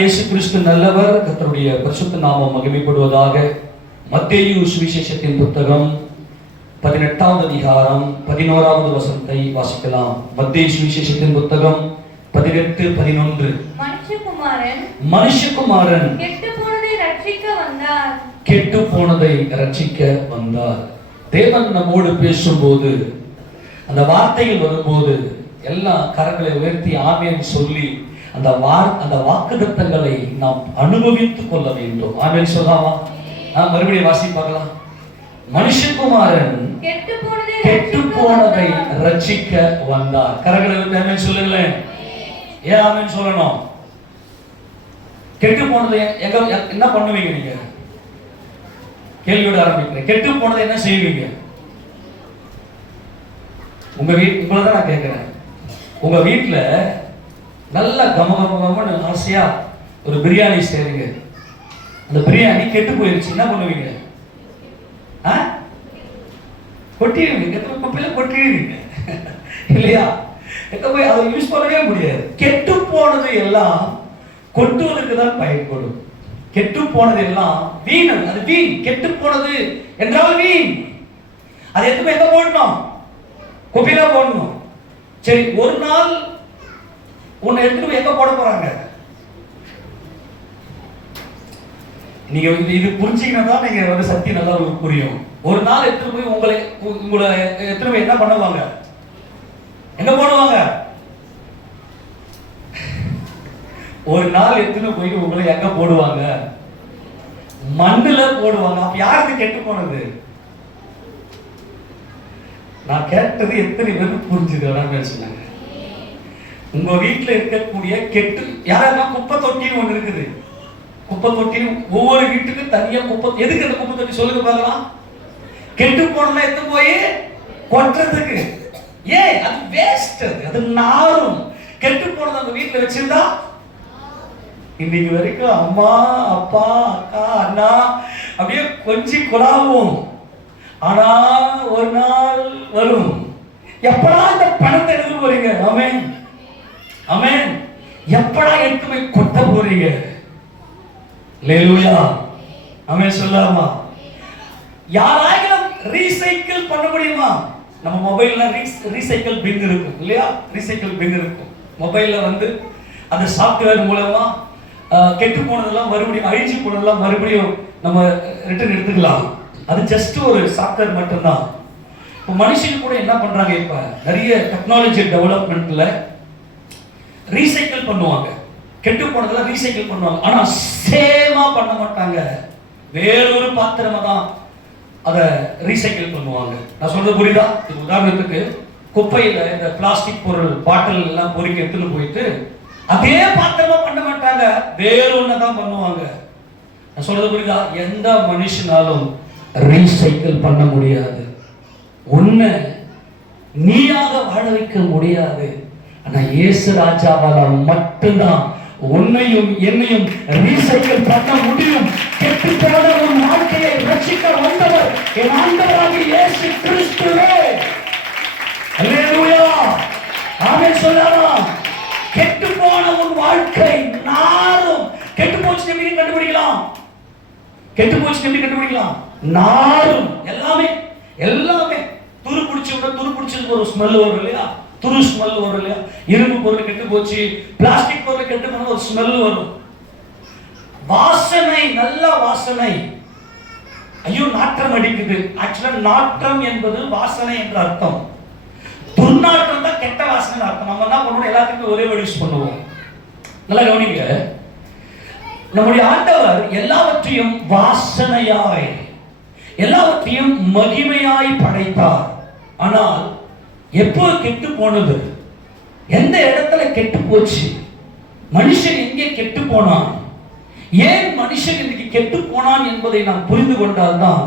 இயேசு கிறிஸ்து நல்லவர். கர்த்தருடைய பரிசுத்த நாமம் மகிமைப்படுவதாக. மத்தேயு சுவிசேஷத்தின் புத்தகம் 18வது அதிகாரம் 11வது வசனத்தை வாசிக்கலாம். மத்தேயு சுவிசேஷத்தின் புத்தகம் 18:11. மனுஷகுமாரன் கெட்டு போனதை ரட்சிக்க வந்தார். தேவன் நம்மோடு பேசும்போது, அந்த வார்த்தைகள் வரும்போது எல்லாம் கரங்களை உயர்த்தி ஆமென் சொல்லி அந்த வாக்குத்தத்தங்களை நாம் அனுபவித்துக் கொள்ள வேண்டும். ஆமென் சொல்லாமா? மறுபடியும் வாசி பார்க்கலாம். மனுஷகுமாரன் கெட்டு போனதை ரட்சிக்க வந்தார். கரங்களை உயர்த்தி ஆமென் சொல்லுங்களேன். ஏன் ஆமென் சொல்லணும்? கெட்டு போனதை என்ன பண்ணுவீங்க? நீங்க கேள்வியோட ஆரம்பிக்கிறேன். கெட்டு போனதை என்ன செய்வீங்க? உங்களை தான் நான் கேட்கிறேன். உங்க வீட்டுல நல்ல கமகமன்னு ஆசையா ஒரு பிரியாணி செய்றீங்க. அந்த பிரியாணி கெட்டு போயிருச்சு, என்ன பண்ணுவீங்க? கொட்டிடுவீங்க. குப்பையில கொட்டிடுவீங்க இல்லையா? எங்க போய் அதை யூஸ் பண்ணவே முடியாது. கெட்டு போனது எல்லாம் கொட்டுவதற்கு தான் பயன்படும். கெட்டு போனது எல்லாம் வீண். அது வீண். கெட்டு போனது என்றால் வீண். அது எதுவுமே எங்க போடணும்? குப்பையில போடணும். சரி, ஒரு நாள் உன்னை எடுத்துட்டு எங்க போட போறாங்க? நீங்க இது புரிஞ்சீங்கன்னா தான் நீங்க சத்தியம் நல்லா உங்களுக்கு புரியும். ஒரு நாள் எடுத்துட்டு போய் உங்களை எடுத்துட்டு போய் என்ன பண்ணுவாங்க? எங்க போடுவாங்க? ஒரு நாள் எடுத்துட்டு போய் உங்களை எங்க போடுவாங்க? மண்ணுல போடுவாங்க. அப்ப யாருக்கு கெட்டு போனது? நான் கேட்டது எத்தனை பேருக்கு புரிஞ்சுது? சொன்னாங்க, உங்க வீட்டுல இருக்கக்கூடிய கெட்டு யாரெல்லாம் குப்பை தொட்டின்னு ஒண்ணு இருக்குது. குப்பை தொட்டி ஒவ்வொரு வீட்டுக்கும் தனியா குப்பை. எதுக்கு அந்த குப்பை தொட்டி சொல்லுங்க பார்க்கலாம்? கெட்டு போனதை எடுத்து போய் கொட்டுறதுக்கு. ஏன்? அது வேஸ்ட். அது நாரும். கெட்டு போனது அந்த வீட்டுல வச்சிருந்தா இன்னைக்கு வரைக்கும் அம்மா, அப்பா, அக்கா, அண்ணா அப்படியே கொஞ்சம் குழாவும். ஆனா ஒரு நாள் வரும், எப்படா இந்த பணத்தை எடுத்து போறீங்க? ஆமென் ஆமென். எப்படா எடுத்து போய் கொட்ட போறீங்க? அல்லேலூயா. ஆமென் சொல்லாமா? யாராயிரம் ரீசைக்கிள் பண்ண முடியுமா? நம்ம மொபைல்ல ரீசைக்கிள் பின் இருக்கும் இல்லையா? ரீசைக்கிள் பின் இருக்கும் மொபைல்ல. அந்த சாஃப்ட்வேர் மூலமா கெட்டு போனதெல்லாம் மறுபடியும், அழிஞ்சு போனதெல்லாம் மறுபடியும் நம்ம ரிட்டர்ன் எடுத்துக்கலாம். அது ஜஸ்ட் ஒரு சாஃப்ட்வேர் மட்டும்தான். இப்போ மனுஷன் கூட என்ன பண்றாங்க? இப்ப நிறைய டெக்னாலஜி டெவலப்மெண்ட்ல ரீசைக்கிள் பண்ணுவாங்க. கெட்டு போனதெல்லாம் ரீசைக்கிள் பண்ணுவாங்க. ஆனா சேமா பண்ண மாட்டாங்க. வேறொரு பாத்திரமா தான் அதை ரீசைக்கிள் பண்ணுவாங்க. நான் சொல்றது புரியுதா? உதாரணத்துக்கு குப்பையில இந்த பிளாஸ்டிக் பொருள் பாட்டில் எல்லாம் பொறுக்கி எடுத்துன்னு போயிட்டு அதே பாத்திரமா பண்ண மாட்டாங்க, வேறொன்னு பண்ணுவாங்க. நான் சொல்றது புரியுதா? எந்த மனுஷனாலும் ரீசைக்கிள் பண்ண முடியாது. உன்னை நீயாக வாழ வைக்க முடியாது. ஆனா இயேசு ராஜாவால் மட்டும்தான் உன்னையும் என்னையும் ரீசைக்கிள் பண்ண முடியும். கெட்டு போன உன் வாழ்க்கையை ரட்சிக்க வந்தவர் என் ஆண்டவராகிய இயேசு கிறிஸ்துவே. அல்லேலூயா. ஆமென் சொல்லாமா? கெட்டு போன உன் வாழ்க்கை நாரும். கெட்டு போச்சு எப்படி கண்டுபிடிக்கலாம்? கெட்டு போச்சு எப்படி கண்டுபிடிக்கலாம்? நாரும். எல்லாமே துரு பிடிச்சது ஒரு ஸ்மெல் வரும் இல்லையா? துரு ஸ்மெல் வரும் இல்லையா? இரும்பு பொருள் கெட்டு போச்சு, பிளாஸ்டிக் பொருள் கெட்டு போன ஒரு ஸ்மெல் வரும். வாசனை, நல்ல வாசனை. ஐயோ நாற்றம் அடிக்குது. ஆக்சுவலா நாற்றம் என்பது வாசனை என்ற அர்த்தம். துர்நாற்றம் தான் கெட்ட வாசனை அர்த்தம். நம்ம என்ன பண்ணுவோம்? எல்லாத்துக்கும் ஒரே வேர்ட் யூஸ் பண்ணுவோம். நல்லா கவனிங்க. நம்முடைய ஆண்டவர் எல்லாவற்றையும் வாசனையாய், எல்லாவற்றையும் மகிமையாய் படைத்தார். ஆனால் எப்போ கெட்டு போனது? எந்த இடத்துல கெட்டு போச்சு? மனுஷன் எங்கே கெட்டு போனான்? ஏன் மனுஷன் இன்னைக்கு கெட்டு போனான் என்பதை நாம் புரிந்து கொண்டால்தான்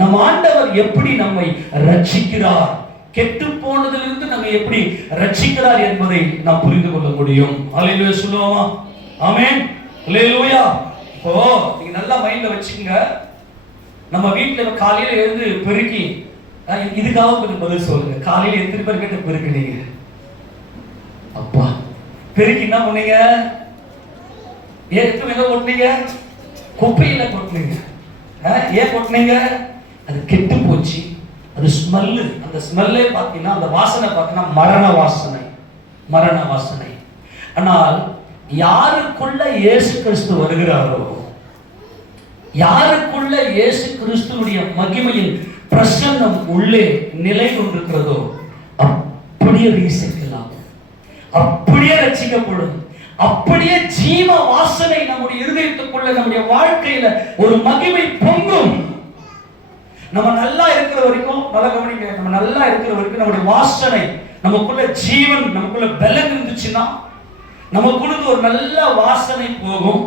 நம் ஆண்டவர் எப்படி நம்மை ரட்சிக்கிறார், கெட்டு போனதிலிருந்து நம்ம எப்படி ரட்சிக்கிறார் என்பதை நாம் புரிந்து கொள்ள முடியும். அல்லேலூயா சொல்லுவோமா? ஆமென். அல்லேலூயா. இப்போ நீங்க நல்லா மைண்ட்ல வச்சுக்கங்க. நம்ம வீட்டுல காலையில எழுந்து பெருக்கி, இதுக்காக கொஞ்சம் பதில் சொல்லுங்க. காலையில எத்தனை பேர் கிட்ட பெருக்குனீங்க? அப்பா பெருக்கி என்ன பண்ணீங்க? எடுத்து எங்க கொட்டினீங்க? குப்பையில கொட்டினீங்க. ஏன் கொட்டினீங்க? அது கெட்டு போச்சு. அது ஸ்மெல்லு. அந்த ஸ்மெல்லே பார்த்தீங்கன்னா, அந்த வாசனை பார்த்தீங்கன்னா மரண வாசனை, மரண வாசனை. ஆனால் யாருக்குள்ள இயேசு கிறிஸ்து வருகிறாரோ, யாருக்குள்ள இயேசு கிறிஸ்துவுடைய மகிமையின் பிரசன்னம் உள்ளே நிலை கொண்டிருக்கிறதோ அப்படியே ரீசைக்கிள் ஆகும், அப்படியே ரட்சிக்கப்படும், அப்படியே ஜீவ வாசனை நம்முடைய இருதயத்துக்குள்ள, நம்முடைய வாழ்க்கையில ஒரு மகிமை பொங்கும். நம்ம நல்லா இருக்கிற வரைக்கும், நல்லா கவனிங்க, நம்ம நல்லா இருக்கிற வரைக்கும் நம்முடைய வாசனை, நமக்குள்ள ஜீவன், நமக்குள்ள பலம் இருந்துச்சுன்னா நமக்குள்ள ஒரு நல்ல வாசனை போகும்.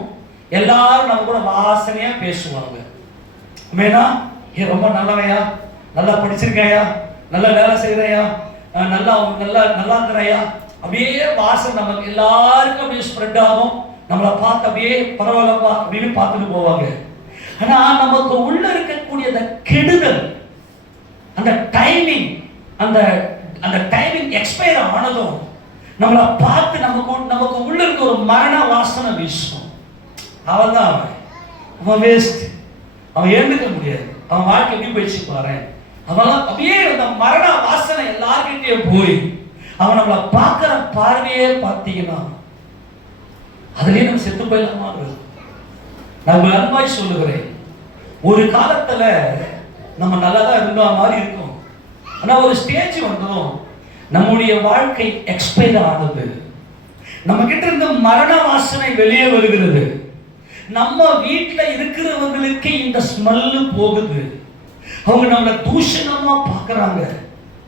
எல்லாரும் நம்ம கூட வாசனையா பேசுவாங்க. ஆமெனா? ஏ ரொம்ப நல்லவையா, நல்லா படிச்சிருக்கையா, நல்லா வேலை செய்யறையா, நல்லா நல்லா இருக்கிறையா, அப்படியே வாசனை நமக்கு எல்லாருக்கும் அப்படியே ஸ்ப்ரெட் ஆகும். நம்மளை பார்த்து அப்படியே பரவாயில்லப்பா அப்படின்னு பார்த்துட்டு போவாங்க. ஆனா நமக்கு உள்ள இருக்கக்கூடிய அந்த கெடுதல், அந்த டைமிங், அந்த டைமிங் எக்ஸ்பயர் ஆனதும் நம்மளை பார்த்து நமக்கு உள்ள இருக்க ஒரு மரண வாசனை வீசும். அவன் தான் அவன் வேஸ்ட், அவன் எழுந்துக்க முடியாது, அவன் வாழ்க்கை எப்படி போயிடுச்சு பாரு. அவன் அப்படியே அந்த மரண வாசனை எல்லார்கிட்டயே போய் அவன் நம்மளை பார்க்கிற பார்வையே பார்த்தீங்கன்னா அதுலயே நம்ம செத்து போயிடலாமா? நான் அன்பாய் சொல்லுகிறேன், ஒரு காலத்துல நம்ம நல்லதா இருந்த மாதிரி இருக்கும். ஆனா ஒரு ஸ்டேஜ் வந்ததும் நம்முடைய வாழ்க்கை எக்ஸ்பயர் ஆனது, நம்ம கிட்ட இருந்து மரண வாசனை வெளியே வருகிறது. நம்ம வீட்டுல இருக்கிறவங்களுக்கு இந்த ஸ்மெல்லு போகுது. அவங்க நம்மளை தூஷணமா பார்க்கறாங்க,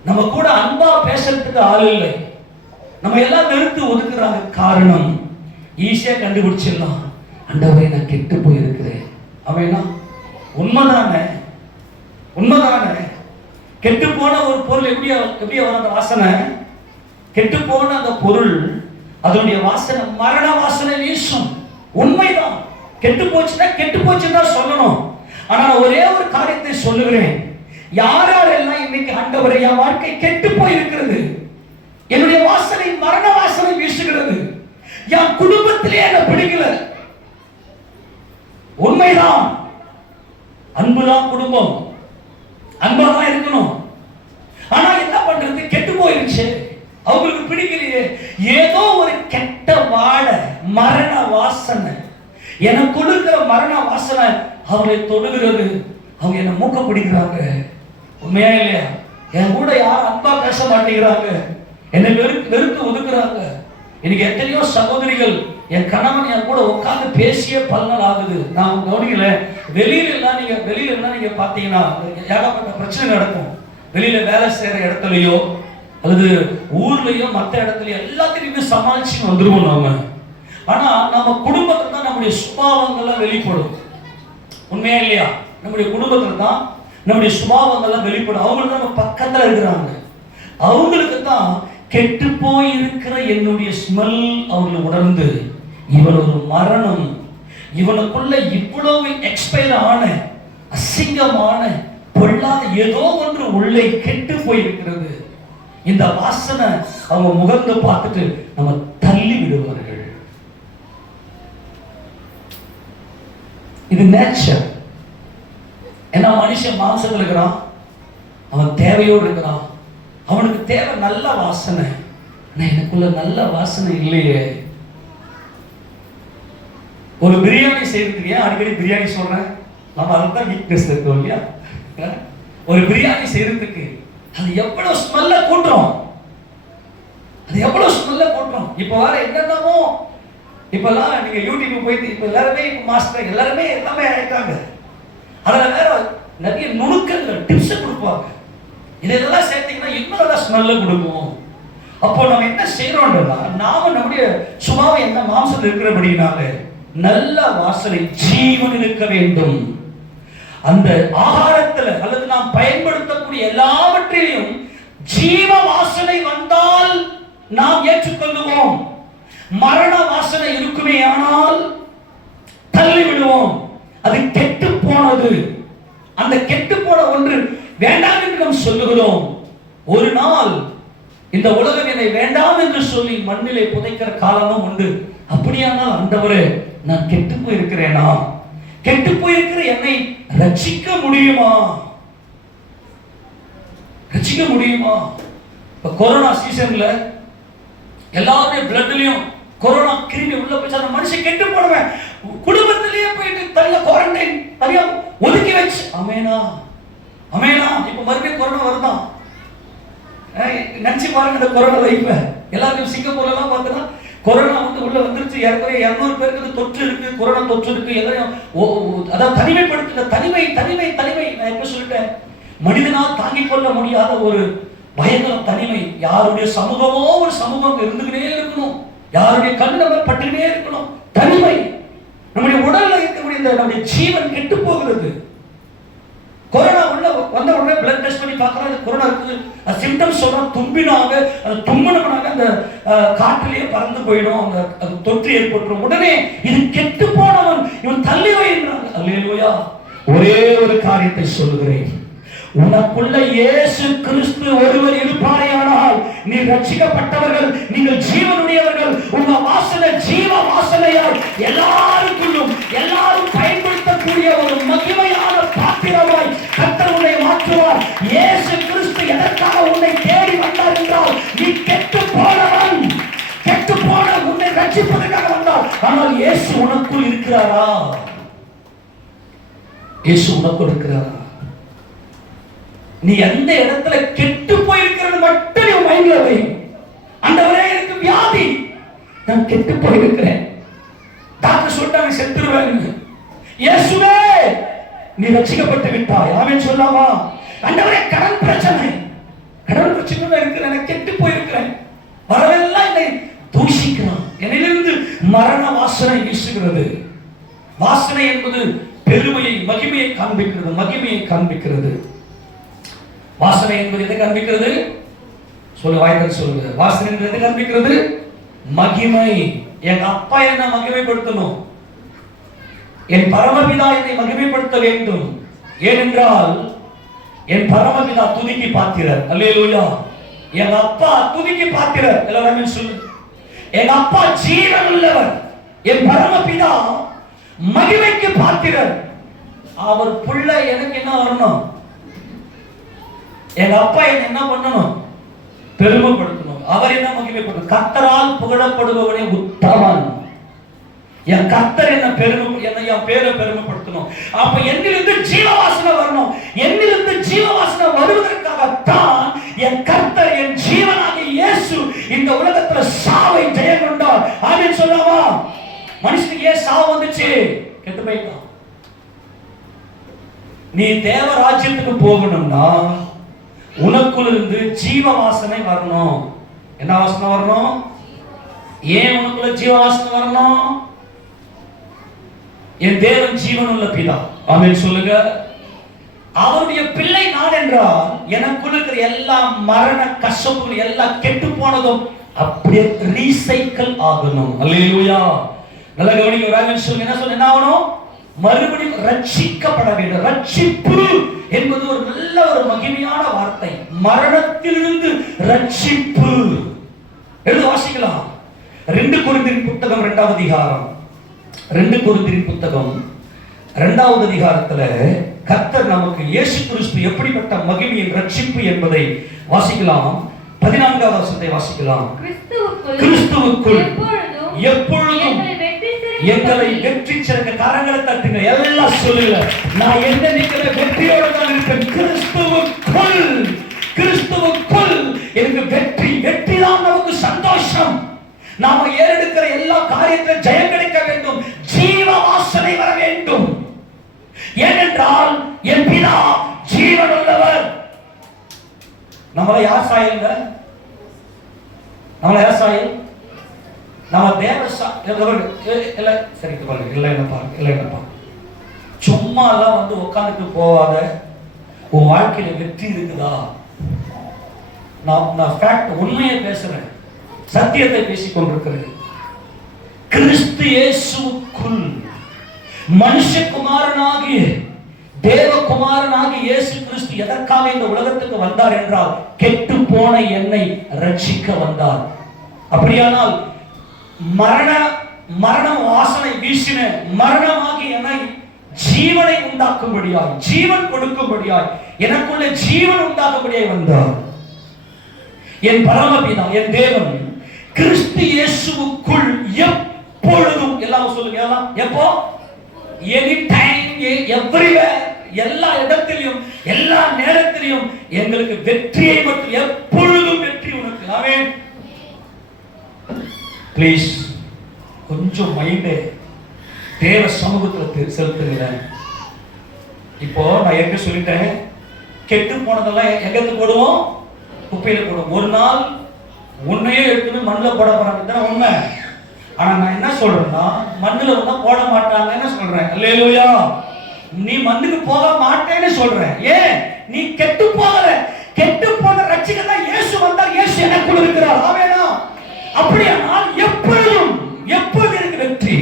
நம்ம கூட அன்பா பேசுறதுக்கு ஆள் இல்லை, நம்ம எல்லாம் வெறுத்து ஒதுக்குறாங்க. காரணம் ஈஸியா கண்டுபிடிச்சிடலாம், ஆண்டவரே நான் கெட்டு போயிருக்கிறேன். அவனா உண்மைதானே? உண்மைதானே? கெட்டு போன ஒரு பொருள் எப்படி வர அந்த வாசனை? கெட்டு போன அந்த பொருள், அதனுடைய வாசனை மரண வாசனை வீசும். உண்மைதான், கெட்டு போச்சுன்னா கெட்டு போச்சுன்னு தான் சொல்லணும். ஆனா ஒரே ஒரு காரியத்தை சொல்லுகிறேன், யாரெல்லாம் இன்னைக்கு ஆண்டவரே என் வாழ்க்கை கெட்டு போயிருக்கிறது, என்னுடைய வாசனை மரண வாசனை வீசுகிறது, என் குடும்பத்திலே என்ன பிடிக்கல. உண்மைதான், அன்புதான் குடும்பம், அன்பாதான் இருக்கணும். ஆனா என்ன பண்றது? கெட்டு போயிருச்சு, அவங்களுக்கு பிடிக்கலையே. ஏதோ ஒரு கெட்ட வாட மரண வாசனை எனக்கு கொடுக்கிற மரண வாசனை அவங்களை தொடுகிறது. அவங்க என்ன மூக்க பிடிக்கிறாங்க. உண்மையா இல்லையா? என் கூட யாரும் அன்பா பேச மாட்டேங்கிறாங்க, என்னை வெறுத்து ஒதுக்குறாங்க. இன்னைக்கு எத்தனையோ சகோதரிகள், என் கணவன் என் கூட உட்கார்ந்து பேசிய பலனால் ஆகுது. நான் கவனிக்கல. வெளியில நீங்க பாத்தீங்கன்னா ஏகப்பட்ட பிரச்சனை நடக்கும். வெளியில வேலை செய்யற இடத்துலயோ அல்லது ஊர்லயோ மற்ற இடத்துலயோ எல்லாத்தையும் சமாளிச்சு வந்துருவோம் நாம. ஆனா நம்ம குடும்பத்துல தான் நம்முடைய சுபாவங்கள்லாம் வெளிப்படும். உண்மையா இல்லையா? நம்முடைய குடும்பத்துல தான் நம்முடைய சுபாவங்கள்லாம் வெளிப்படும். அவங்களுக்கு நம்ம பக்கத்துல இருக்கிறாங்க, அவங்களுக்கு தான் கெட்டு போய் இருக்கிற என்னுடைய ஸ்மெல் அவர்களை உணர்ந்து, இவன் ஒரு மரணம், இவனுக்குள்ள இவ்வளவு எக்ஸ்பயர் ஆன அசிங்கமான பொல்லாத ஏதோ ஒன்று உள்ளே கெட்டு போயிருக்கிறது. இந்த வாசனை அவங்க முகந்து பார்த்துட்டு நம்ம தள்ளி விடுவார்கள். இது நேச்சர். ஏன்னா மனுஷன் மாம்சத்தில் இருக்கிறான், அவன் தேவையோடு இருக்கிறான், அவனுக்கு தேவை நல்ல வாசனை. எனக்குள்ள நல்ல வாசனை இல்லையே. ஒரு பிரியாணி செய்யறதுக்கு, ஏன் அடிக்கடி பிரியாணி சொல்றேன், நம்ம அதுதான் வீக்னஸ் இருக்கோம் இல்லையா? ஒரு பிரியாணி செய்யறதுக்கு அது எவ்வளவு ஸ்மெல்ல கூட்டுறோம், அது எவ்வளவு ஸ்மெல்ல கூட்டுறோம். இப்போ வேற என்னென்னமோ, இப்பெல்லாம் நீங்க யூடியூப் போயிட்டு இப்ப எல்லாருமே மாஸ்டர் எல்லாருமே எல்லாமே ஆயிட்டாங்க. அதுல வேற நிறைய நுணுக்கங்கள் டிப்ஸ் கொடுப்பாங்க. இதெல்லாம் சேர்த்தீங்கன்னா இன்னும் நல்லா ஸ்மெல்ல கொடுக்கும். அப்போ நம்ம என்ன செய்யறோம்னா, நாம நம்முடைய சுபாவம் என்ன மாம்சத்தில் இருக்கிறபடினால நல்ல வாசனை ஜீவன் இருக்க வேண்டும். அந்த ஆகாரத்துல அல்லது நாம் பயன்படுத்தக்கூடிய எல்லாவற்றிலும் ஜீவ வாசனை வந்தால் நாம் ஏற்றுக்கொள்ளுவோம். மரண வாசனை இருக்குமே ஆனால் தள்ளி விடுவோம். அது கெட்டு போனது. அந்த கெட்டு போன ஒன்று வேண்டாம் என்று நாம் சொல்லுகிறோம். ஒரு நாள் இந்த உலகம் என்னை வேண்டாம் என்று சொல்லி மண்ணிலே புதைக்கிற காலமும் உண்டு. அப்படியானால் ஆண்டவரே நான் கெட்டு போயிருக்கிறேனா? கெட்டு போயிருக்கிற என்னை ரட்சிக்க முடியுமா? ரட்சிக்க முடியுமா? இப்ப கொரோனா சீசன்ல எல்லாருமே பிளட்லயும் கொரோனா கிருமி உள்ள போச்சு. அந்த மனுஷன் கெட்டு போனவன் குடும்பத்திலேயே போயிட்டு தனியா குவாரண்டைன் தனியா ஒதுக்கி வச்சு அமேனா அமேனா. இப்ப மறுபடியும் கொரோனா வருதான். நினைச்சு பாருங்க இந்த கொரோனா வைப்ப. எல்லாரும் சிங்கப்பூர்ல எல்லாம் பார்த்தா கொரோனா உள்ள வந்துருச்சு. ஏற்கனவே 200 பேருக்கு தொற்று இருக்கு, கொரோனா தொற்று இருக்கு. எல்லாரும் அதாவது தனிமைப்படுத்த தனிமை தனிமை தனிமை. நான் எப்ப சொல்லிட்டேன், மனிதனால் தாங்கிக் கொள்ள முடியாத ஒரு பயங்கர தனிமை. யாருடைய சமூகமோ ஒரு சமூகம் இருந்துகிட்டே இருக்கணும், யாருடைய கண் நம்ம பட்டுக்கிட்டே இருக்கணும். தனிமை. நம்முடைய உடல்ல இருக்கக்கூடிய நம்முடைய ஜீவன் கெட்டு போகிறது. கொரோனா உள்ள வந்த உடனே பிளட் டெஸ்ட் பண்ணி பார்க்கறாங்க, கொரோனா இருக்குது. சிம்டம்ஸ் சொல்றாங்க, தும்பினாங்க, அது தும்மனவனாக அந்த காற்றிலேயே பறந்து போயிடும், அந்த தொற்று ஏற்பட்டுரும். உடனே இது கெட்டு போனவன், இவன் தள்ளி வைன்றாங்க. அல்லேலூயா. ஒரே ஒரு காரியத்தை சொல்லுகிறேன், உனக்குள்ள இயேசு கிறிஸ்து ஒருவர் இருப்பாரேயானால் நீ ரட்சிக்கப்பட்டவர்கள், நீங்கள் ஜீவனுடையவர்கள். உங்க வாசனை ஜீவ வாசனையால் எல்லாருக்குள்ளும் எல்லாரும் பயன்படுத்தக்கூடிய ஒரு மகிமையான பாத்திரமாய் கர்த்தர் உன்னை மாற்றுவார். இயேசு கிறிஸ்து எதற்காக உன்னை தேடி வந்தார் என்றால், நீ கெட்டு போனவன், கெட்டு போன உன்னை ரட்சிப்பதற்காக வந்தார். ஆனால் இயேசு உனக்குள் இருக்கிறாரா? இயேசு உனக்குள் இருக்கிறாரா? நீ எந்த இடத்துல கெட்டு போயிருக்கிறது மட்டும் நீ மைண்ட்ல வை. ஆண்டவரே எனக்கு வியாதி, நான் கெட்டு போயிருக்கிறேன், டாக்டர் சொல்லிட்டாங்க செத்துருவேன். இயேசுவே நீ ரட்சிக்கப்பட்டு விட்டாய். ஆமென் சொல்லாமா? ஆண்டவரே கடன் பிரச்சனை, கடன் பிரச்சனை இருக்கிறேன், நான் கெட்டு போயிருக்கிறேன், வரவெல்லாம் என்னை தூஷிக்கிறான், என்னிலிருந்து மரண வாசனை வீசுகிறது. வாசனை என்பது பெருமையை மகிமையை காண்பிக்கிறது, மகிமையை காண்பிக்கிறது. வாசனை என்பது எதை காண்பிக்கிறது? சொல்லு, வாய்கள் சொல்லுங்க. வாசனை என்பது எதை காண்பிக்கிறது? மகிமை. என் அப்பா என்ன மகிமைப்படுத்தணும், என் பரமபிதா என்னை மகிமைப்படுத்த வேண்டும். ஏனென்றால் என் பரமபிதா துதிக்கு பாத்திரர். அல்லேலூயா. என் அப்பா துதிக்கு பாத்திரர். எல்லாரும் சொல்லு. என் அப்பா ஜீவன் உள்ளவர், என் பரமபிதா மகிமைக்கு பாத்திரர். அவர் புள்ள எனக்கு என்ன வரணும்? எங்க அப்பா என்ன பண்ணணும்? பெருமைப்படுத்தணும். அவர் என்ன மகிமைப்படுத்தணும்? கர்த்தரால் புகழப்படுபவனே உத்தமன். என் கர்த்தர் என்ன என் பேரை பெருமைப்படுத்தணும். அப்ப என்னிலிருந்து ஜீவவாசனை வரணும். என்னிலிருந்து ஜீவவாசனை வருவதற்காகத்தான் என் கர்த்தர், என் ஜீவனாகிய இயேசு இந்த உலகத்துல சாவை ஜெயம் கொண்டார். ஆமென் சொல்லாமா? மனுஷனுக்கு ஏன் சாவு வந்துச்சு? கெட்டு போயிட்டான். நீ தேவ ராஜ்யத்துக்கு போகணும்னா உனக்குள்ள இருந்து ஜீவ வாசனை வரணும். என்ன வாசனை வரணும்? ஏன் உனக்குள்ள ஜீவ வாசனை வரணும்? என் தேவன் ஜீவனுள்ள பிதா. ஆமென் சொல்லுங்க. அவருடைய பிள்ளை நான் என்றால் எனக்குள்ள இருக்கிற எல்லா மரண கசப்புகள் எல்லாம் கெட்டு போனதும் அப்படியே ரீசைக்கிள் ஆகணும். அல்லேலூயா. நல்ல கவனிங்க. ஆமென் சொல்லுங்க. என்ன சொல்ல, என்ன ஆகணும்? மறுபடியும் ரட்சிக்கப்பட வேண்டும். ரட்சிப்பு என்பது ஒரு நல்ல ஒரு மகிமையான வார்த்தை. மரணத்திலிருந்து ரட்சிப்பு. எழுத வாசிக்கலாம். 2 கொரிந்தியர் புத்தகம் 2வது அதிகாரம். 2 கொரிந்தியர் புத்தகம் 2வது அதிகாரத்துல கர்த்தர் நமக்கு இயேசு கிறிஸ்து எப்படிப்பட்ட மகிமையின் ரட்சிப்பு என்பதை வாசிக்கலாம். 14வது வசனத்தை வாசிக்கலாம். கிறிஸ்துவுக்குள் எப்பொழுதும் எங்களை வெற்றி சிறக்க. கரங்களை தட்டுங்க, எல்லாம் சொல்லுங்க. நான் எந்த நிக்கிற வெற்றியோடு தான் இருப்பேன். கிறிஸ்துவுக்குள், கிறிஸ்துவுக்குள் எனக்கு வெற்றி. வெற்றி தான் நமக்கு சந்தோஷம். நாம ஏறெடுக்கிற எல்லா காரியத்திலும் ஜெயம் கிடைக்க வேண்டும், ஜீவ வாசனை வர வேண்டும். ஏனென்றால் என் பிதா ஜீவன் உள்ளவர். நம்மள யார் சாயல்ங்க? நம்மள யார் சாயல்? நம்ம தேவ இல்ல சரி பாருங்க. இல்லை என்னப்பா, இல்லை என்னப்பா, சும்மா எல்லாம் வந்து உட்காந்துட்டு போவாத. உன் வாழ்க்கையில வெற்றி இருக்குதா? நான் ஃபேக்ட், உண்மையை பேசுறேன், சத்தியத்தை பேசிக் கொண்டிருக்கிறேன். கிறிஸ்து இயேசுவுக்குள் மனுஷகுமாரனாகிய தேவகுமாரனாகிய இயேசு கிறிஸ்து எதற்காக இந்த உலகத்துக்கு வந்தார் என்றால், கெட்டு போன என்னை ரட்சிக்க வந்தார். அப்படியானால் மரண வாசனை வீசின மரணமாகி என்னை ஜீவனை உண்டாக்கும்படியாய், ஜீவன் கொடுக்கும்படியாய், எனக்குள்ள ஜீவன் உண்டாக்கும்படியாய் வந்தார். என் பரமபிதா, என் தேவன் கிறிஸ்து இயேசுவுக்குள் எப்பொழுதும், எல்லாம் சொல்லுங்க, எல்லாம் எப்போ, எனி டைம், எவ்ரிவேர், எல்லா இடத்திலும் எல்லா நேரத்திலும் எங்களுக்கு வெற்றியை மட்டும், எப்பொழுதும் வெற்றி உனக்கு. ஆமென். ப்ளீஸ் கொஞ்சம் மைண்டே தேவ சமூகத்தில் செலுத்துங்க. இப்போ நான் எங்க சொல்லிட்டேன், கெட்டு போனதெல்லாம் எங்கத்து போடுவோம், குப்பையில போடுவோம். ஒரு நாள் உன்னையே எடுத்துன்னு மண்ணில் போட போறாங்க உண்மை. ஆனா நான் என்ன சொல்றேன்னா, மண்ணில் ஒண்ணா போட மாட்டாங்கன்னு சொல்றேன். அல்லேலூயா. நீ மண்ணுக்கு போக மாட்டேன்னு சொல்றேன். ஏன்? நீ கெட்டு போகல. கெட்டு போன ரட்சிக்க தான் இயேசு வந்தார். இயேசு எனக்குள்ள இருக்கிறார். ஆமெனா. அப்படியானால் எப்பொழுதும் எப்பொழுது எனக்கு வெற்றி.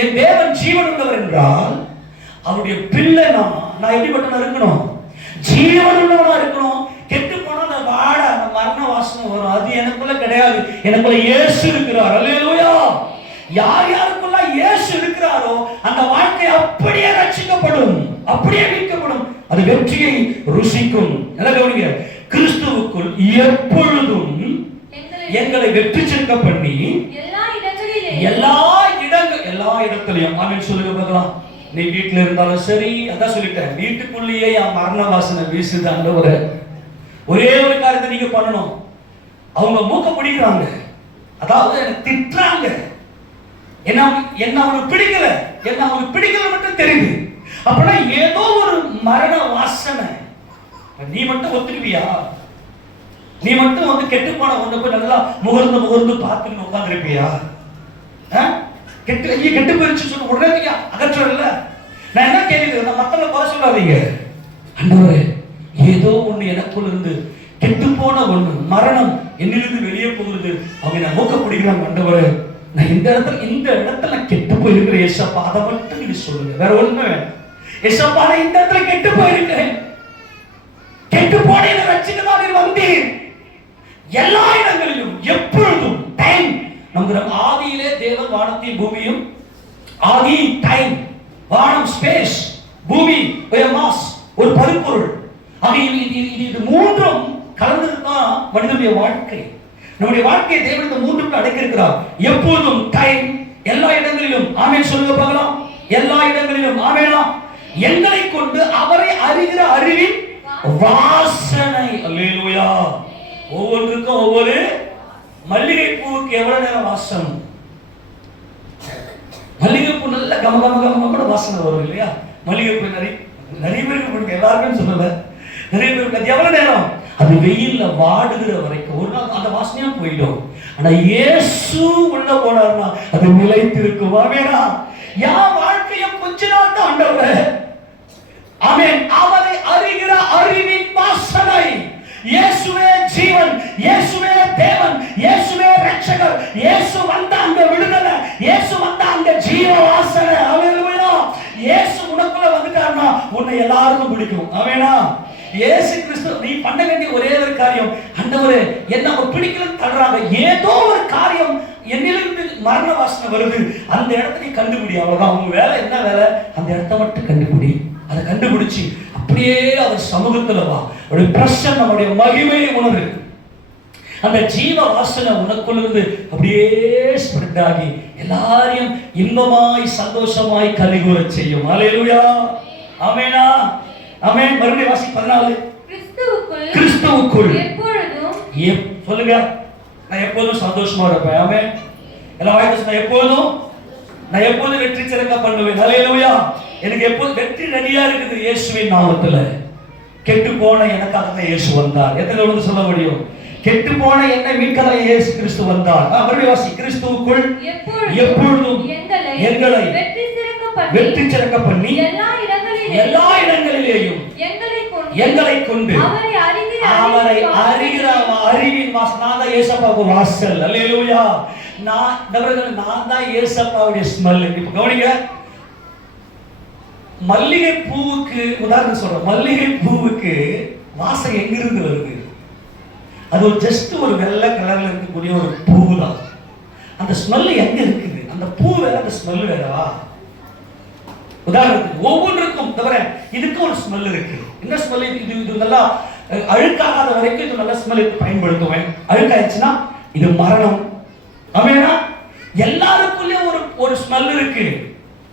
என் தேவன் ஜீவன் உள்ளவர் என்றால் அவருடைய பிள்ளை நான் எப்படிப்பட்டவனா இருக்கணும்? ஜீவன் உள்ளவனா இருக்கணும். கெட்டு போனா அந்த வாட, அந்த மரண வாசனை வரும். அது எனக்குள்ள கிடையாது. எனக்குள்ள இயேசு இருக்கிறார். அல்லேலூயா. யார் யாருக்குள்ள இயேசு இருக்கிறாரோ அந்த வாழ்க்கை அப்படியே ரட்சிக்கப்படும், அப்படியே மீட்கப்படும். அது வெற்றியை ருசிக்கும். என்ன கவனிங்க, கிறிஸ்துவுக்குள் எப்பொழுதும் எங்களை வெற்றி சிறக்க பண்ணி எல்லா இடத்திலையும். ஆமென் சொல்லுங்க பார்க்கலாம். நீ வீட்டுல இருந்தாலும் சரி, அதான் சொல்லிட்டேன், வீட்டுக்குள்ளேயே மரண வாசனை வீசுது. ஆண்டவரே, ஒரே ஒரு காரியத்தை நீங்க பண்ணணும். அவங்க மூக்க பிடிக்கிறாங்க, அதாவது எனக்கு திட்டுறாங்க, என்ன அவங்களுக்கு பிடிக்கல, என்ன அவங்களுக்கு பிடிக்கல மட்டும் தெரியுது. அப்படின்னா ஏதோ ஒரு மரண வாசனை. நீ மட்டும் ஒத்துக்குவியா? நீ மட்டும் வந்து கெட்டு போன ஒண்ணு போய் நல்லா முகர்ந்து பார்த்துன்னு உட்காந்துருப்பியா? கெட்டு போயிருச்சு சொன்ன உடனே நீங்க அகற்றல. நான் என்ன கேள்வி, மத்தவங்க குறை சொல்லாதீங்க. ஆண்டவரே, ஏதோ ஒண்ணு எனக்குள்ள இருந்து கெட்டு போன ஒண்ணு, மரணம் என்னிலிருந்து வெளியே போகுது, அவங்க நான் மூக்க பிடிக்கிறாங்க. ஆண்டவரே, நான் இந்த இடத்துல நான் கெட்டு போயிருக்கிறேன் ஏசப்பா, அதை மட்டும் நீங்க சொல்லுங்க. வேற ஒண்ணுமே வேணும். ஏசப்பா, நான் இந்த இடத்துல கெட்டு போயிருக்கிறேன், கெட்டு போன என்னை ரட்சிக்கதான் நீர் வந்தீர். எல்லா இடங்களிலும் எப்பொழுதும் டைம். நமது ஆதியிலே தேவன் வானத்தையும் பூமியும், ஆதி டைம், வானம் ஸ்பேஸ், பூமி மாஸ், ஒரு பருப்பொருள். இது மூன்றும் கலந்துதான் மனிதனுடைய வாழ்க்கை. நம்முடைய வாழ்க்கையை தேவன் இந்த மூன்றுக்கு அடக்கியிருக்கிறார். எப்போதும் டைம், எல்லா இடங்களிலும். ஆமென் சொல்லுங்க பார்க்கலாம். எல்லா இடங்களிலும். ஆமெனா. எங்களை கொண்டு அவரை அறிகிற அறிவின் வாசனை. அல்லேலூயா. ஒவ்வொன்றுக்கும் ஒவ்வொரு. மல்லிகை பூவுக்கு எவ்வளவு நேரம் வாசம்? மல்லிகை பூ நல்ல கமகமகம வாசனை வரும் இல்லையா? மல்லிகை பூ நிறைய பேருக்கு பிடிக்கும், எல்லாருக்கும் சொல்லல, நிறைய பேருக்கு. அது எவ்வளவு நேரம்? அது வெயில்ல வாடுகிற வரைக்கும். ஒரு நாள் அந்த வாசனையா போயிடும். ஆனா இயேசு உள்ள போனார்னா அது நிலைத்திருக்கும். ஆமெனா. யார் வாழ்க்கையும் கொஞ்ச நாள் தான் ஆண்டவரே. ஆமென். அவரை அறிகிற அறிவின் வாசனை. இயேசுவே ஜீவன், இயேசுவே தேவன், இயேசுவே ரட்சகர். இயேசு வந்த அந்த விடுதலை, இயேசு வந்த அந்த ஜீவ வாசனை. அல்லேலூயா. இயேசு உனக்குள்ள வந்துட்டார்னா உன்னை எல்லாருக்கும் பிடிக்கும். ஆமெனா. இயேசு கிறிஸ்து நீ பண்ண வேண்டிய ஒரே ஒரு காரியம், ஆண்டவரே என்ன அவங்க பிடிக்கலன்னு தள்ளுறாங்க, ஏதோ ஒரு காரியம் என்னிலிருந்து மரண வாசனை வருது, அந்த இடத்த நீ கண்டுபிடி. அவ்வளவுதான் உங்க வேலை. என்ன வேலை? அந்த இடத்த மட்டும் கண்டுபிடி. அதை கண்டுபிடிச்சு அப்படியே அவர் சமூகத்துல வா. அவருடைய பிரசன்னம், நம்முடைய மகிமையை உணரு. அந்த ஜீவ வாசனை உனக்குள்ளிருந்து அப்படியே ஸ்ப்ரெட் ஆகி எல்லாரையும் இன்பமாய் சந்தோஷமாய் கலிகூற செய்யும். அல்லேலூயா. ஆமெனா. ஆமென். மறுபடியும் வாசி 14. கிறிஸ்துவுக்குள் எப்பொழுதும் சொல்லுங்க, நான் எப்போதும் சந்தோஷமா இருப்பேன். ஆமென். எல்லா வாய்ப்பு நான் எப்போதும் வெற்றி சிறக்க பண்ணுவேன். அல்லேலூயா. எனக்கு எப்போதும் வெற்றி ரெடியா இருக்குது இயேசுவின் நாமத்துல. கெட்டு போன எனக்காக தான் இயேசு வந்தார். எத்தனை வந்து சொல்ல முடியும்? கெட்டு போன என்னை மீட்க இயேசு கிறிஸ்து வந்தார். மறுபடியும் வாசி. கிறிஸ்துவுக்குள் எப்பொழுதும் எங்களை வெற்றி சிறக்க பண்ணி எல்லா இடங்களிலேயும் எங்களை கொண்டு அவரை அறிகிற அறிவின் வாசல். நான் தான் இயேசப்பாவுக்கு வாசல். அல்லேலூயா. நான் தான் இயேசப்பாவுடைய ஸ்மெல். இப்ப கவனிங்க, மல்லிகை பூவுக்கு உதாரணம் சொல்றேன். மல்லிகை பூவுக்கு வாசம் எங்கிருந்து வருது? அது ஒரு ஜஸ்ட் ஒரு வெள்ளை கலர்ல இருக்கக்கூடிய ஒரு பூ தான். அந்த ஸ்மெல் எங்க இருக்குது? அந்த பூ வேற, அந்த ஸ்மெல் வேறவா? உதாரணத்துக்கு ஒவ்வொன்றுக்கும் தவிர இதுக்கு ஒரு ஸ்மெல் இருக்கு. என்ன ஸ்மெல்? இது நல்லா அழுக்காகாத வரைக்கும் இது நல்ல ஸ்மெல்லுக்கு பயன்படுத்துவேன். அழுக்காயிடுச்சுன்னா இது மரணம். ஆமெனா? எல்லாருக்குள்ளேயும் ஒரு ஸ்மெல் இருக்கு.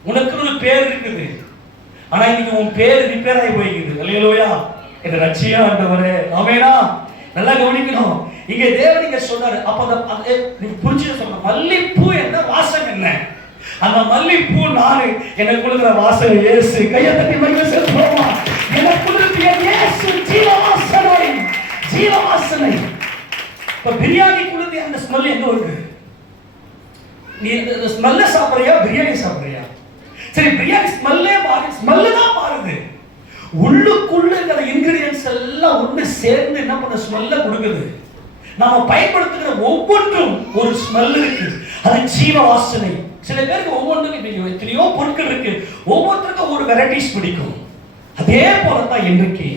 உனக்கு ஒரு பேர் இருக்குது. ஆனா இன்னைக்கு உன் பேர் ரிப்பேர் ஆகி போயிடுது. அல்லேலூயா. என்ன ரட்சியா ஆண்டவரே. ஆமெனா? நல்லா கவனிக்கணும். இங்க தேவன் இங்க சொன்னாரு. அப்ப நீ புரிஞ்சு சொல்ற மல்லிப்பூ என்ன வாசம் என்ன? அந்த மல்லிப்பூ நானு. எனக்கு கொடுக்கிற வாசம் இயேசு. கையை தட்டி மகிமை செலுத்துவோமா? எனக்கு கொடுக்கிற இயேசு ஜீவவாசனை. ஜீவவாசனை. இப்ப பிரியாணி கொடுத்து அந்த ஸ்மெல் எங்க வருது? நீ இந்த ஸ்மெல்ல சாப்பிடுறியா பிரியாணி சாப்பிடுறியா? சரி, பிரியாணி ஸ்மெல்லே மாறி ஸ்மெல் தான் மாறுது. உள்ளுக்குள்ள இருக்கிற இன்கிரிடியன்ஸ் எல்லாம் ஒண்ணு சேர்ந்து என்ன பண்ண ஸ்மெல்ல கொடுக்குது. நாம பயன்படுத்துகிற ஒவ்வொன்றும் ஒரு ஸ்மெல் இருக்கு. அது ஜீவ வாசனை. சில பேருக்கு ஒவ்வொன்றுக்கும் எத்தனையோ பொருட்கள் இருக்கு. ஒவ்வொருத்தருக்கும் ஒரு வெரைட்டிஸ் பிடிக்கும். அதே போலதான் இன்றைக்கு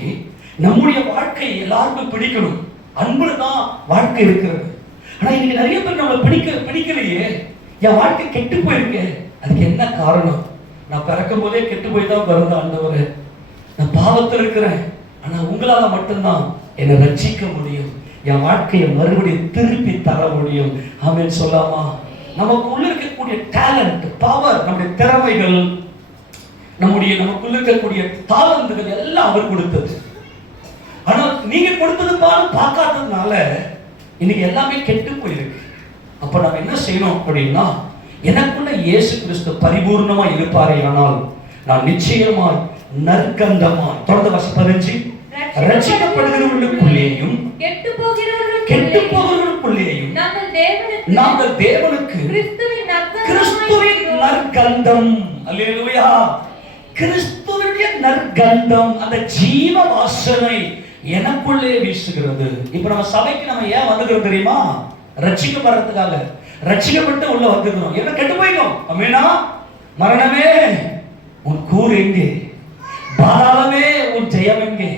நம்முடைய வாழ்க்கை எல்லாருக்கும் பிடிக்கணும். அன்புல தான் வாழ்க்கை இருக்கிறது. ஆனா இன்னைக்கு நிறைய பேர் நம்மளை பிடிக்கலையே. என் வாழ்க்கை கெட்டு போயிருக்கு. அதுக்கு என்ன காரணம்? நான் பிறக்கும் போதே கெட்டு போய் தான் பிறந்த ஆண்டவரே. நான் பாவத்தில் இருக்கிறேன். ஆனா உங்களால மட்டும்தான் என்னை ரட்சிக்க முடியும். என் வாழ்க்கையை மறுபடியும் திருப்பி தர முடியும். ஆமென் சொல்லாமா? நமக்கு உள்ள இருக்கக்கூடிய டேலண்ட், பவர், நம்முடைய திறமைகள், நமக்குள்ள இருக்கக்கூடிய தாளந்துகள் எல்லாம் அவர் கொடுத்தது. ஆனா நீங்க கொடுத்தது பார்க்காததுனால இன்னைக்கு எல்லாமே கெட்டு போயிருக்கு. அப்ப நம்ம என்ன செய்யணும் அப்படின்னா, எனக்குள்ள இயேசு கிறிஸ்து பரிபூர்ணமா இருப்பாரே ஆனால் நான் நிச்சயமாய் நற்கந்தமாய், தொடர்ந்து வாசி 15, ரட்சிக்கப்படுகிறவர்களுக்குள்ளேயும் கெட்டு போகிறவர்களுக்குள்ளேயும் நாங்கள் தேவனுக்கு கிறிஸ்துவின் நற்கந்தம். அல்லேலூயா. கிறிஸ்துவின் நற்கந்தம், அந்த ஜீவ வாசனை எனக்குள்ளே வீசுகிறது. இப்ப நம்ம சபைக்கு நம்ம ஏன் வந்துக்கிறோம் தெரியுமா? ரட்சிக்கப்படுறதுக்காக. ரட்சிக்கப்பட்டு உள்ள வந்துக்கிறோம். என்ன கெட்டு போயிடும். ஆமெனா? மரணமே உன் கூர் எங்கே? பாதாளமே உன் ஜெயம் எங்கே?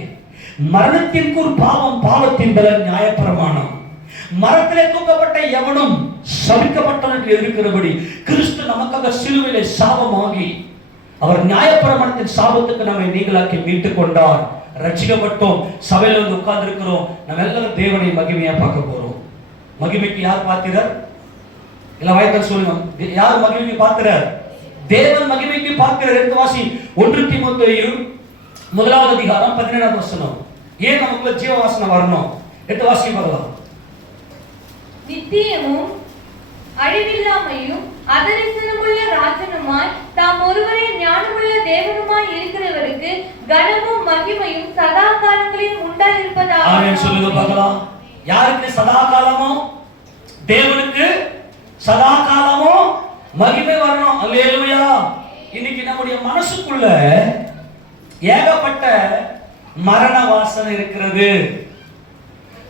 மரணத்திற்கு ஒரு பாவம், பாவத்தின் பலன் நியாயப்பிரமாணம். மரத்திலே தூக்கப்பட்ட எவனும் சபிக்கப்பட்டவனுக்கு இருக்கிறபடி கிறிஸ்து நமக்காக சிலுவையிலே சாபமாகி அவர் நியாயப்பிரமாணத்தின் சாபத்துக்கு நம்மை நீங்களாக்கி மீட்டுக் கொண்டார். ரட்சிக்கப்பட்டோம். சபையில வந்து உட்கார்ந்து இருக்கிறோம். நம்ம எல்லாரும் தேவனை மகிமையா பார்க்க போறோம். மகிமைக்கு யார் பாத்திரர்? இல்ல வாய்த்தல் சொல்லுங்க. யார் மகிமைக்கு பாத்திரர்? தேவன் மகிமைக்கு பாத்திரர். எடுத்து வாசி 1 தீமோத்தேயு 1வது அதிகாரம் 17வது வசனம். ஏன் நமக்குள்ள ஜீவ வாசனை வரணும்? எடுத்து வாசி பார்க்கலாம். நித்தியமும் அழிவில்லாமையும் அதரிசனமுள்ள ராஜனுமாய் தாம் ஒருவரே ஞானமுள்ள தேவனுமாய் இருக்கிறவருக்கு கனமும் மகிமையும் சதா காலங்களில் உண்டாயிருப்பதாக. ஆமென் சொல்லுங்க பார்க்கலாம். யாருக்கு சதா காலமோ? தேவனுக்கு சதா காலமோ மகிமை வரணும். அல்லேலூயா. இன்னைக்கு நம்முடைய மனசுக்குள்ள ஏகப்பட்ட மரண வாசனை இருக்கிறது.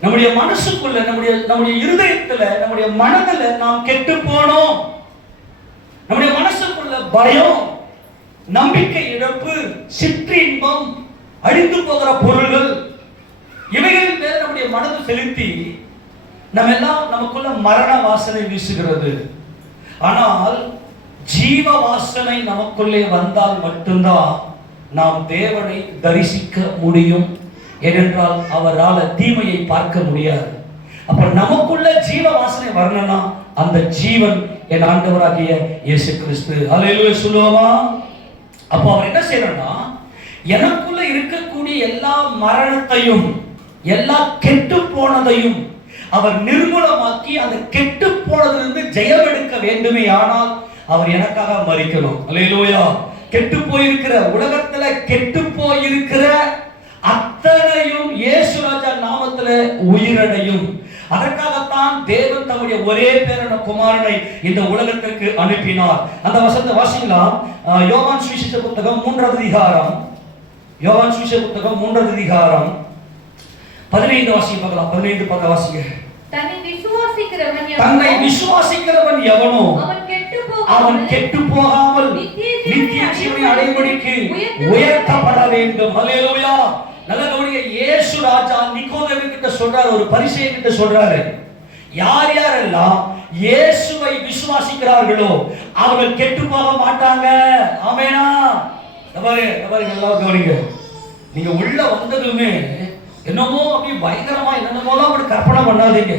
நம்முடைய மனசுக்குள்ள, நம்முடைய இருதயத்துல, நம்முடைய மனதுல நாம் கெட்டு போனோம். நம்முடைய மனசுக்குள்ள பயம், நம்பிக்கை இழப்பு, சிற்றின்பம், அழிந்து போகிற பொருள்கள், இவைகளின் மேல் நம்முடைய மனது செலுத்தி நம்ம எல்லாம் நமக்குள்ள மரண வாசனை வீசுகிறது. ஆனால் ஜீவ வாசனை நமக்குள்ளே வந்தால் மட்டும்தான் நாம் தேவனை தரிசிக்க முடியும். ஏனென்றால் அவரால் தீமையை பார்க்க முடியாது. அப்ப நமக்குள்ள ஜீவ வாசனை வரணும்னா அந்த ஜீவன் என் ஆண்டவராகிய இயேசு கிறிஸ்து. அல்லேலூயா சொல்லுவோமா? அப்போ அவர் என்ன செய்யணும்னா, எனக்குள்ள இருக்கக்கூடிய எல்லா மரணத்தையும், எல்லா கெட்டு போனதையும் அவர் நிர்மூலமாக்கி அந்த கெட்டு போனதிலிருந்து ஜெயம் எடுக்க வேண்டுமே ஆனால் அவர் எனக்காக மரிக்கணும். அல்லேலூயா. கெட்டு போயிருக்கிற உலகத்துல கெட்டு போயிருக்கிற அத்தனையும் இயேசு ராஜா நாமத்துல உயிரடையும். அதற்காகத்தான் தேவன் தம்முடைய ஒரே பேரான குமாரனை இந்த உலகத்திற்கு அனுப்பினார். அந்த வசனத்தை வாசிக்கலாம். யோவான் சுவிசேஷ புத்தகம் 3வது அதிகாரம், யோவான் சுவிசேஷ புத்தகம் 3வது அதிகாரம் 15 வாசிக்க பார்க்கலாம். 15 பார்க்க வாசிங்க. தன்னை விசுவாசிக்கிறவன் எவனோ அவன் கெட்டு போகாமல் நித்திய ஜீவனை அடையும்படிக்கு உயர்த்தப்பட வேண்டும். அல்லேலூயா. நல்ல கவனிங்க. இயேசு ராஜா நிக்கோதேமு கிட்ட சொல்றாரு, ஒரு பரிசேயன் கிட்ட சொல்றாரு, யார் யாரெல்லாம் இயேசுவை விசுவாசிக்கிறார்களோ அவர்கள் கெட்டு போக மாட்டாங்க. ஆமெனா? பாருங்க எல்லாம் கவனிங்க. நீங்க உள்ள வந்ததுமே என்னமோ அப்படி பயங்கரமா என்னென்னமோலாம் அப்படி கற்பனை பண்ணாதீங்க.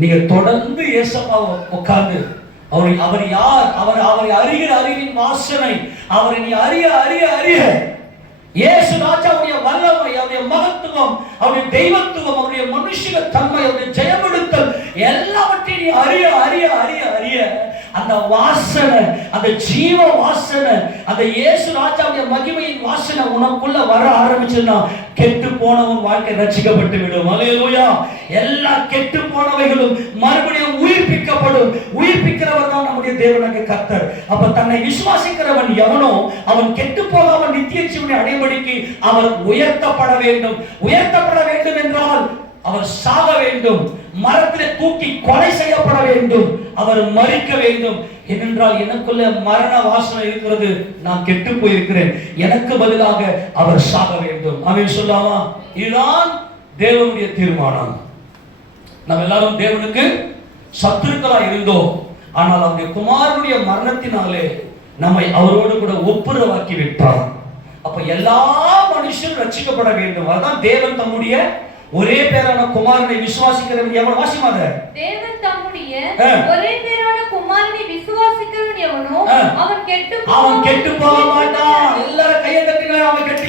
நீங்க தொடர்ந்து ஏசப்பாவை உட்கார்ந்து அவர் யார், அவரை அறிகிற அறிவின் வாசனை, அவரை நீ அறிய அறிய அறிய இயேசு ராஜாவுடைய வல்லமை, அவருடைய மகத்துவம், அவருடைய தெய்வத்துவம், அவருடைய மனுஷிக தன்மை, அவருடைய ஜெயமெடுத்தல் எல்லாவற்றையும் நீ அறிய அறிய அறிய அறிய அந்த வாசனை, அந்த ஜீவ வாசனை, அந்த இயேசு ராஜாவுடைய மகிமையின் வாசனை உனக்குள்ள வர ஆரம்பிச்சுன்னா கெட்டு போனவன் வாழ்க்கை ரட்சிக்கப்பட்டு விடும். அல்லேலூயா. எல்லா கெட்டு போனவைகளும் மறுபடியும் உயிர்ப்பிக்கப்படும். உயிர்ப்பிக்கிறவர் தான் நம்முடைய தேவனாகிய கர்த்தர். அப்ப தன்னை விசுவாசிக்கிறவன் எவனோ அவன் கெட்டு போகாமல் நித்திய ஜீவனை அடையும்படிக்கு அவர் உயர்த்தப்பட வேண்டும். உயர்த்தப்பட வேண்டும் என்றால் அவர் சாக வேண்டும், மரத்திலே தூக்கி கொலை செய்யப்பட வேண்டும், அவர் மரிக்க வேண்டும். ஏனென்றால் எனக்குள்ள மரண வாசனை இருக்கிறது, நான் கெட்டு போயிருக்கிறேன், எனக்கு பதிலாக அவர் சாக வேண்டும். ஆமென் சொல்லாமா? இதுதான் தேவனுடைய தீர்மானம். நாம் எல்லாரும் தேவனுக்கு சத்துருக்களா இருந்தோம். ஆனால் அவருடைய குமாரனுடைய மரணத்தினாலே நம்மை அவரோடு கூட ஒப்புரவாக்கி விட்டார். அப்ப எல்லா மனுஷரும் ரட்சிக்கப்பட வேண்டும். அதுதான் தேவன் தம்முடைய ஒரே பேரான குமாரனை விசுவாசிக்கிறவன் எவனோ, வாசிமாத தேவன் தம்முடைய ஒரே பேரான குமாரனை விசுவாசிக்கிறவன் எவனோ அவன் கெட்டு போக மாட்டான். எல்லாரும் கையை தட்டுங்க. அவன் கெட்டு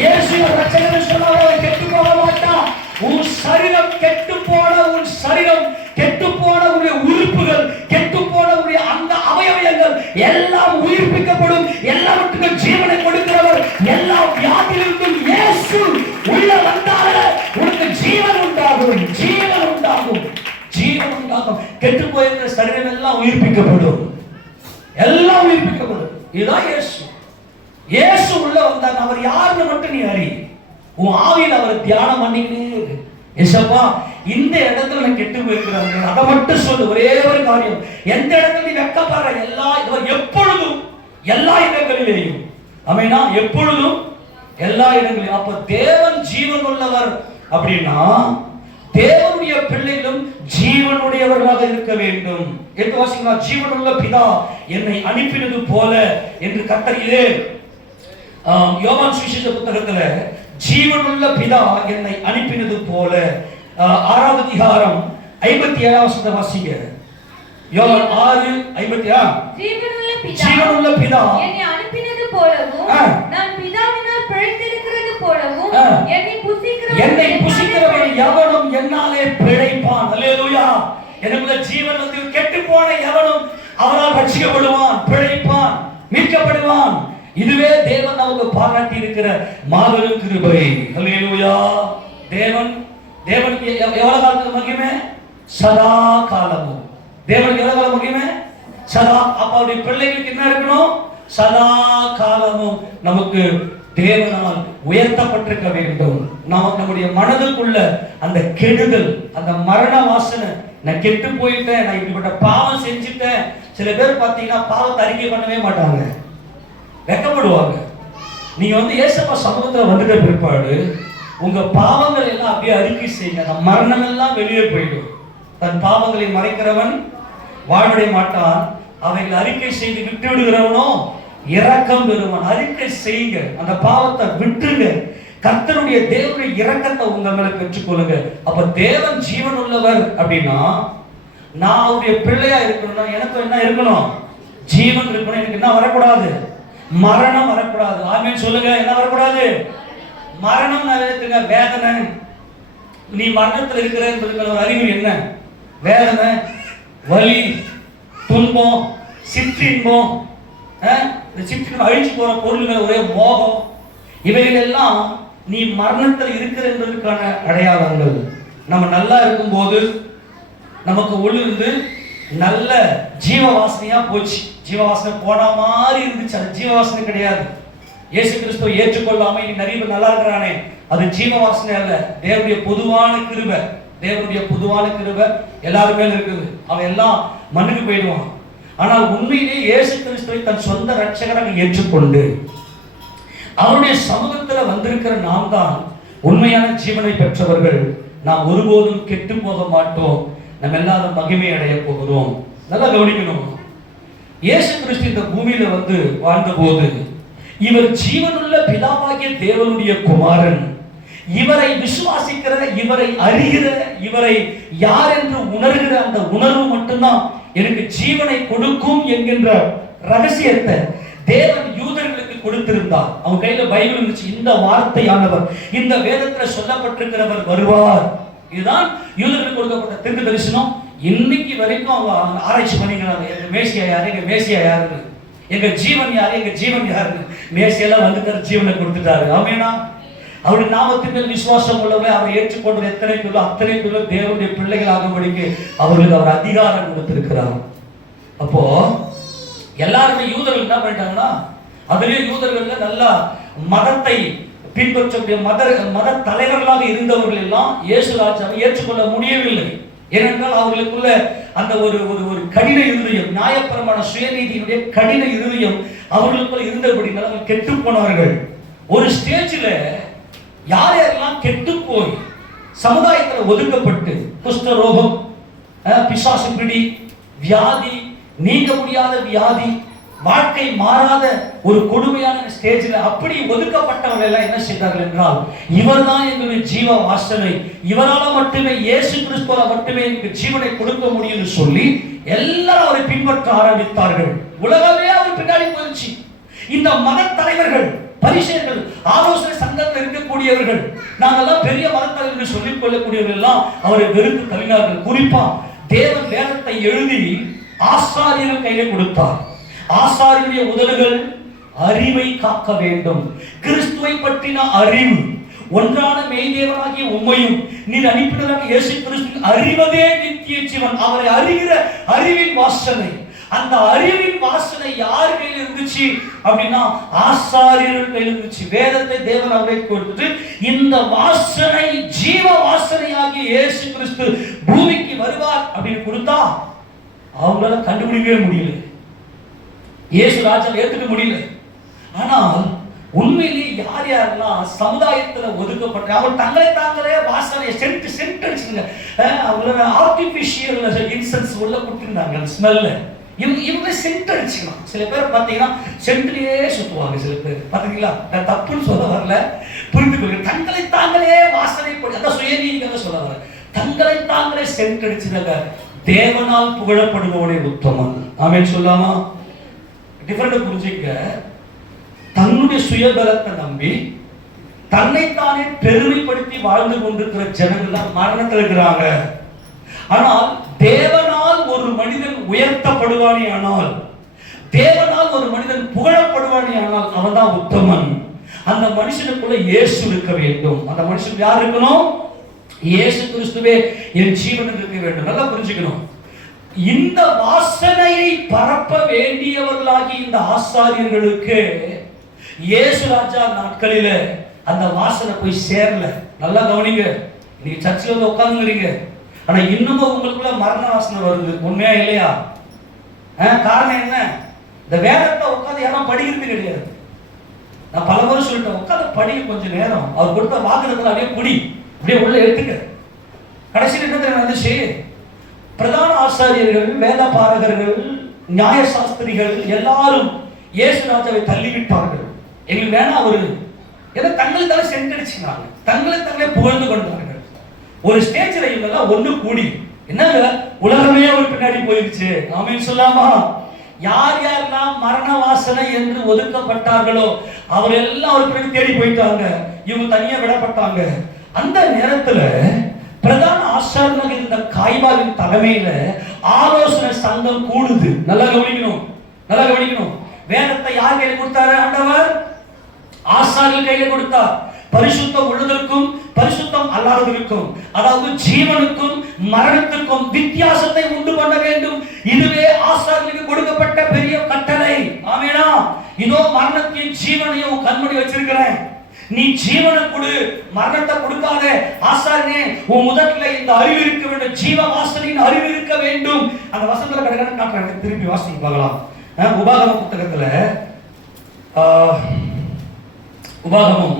இயேசு ரட்சகர் சொன்னார், அவன் கெட்டு போக மாட்டான். உன் சரீரம் கெட்டு போன, உன் சரீரம் கெட்டு போன, உன்னுடைய உறுப்புகள் கெட்டு போன, உன்னுடைய அந்த அவயவங்கள் எல்லாம் உயிர்ப்பிக்கப்படும். எல்லாவற்றுக்கும் ஜீவனை கொடுக்கிறவர். எல்லா வியாதிகளுக்கும் இயேசு உள்ள வந்தாலே உனக்கு ஜீவன் உண்டாகும், ஜீவன் உண்டாகும், ஜீவன் உண்டாகும். கெட்டு போயிருக்கிற சரீரம் எல்லாம் உயிர்ப்பிக்கப்படும், எல்லாம் உயிர்ப்பிக்கப்படும். இதுதான் இயேசு. இயேசு உள்ள வந்தார். அவர் யாருன்னு மட்டும் நீ அறி. உன் ஆவியில் அவர் தியானம் பண்ணிக்கிட்டே இருக்கு. ஏசப்பா, இந்த இடத்துல நான் கெட்டு போயிருக்கிறேன், அதை மட்டும் சொல்லு. ஒரே ஒரு காரியம், எந்த இடத்துல நீ வெட்கப்படுற எப்பொழுதும் எல்லா இடங்களிலேயும், ஆமெனா, எப்பொழுதும் எல்லா இடங்களிலும். அப்ப தேவன் ஜீவன் உள்ளவர் அப்படின்னா தேவனுடைய பிள்ளைகளும் ஜீவனுடையவர்களாக இருக்க வேண்டும். என்று வாசிக்கலாம், ஜீவனுள்ள பிதா என்னை அனுப்பினது போல என்று கர்த்தரிலே யோவான் சுவிசேஷ புத்தகத்துல ஜீவனுள்ள பிதா என்னை அனுப்பினது போல 6வது அதிகாரம் 57வது வசனத்தை வாசிங்க. யோவான் 6:57. ஜீவனுள்ள பிதா என்னை அனுப்பினது போலவும் நான் பிதாவினால் பிழைத்திருக்கிறது போலவும் என்னை புசிக்கிறவன் எவனும் என்னாலே பிழைப்பான். அல்லேலூயா. எனக்குள்ள ஜீவன் வந்து கெட்டு போன எவனும் அவரால் ரட்சிக்கப்படுவான், பிழைப்பான், மீட்கப்படுவான். இதுவே தேவன் நமக்கு பாராட்டி இருக்கிற மாபெரும் கிருபை. அல்லேலூயா. தேவனுக்கு எவ்வளவு காலத்துக்கு மகிமை? சதா காலமும். தேவனுக்கு எவ்வளவு காலம் மகிமை? சதா. அப்ப அவருடைய பிள்ளைகளுக்கு என்ன இருக்கணும்? சதா காலமும் நமக்கு தேவனால் உயர்த்தப்பட்டிருக்க வேண்டும். நம்முடைய மனதுக்குள்ள அந்த கெடுதல், அந்த மரண வாசனை, நான் கெட்டு போயிட்டேன், நான் இப்படிப்பட்ட பாவம் செஞ்சுட்டேன். சில பேர் பார்த்தீங்கன்னா பாவத்தை அறிக்கை பண்ணவே மாட்டாங்க, வெட்கப்படுவாங்க. நீங்க வந்து ஏசப்பா சமூகத்துல வந்துட்ட பிற்பாடு உங்க பாவங்கள் எல்லாம் அப்படியே அறிக்கை செய்யுங்க. அந்த மரணம் எல்லாம் வெளியே போயிடும். தன் பாவங்களை மறைக்கிறவன் வாழ்வடைய மாட்டான், அவைகளை அறிக்கை செய்து விட்டு விடுகிறவனோ இரக்கம் பெறுவான். அறிக்கை செய்யுங்க, அந்த பாவத்தை விட்டுருங்க. கர்த்தருடைய தேவனுடைய இரக்கத்தை உங்க மேல பெற்றுக்கொள்ளுங்க. அப்ப தேவன் ஜீவன் உள்ளவர் அப்படின்னா நான் அவருடைய பிள்ளையா இருக்கணும்னா எனக்கு என்ன இருக்கணும்? ஜீவன் இருக்கணும். எனக்கு என்ன வரக்கூடாது? மரணம் வரக்கூடாது. ஆமென் சொல்லுங்க. என்ன வரக்கூடாது? மரணம் நிறைவேற்றுங்க. வேதனை, நீ மரணத்தில் இருக்கிற என்பதுக்கான ஒரு அறிவு என்ன? வேதனை, வலி, துன்பம், சிற்றின்பம், சிற்றின்பம் அழிச்சு போற பொருள்கள், ஒரே மோகம், இவைகள் எல்லாம் நீ மரணத்தில் இருக்கிற என்பதற்கான அடையாளங்கள். நம்ம நல்லா இருக்கும்போது நமக்கு உள்ளிருந்து நல்ல ஜீவ வாசனையா போச்சு. ஜீவவாசனை போன மாதிரி இருந்துச்சு, அது ஜீவவாசனை கிடையாது. இயேசு கிறிஸ்துவை ஏற்றுக்கொள்ளாம நீ நிறைய பேர் நல்லா இருக்கிறானே, அது ஜீவவாசனை அல்ல. தேவனுடைய பொதுவான கிருபை, தேவனுடைய பொதுவான கிருபை எல்லாருமே இருக்குது. அவன் எல்லாம் மண்ணுக்கு போயிடுவான். ஆனால் உண்மையிலே இயேசு கிறிஸ்துவை தன் சொந்த ரட்சகராக ஏற்றுக்கொண்டு அவருடைய சமூகத்தில் வந்திருக்கிற நாம் தான் உண்மையான ஜீவனை பெற்றவர்கள். நாம் ஒருபோதும் கெட்டு போக மாட்டோம். நம்ம எல்லாரும் மகிமை அடைய போகிறோம். நல்லா கவனிக்கணும். இயேசு கிறிஸ்து இந்த பூமியில வந்து வாழ்ந்த போது இவர் ஜீவனுள்ள பிதாவாகிய தேவனுடைய குமாரன், இவரை விசுவாசிக்கிற, இவரை அறிகிற, இவரை யார் என்று உணர்கிற அந்த உணர்வு மட்டும்தான் எனக்கு ஜீவனை கொடுக்கும் என்கின்ற ரகசியத்தை தேவன் யூதர்களுக்கு கொடுத்திருந்தார். அவங்க கையில பைபிள் இருந்துச்சு. இந்த வார்த்தையானவர், இந்த வேதத்தில் சொல்லப்பட்டிருக்கிறவர் வருவார். இதுதான் யூதர்களுக்கு கொடுக்கப்பட்ட தீர்க்க தரிசனம். இன்னைக்கு வரைக்கும் அவங்க ஆராய்ச்சி பண்ணிக்கிறாங்க. எங்க மேசியா யாரு, எங்க மேசியா யாருன்னு, எங்க ஜீவன் யாரு, எங்க ஜீவன் யாருன்னு. மேசியெல்லாம் வந்துட்டார், ஜீவனை கொடுத்துட்டாரு. ஆமேனா? அவருடைய நாமத்தின் மேல் விசுவாசம் உள்ளவரை அவரை ஏற்றுக்கொண்டது எத்தனை பேரோ அத்தனை பேரோ தேவனுடைய பிள்ளைகள் ஆகும்படிக்கு அவர்களுக்கு அவர் அதிகாரம் கொடுத்திருக்கிறார். அப்போ எல்லாருமே யூதர்கள் என்ன பண்ணிட்டாங்கன்னா, அதுலயும் யூதர்கள்ல நல்லா மதத்தை பின்பற்றக்கூடிய மத தலைவர்களாக இருந்தவர்கள் எல்லாம் இயேசு ராஜாவை ஏற்றுக்கொள்ள முடியவில்லை. ஏனென்றால் அவர்களுக்குள்ள அந்த ஒரு ஒரு கடின இருதயம், நியாயப்பிரமாண சுயநீதியினுடைய கடின இருதயம் அவர்களுக்குள்ள இருந்தபடினால் அவங்க கெட்டு போனார்கள். ஒரு ஸ்டேஜில் யார் யாரெல்லாம் கெட்டு போய் சமுதாயத்தில் ஒதுக்கப்பட்டு, குஷ்டரோகம், பிசாசு பிடி, வியாதி, நீங்க முடியாத வியாதி, வாழ்க்கை மாறாத ஒரு கொடுமையான ஸ்டேஜில் அப்படி ஒதுக்கப்பட்டவர்கள் எல்லாம் என்ன செய்தார்கள் என்றால், இவர்தான் எங்களுடைய ஜீவ வாசனை, இவரால் மட்டுமே, இயேசு கிறிஸ்துவால மட்டுமே எனக்கு ஜீவனை கொடுக்க முடியும் சொல்லி எல்லாரும் அவரை பின்பற்ற ஆரம்பித்தார்கள். உலகமே அவர் பின்னாடி போயிடுச்சு. இந்த மத தலைவர்கள், பரிசேயர்கள், ஆலோசனை சங்கத்தில் இருக்கக்கூடியவர்கள், நாங்கெல்லாம் பெரிய மத தலைவர்கள் சொல்லிக் கொள்ளக்கூடியவர்கள் எல்லாம் அவரை வெறுத்து தள்ளினார்கள். குறிப்பா தேவன் வேதத்தை எழுதி ஆசாரியர்கள் கையில கொடுத்தார். ஆசாரியருடைய உதடுகள் அறிவை காக்க வேண்டும். கிறிஸ்துவை பற்றின அறிவு, ஒன்றான மெய்தேவனாகிய உம்மையும் நீர் அனுப்பினதாக இயேசு கிறிஸ்து அறிவதே நித்திய ஜீவன். அவரை அறிகிற அறிவின் வாசனை. அந்த அறிவின் வாசனை யார் கையில் இருந்துச்சு அப்படின்னா ஆசாரியர்கள் கையில் இருந்துச்சு. வேதத்தை தேவன் அவரை கொடுத்துட்டு இந்த வாசனை ஜீவ வாசனையாகிய இயேசு கிறிஸ்து பூமிக்கு வருவார் அப்படின்னு கொடுத்தா அவங்களால கண்டுபிடிக்கவே முடியல. இயேசு ராஜாவை ஏற்றுக்க முடியல. ஆனால் உண்மையிலே யார் யாரெல்லாம் சமுதாயத்தில் ஒதுக்கப்பட்ட, அவங்க தங்களை தாங்களே வாசனை சென்ட் அடிச்சுங்க, அவங்களோட ஆர்டிபிஷியல் இன்சென்ஸ் உள்ள கொடுத்துருந்தாங்க ஸ்மெல்ல. இவங்க சென்ட் அடிச்சுக்கலாம். சில பேர் பார்த்தீங்கன்னா சென்ட்லயே சுற்றுவாங்க. சில பேர் பார்த்தீங்களா, நான் தப்புன்னு சொல்ல வரல, புரிந்து கொள்ளுங்க. தங்களை தாங்களே வாசனை படி, அதான் சுயநீதிக்காக சொல்ல வர, தங்களை தாங்களே சென்ட் அடிச்சுதாங்க தேவனால் புகழப்படுபவனே உத்தமன். ஆமென் சொல்லாமா? டிஃபரெண்ட் புரிஞ்சுக்க. தன்னுடைய சுயபலத்தை நம்பி தன்னைத்தானே பெருமைப்படுத்தி வாழ்ந்து கொண்டிருக்கிற ஜனங்கள் தான் மரணத்தில் இருக்கிறாங்க. ஆனால் தேவனால் ஒரு மனிதன் உயர்த்தப்படுவானே ஆனால், தேவனால் ஒரு மனிதன் புகழப்படுவானே ஆனால் அவன் தான் உத்தமன். அந்த மனுஷனுக்குள்ள இயேசு இருக்க வேண்டும். அந்த மனுஷன் யார் இருக்கணும்? இயேசு கிறிஸ்துவே என் ஜீவனில் இருக்க வேண்டும். நல்லா புரிஞ்சுக்கணும். இந்த வாசனையை பரப்ப வேண்டியவர்களாகி இந்த ஆசாரியர்களுக்கு இயேசு ராஜா நாட்களில அந்த வாசனை போய் சேரல. நல்லா கவனிங்க. நீங்க சர்ச்சில் வந்து உட்காந்துங்கிறீங்க, ஆனா இன்னமும் உங்களுக்குள்ள மரண வாசனை வருது. உண்மையா இல்லையா? காரணம் என்ன? இந்த வேதத்தை உட்காந்து யாரும் படிக்கிறது கிடையாது. நான் பல முறை சொல்லிட்டேன், உட்காந்து படி கொஞ்சம் நேரம். அவர் கொடுத்த வாக்குறதுல அப்படியே குடி, அப்படியே உள்ள எடுத்துக்க. கடைசியில் என்ன வந்துச்சு? பிரதான ஆசாரியர்கள், வேத பாரகர்கள், நியாய சாஸ்திரிகள் எல்லாரும் இயேசு ராஜாவை தள்ளிவிட்டார்கள். எங்களுக்கு வேணாம் அவரு. ஏன்னா தங்களை தானே சென்றடிச்சுனாங்க, தங்களை தாங்களே புகழ்ந்து கொண்டார்கள். ஒரு ஸ்டேஜில் இவங்கெல்லாம் ஒண்ணு கூடி என்னங்க உலகமே ஒரு பின்னாடி போயிடுச்சு. ஆமென் சொல்லாமா? யார் யாரெல்லாம் மரண வாசனை என்று ஒதுக்கப்பட்டார்களோ அவரெல்லாம் ஒரு பின்னாடி தேடி போயிட்டாங்க. இவங்க தனியா விடப்பட்டாங்க. அந்த நேரத்துல பிரதான ஆசாரியர்கள் இருந்த காய்பாவின் தலைமையில ஆலோசனை சங்கம் கூடுது. நல்லா கவனிக்கணும், நல்லா கவனிக்கணும். வேதத்தை யார் கையில கொடுத்தாரு? ஆண்டவர் ஆசாரியர்கள் கையில கொடுத்தார். பரிசுத்தம் உள்ளதற்கும் பரிசுத்தம் அல்லாததற்கும், அதாவது ஜீவனுக்கும் மரணத்துக்கும் வித்தியாசத்தை உண்டு பண்ண வேண்டும். இதுவே ஆசாரியர்களுக்கு கொடுக்கப்பட்ட பெரிய கட்டளை. ஆமெனா? இதோ மரணத்தையும் ஜீவனையும் கண்மணி வச்சிருக்கிறேன், நீ ஜீவனை கொடு, மரணத்தை கொடுக்காத. ஆசாரியனே, உன் முதல்ல இந்த அறிவு இருக்க வேண்டும், ஜீவ வாசனையின் அறிவு இருக்க வேண்டும். அந்த வசனத்துல கடற்கரை காட்டுறாங்க, திருப்பி வாசிக்க பார்க்கலாம். உபாகமம் புத்தகத்துல உபாகமம்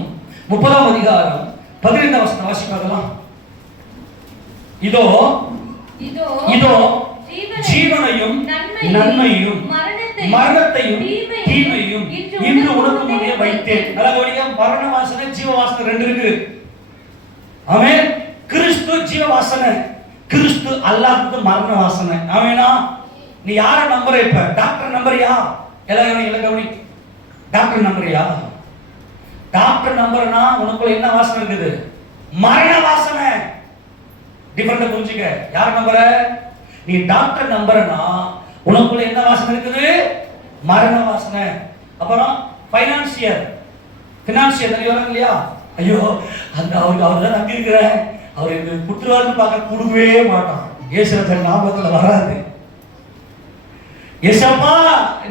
30ஆம் அதிகாரம் 15ஆம் வசனம் வாசிக்க பார்க்கலாம். இதோ இதோ ஜீவனையும் நன்மையும் மரணத்தையும் தீமையும் இன்று உனக்கு முன்னே வைத்தேன். நல்லா கவனிங்க, மரண வாசனை ஜீவ வாசனை ரெண்டு இருக்கு. ஆமென். கிறிஸ்து ஜீவ வாசனை, கிறிஸ்து அல்லாதது மரண வாசனை. ஆமெனா? நீ யாரை நம்புற? இப்ப டாக்டர் நம்புறியா? எல்லாம் கவனி. டாக்டர் நம்புறியா? டாக்டர் நம்புறனா உனக்குள்ள என்ன வாசனை இருக்குது? மரண வாசனை. டிஃபரெண்ட் புரிஞ்சுக்க. யார் நம்புற? நீ டாக்டர் நம்புறனா உனக்குள்ள என்ன வாசனை இருக்குது? மரண வாசனை. அப்புறம் ஃபைனான்சியர் தெரியும் இல்லையா? ஐயோ அந்த அவர் தான் நம்பி இருக்கிறேன், அவர் எனக்கு குற்றுவாருன்னு பார்க்க கொடுக்கவே மாட்டான். இயேசுவின் நாமத்துல வராது. ஏசப்பா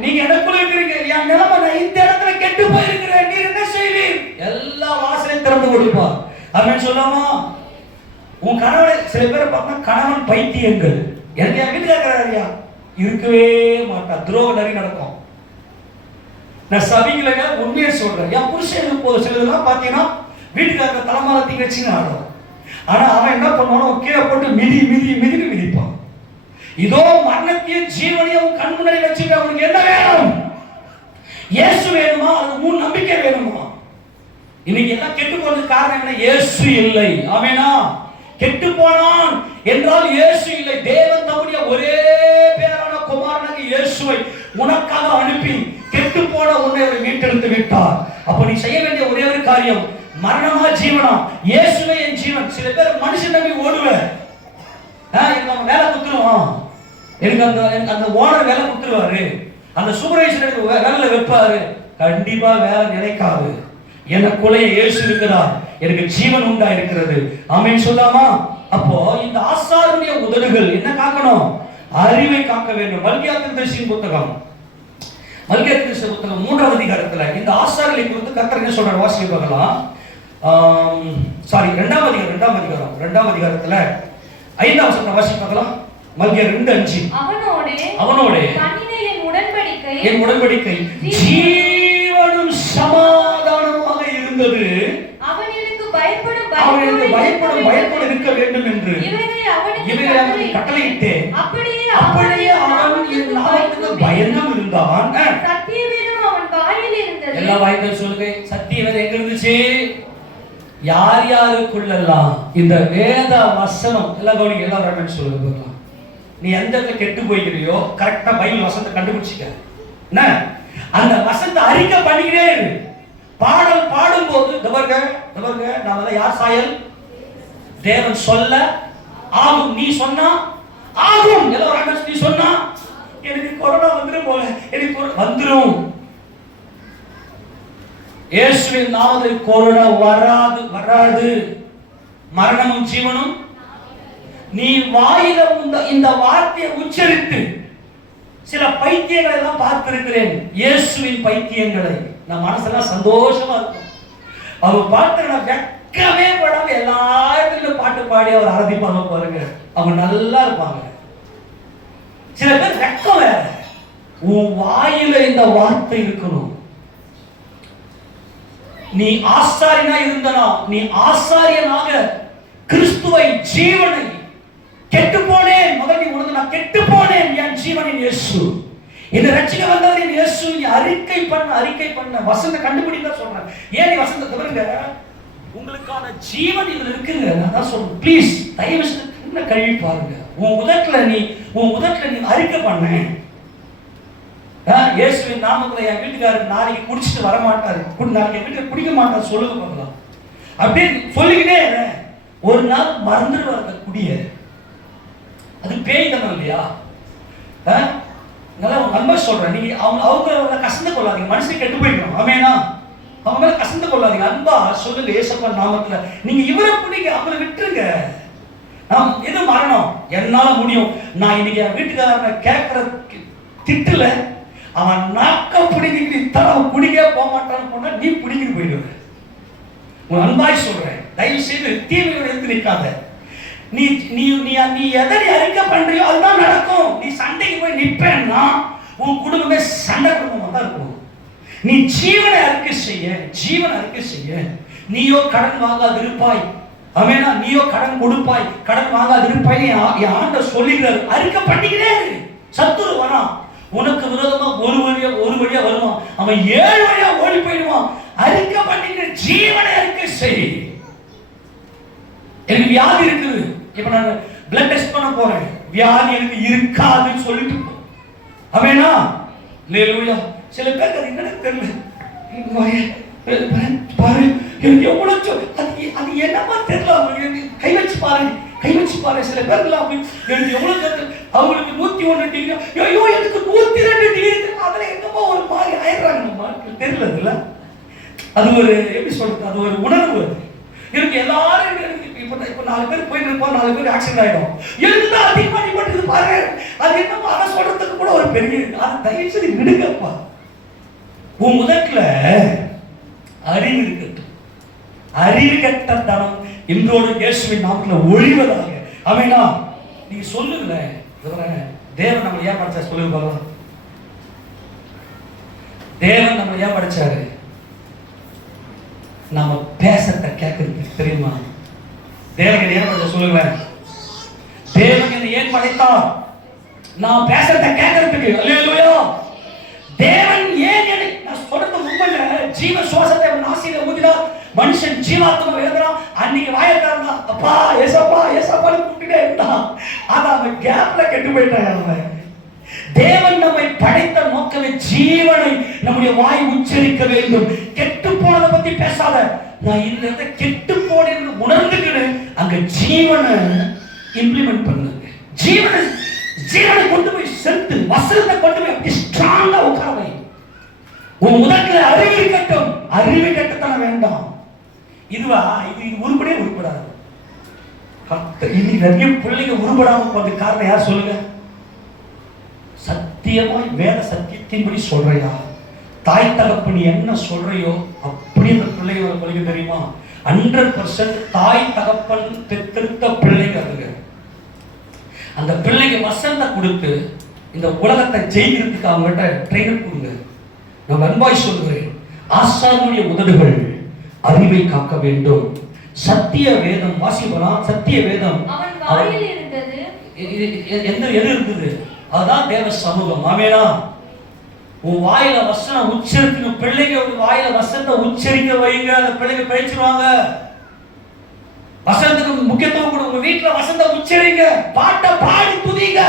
நீங்க எனக்குள்ள இருக்கிறீங்க, என் நிலைமை நான் இந்த இடத்துல கெட்டு போயிருக்கிறேன், நீர் என்ன செய்வீர்? எல்லா வாசலையும் திறந்து கொடுப்பார். அப்படின்னு சொல்லாமா? உன் கணவனை சில பேர் பார்த்தா கணவன் பைத்தியங்கள். எனக்கு என் வீட்டுல இருக்கிறாரியா இருக்கவே மாட்டான், துரோக நிறைய நடக்கும். நான் சபையில உண்மையை சொல்றேன். என் புருஷன் போது சிலதெல்லாம் பார்த்தீங்கன்னா வீட்டுக்காரங்க தலைமால தீங்கச்சின்னு ஆடும். ஆனா அவன் என்ன பண்ணுவானோ கீழே போட்டு மிதிப்பான். இதோ மரணத்தையும் ஜீவனையும் கண் முன்னாடி வச்சுட்டு அவனுக்கு என்ன வேணும்? இயேசு வேணுமா? அது மூணு நம்பிக்கை வேணுமா? இன்னைக்கு எல்லாம் கெட்டு போனதுக்கு காரணம் என்ன? இயேசு இல்லை. ஆமெனா? கெட்டு போனான் என்றால் இயேசு இல்லை. தேவன் தம்முடைய ஒரே பேரான குமாரனாகிய இயேசுவை உனக்காக அனுப்பி கெட்டு போன உன்னை மீட்டெடுத்து விட்டார். அப்ப நீ செய்ய வேண்டிய ஒரே ஒரு காரியம், மரணமா ஜீவனா? இயேசுவே என் ஜீவன். சில பேர் மனுஷன் நம்பி ஓடுவேன். எனக்கு வேலை குத்துருவான், எனக்கு அந்த ஓனர் வேலை குத்துருவாரு, அந்த சூப்பர்வைசர் வேலை வைப்பாரு. கண்டிப்பா வேலை நிலைக்காது. எனக்குள்ள இயேசு இருக்கிறார், எனக்கு ஜீவன் உண்டா இருக்கிறது. ஆமென் சொல்லாமா? அப்போ இந்த ஆசாருடைய உதடுகள் என்ன காக்கணும்? அறிவை காக்க வேண்டும். மல்கியா தீர்க்கதரிசியின் புத்தகம் 3வது அதிகாரத்துல இந்த ஆசாரிகளை குறித்து கர்த்தர் என்ன சொல்றார்? வாசிக்க பார்க்கலாம். 2வது அதிகாரத்துல 5வது வசனத்தை வாசிக்க பார்க்கலாம். மல்கியா 2:5. அவனோடு என் உடன்படிக்கை ஜீவனும் சமாதானமாக இருந்தது, அவனுக்கு பயப்பட இருக்க வேண்டும் என்று இவைகளை அவனுக்கு கட்டளையிட்டேன். அப்படியே அவன் என் நாமத்துக்கு பயந்தும் இருந்தான். எல்லா வாய்ப்பும் சொல்லுங்க. சத்தியவேதம் எங்க இருந்துச்சு? யார் யாருக்குள்ளெல்லாம் இந்த வேத வசனம் எல்லாம் கவனிங்க. எல்லாம் வரணும்னு சொல்லுங்க பார்க்கலாம். நீ எந்த இடத்துல கெட்டு போய்கிறியோ கரெக்டா பைபிள் வசனத்தை கண்டுபிடிச்சிக்க. என்ன அந்த வசனத்தை அறிக்கை பண்ணிக்கிட்டே இரு. பாடல் பாடும்போது நாம யார் சாயல்? தேவன் சொல்ல ஆகும். நீ சொன்னா ஆகும். எல்லாம் நீ சொன்னா எனக்கு கொரோனா வந்துரும் போல, எனக்கு வந்துரும். இயேசுவின் நாமத்தில் கொரோனா வராது. மரணமும் ஜீவனும் நீ வாயில இந்த வார்த்தையை உச்சரித்து. சில பைத்தியங்களை எல்லாம் பார்த்திருக்கிறேன், இயேசுவின் பைத்தியங்களை. நான் மனசெல்லாம் சந்தோஷமா இருக்கும். அவங்க பாட்டு நான் வெக்கமே படாம எல்லாத்திலும் பாட்டு பாடி அவர் ஆராதிப்பாங்க பாருங்க, அவங்க நல்லா இருப்பாங்க. சில பேர் வெக்கம் வேற. உன் வாயில இந்த வார்த்தை இருக்கணும். நீ ஆசாரியனா இருந்தனா, நீ ஆசாரியனாக கிறிஸ்துவை ஜீவனை கெட்டு போனேன். முதல் நீ உனக்கு நான் கெட்டு போனேன், என் ஜீவனின் இயேசு என்னை ரட்சிக்க வந்தவர் என் இயேசு. நீ அறிக்கை பண்ண வசந்த கண்டுபிடிக்க சொல்றேன். ஏன் நீ வசந்த தவிருங்க, உங்களுக்கான ஜீவன் இதுல இருக்குங்க. நான் தான் சொல்றேன், ப்ளீஸ் தயவு செஞ்சு கழுவி பாருங்க. உன் உதட்டுல நீ அறிக்கை பண்ண. இயேசுவின் நாமத்துல என் வீட்டுக்காரர் நாளைக்கு குடிச்சிட்டு வர மாட்டாரு, நாளைக்கு என் வீட்டுக்கு குடிக்க மாட்டாரு சொல்லுங்க பார்க்கலாம். அப்படின்னு சொல்லிக்கிட்டே ஒரு நாள் மறந்துடுவாங்க குடிய. அது பேய் தானே இல்லையா? நல்லா உங்க நண்பர் சொல்றேன், நீங்க அவங்க கசந்து கொள்ளாதீங்க. மனுஷன் கெட்டு போய்க்கணும். ஆமேனா? அவங்க மேல கசந்து கொள்ளாதீங்க. அன்பா சொல்லுங்க இயேசுப்பா நாமத்துல. நீங்க இவரை பிடிங்க, அவரை விட்டுருங்க. நான் எது மரணம் என்னால முடியும். நான் இன்னைக்கு என் வீட்டுக்காரனை கேட்கற திட்டுல அவன் நாக்க பிடிக்கிட்டு தரம் குடிக்க போக மாட்டான்னு போனா நீ பிடிக்கிட்டு போயிடுவ. உன் அன்பாய் சொல்றேன், தயவு செய்து தீமையோட எடுத்து நிற்காத. நீ நீ நீ நீ எதை அறிக்கை பண்றியோ அதுதான் நடக்கும். நீ சண்டைக்கு போய் நிற்பேன்னா உன் குடும்பமே சண்டை குடும்பமா தான் இருக்கும். நீ ஜீவனை அறிக்கை செய்ய. நீயோ கடன் வாங்காது இருப்பாய். ஆமெனா? நீயோ கடன் கொடுப்பாய், கடன் வாங்காது இருப்பாய். என் ஆண்டவர் சொல்லுகிறார், அறிக்கை பண்ணிக்கிறே. சத்துரு வரான், உனக்கு விரோதமா ஒரு வழியா வருவான், அவன் 7 வழியா ஓடி போயிடுவான். அறிக்கை பண்ணிக்கிற ஜீவனை அறிக்கை செய். எனக்கு வியாதி இருக்குது, இப்ப நான் பிளட் டெஸ்ட் பண்ண போறேன், வியாதி எனக்கு இருக்காதுன்னு சொல்லிட்டு போ. ஆமெனா? அல்லேலூயா. சில பேருக்கு அது என்னன்னு தெரியல, பாரு எனக்கு எவ்வளவு அது என்னமா தெரியல, கை வச்சு பாரு. சில பேருக்கு எனக்கு எவ்வளவு, அவங்களுக்கு 101 டிகிரி, ஐயோ எனக்கு 102 டிகிரி, அதுல என்னமோ ஒரு மாதிரி ஆயிடுறாங்க. நம்ம தெரியல இல்ல, அது ஒரு எப்படி சொல்றது, அது ஒரு உணர்வு. எனக்கு எல்லாரும் இப்ப 4 பேர் போயிட்டு இருப்போம், 4 பேர் ஆக்சிடென்ட் ஆயிடும், எனக்கு தான் அதிகமா நிப்பட்டு பாரு. அது என்னமோ அதை சொல்றதுக்கு கூட ஒரு பெரிய, அது தயவு செய்து விடுங்கப்பா. உன் முதல்ல அறிவு இருக்கட்டும். அறிவு கெட்ட தனம் இன்றோடு இயேசுவின் நாமத்துல ஒழிவதாக. ஆமெனா? நீங்க சொல்லுங்க, தேவன் நம்மளை ஏன் படைச்சா சொல்லுங்க பாருங்க. தேவன் நம்மளை ஏன் படைச்சாரு? நாம பேசத்த கேட்கறதுக்கு. தெரியுமா? தேவன் ஏன் படைச்சா சொல்லுங்க. தேவன் என்னை ஏன் படைத்தார்? நான் பேசத்த கேட்கறதுக்கு. அல்லேலூயா. தேவன் ஏன் என்னை, நான் சொல்றது உண்மையில, ஜீவ சுவாசத்தை நாசியில ஊதினார், மனுஷன் ஜீவாத்மா எழுதுறான். அன்னைக்கு வாயக்காரனா அப்பா ஏசப்பா ஏசப்பான்னு கூப்பிட்டுட்டே இருந்தான். ஆனா அவன் கேப்ல கெட்டு போயிட்டான். அவன் தேவன் நம்மை படைத்த நோக்கமே ஜீவனை நம்முடைய வாய் உச்சரிக்க வேண்டும். கெட்டு போனதை பத்தி பேசாத, நான் இந்த கெட்டு போனேன்னு உணர்ந்துக்கிட்டு அங்க ஜீவனை இம்ப்ளிமெண்ட் பண்ணுங்க. ஜீவனை கொண்டு போய் செலுத்து, வசனத்தை கொண்டு போய் அப்படி ஸ்ட்ராங்கா உட்கார வை. உன் முதல்ல அறிவு கட்டும், அறிவு கட்டத்தன வேண்டாம். இதுவா இது உருப்படியே உருப்படாது. இன்னைக்கு நிறைய பிள்ளைங்க உருப்படாம போறது காரணம் யார் சொல்லுங்க? சத்தியமாய் வேத சத்தியத்தின்படி சொல்றையா, தாய் தகப்பன் என்ன சொல்றையோ அப்படி அந்த பிள்ளைங்க ஒரு பிள்ளைங்க தெரியுமா? 100% தாய் தகப்பன் பெற்றெடுத்த பிள்ளைங்க அதுங்க. அந்த பிள்ளைங்க வசனத்தை கொடுத்து இந்த உலகத்தை ஜெயிக்கிறதுக்கு அவங்ககிட்ட ட்ரெயினர் கொடுங்க. நான் அன்பாய் சொல்கிறேன், ஆசாரியனுடைய உதடுகள் அறிவை காக்க வேண்டும். சத்திய வேதம் வாசிக்கலாம். சத்திய வேதம் எது இருந்தது? அதுதான் தேவ சமூகம். ஆமெனா? உன் வாயில வசனம் உச்சரிக்கணும். பிள்ளைங்க வாயில வசனத்தை உச்சரிக்க வைங்க, அந்த பிள்ளைங்க பேசிடுவாங்க. வசனத்துக்கு முக்கியத்துவம் கொடுங்க. உங்க வீட்டுல வசனத்தை உச்சரிங்க, பாட்டை பாடி துதிங்க.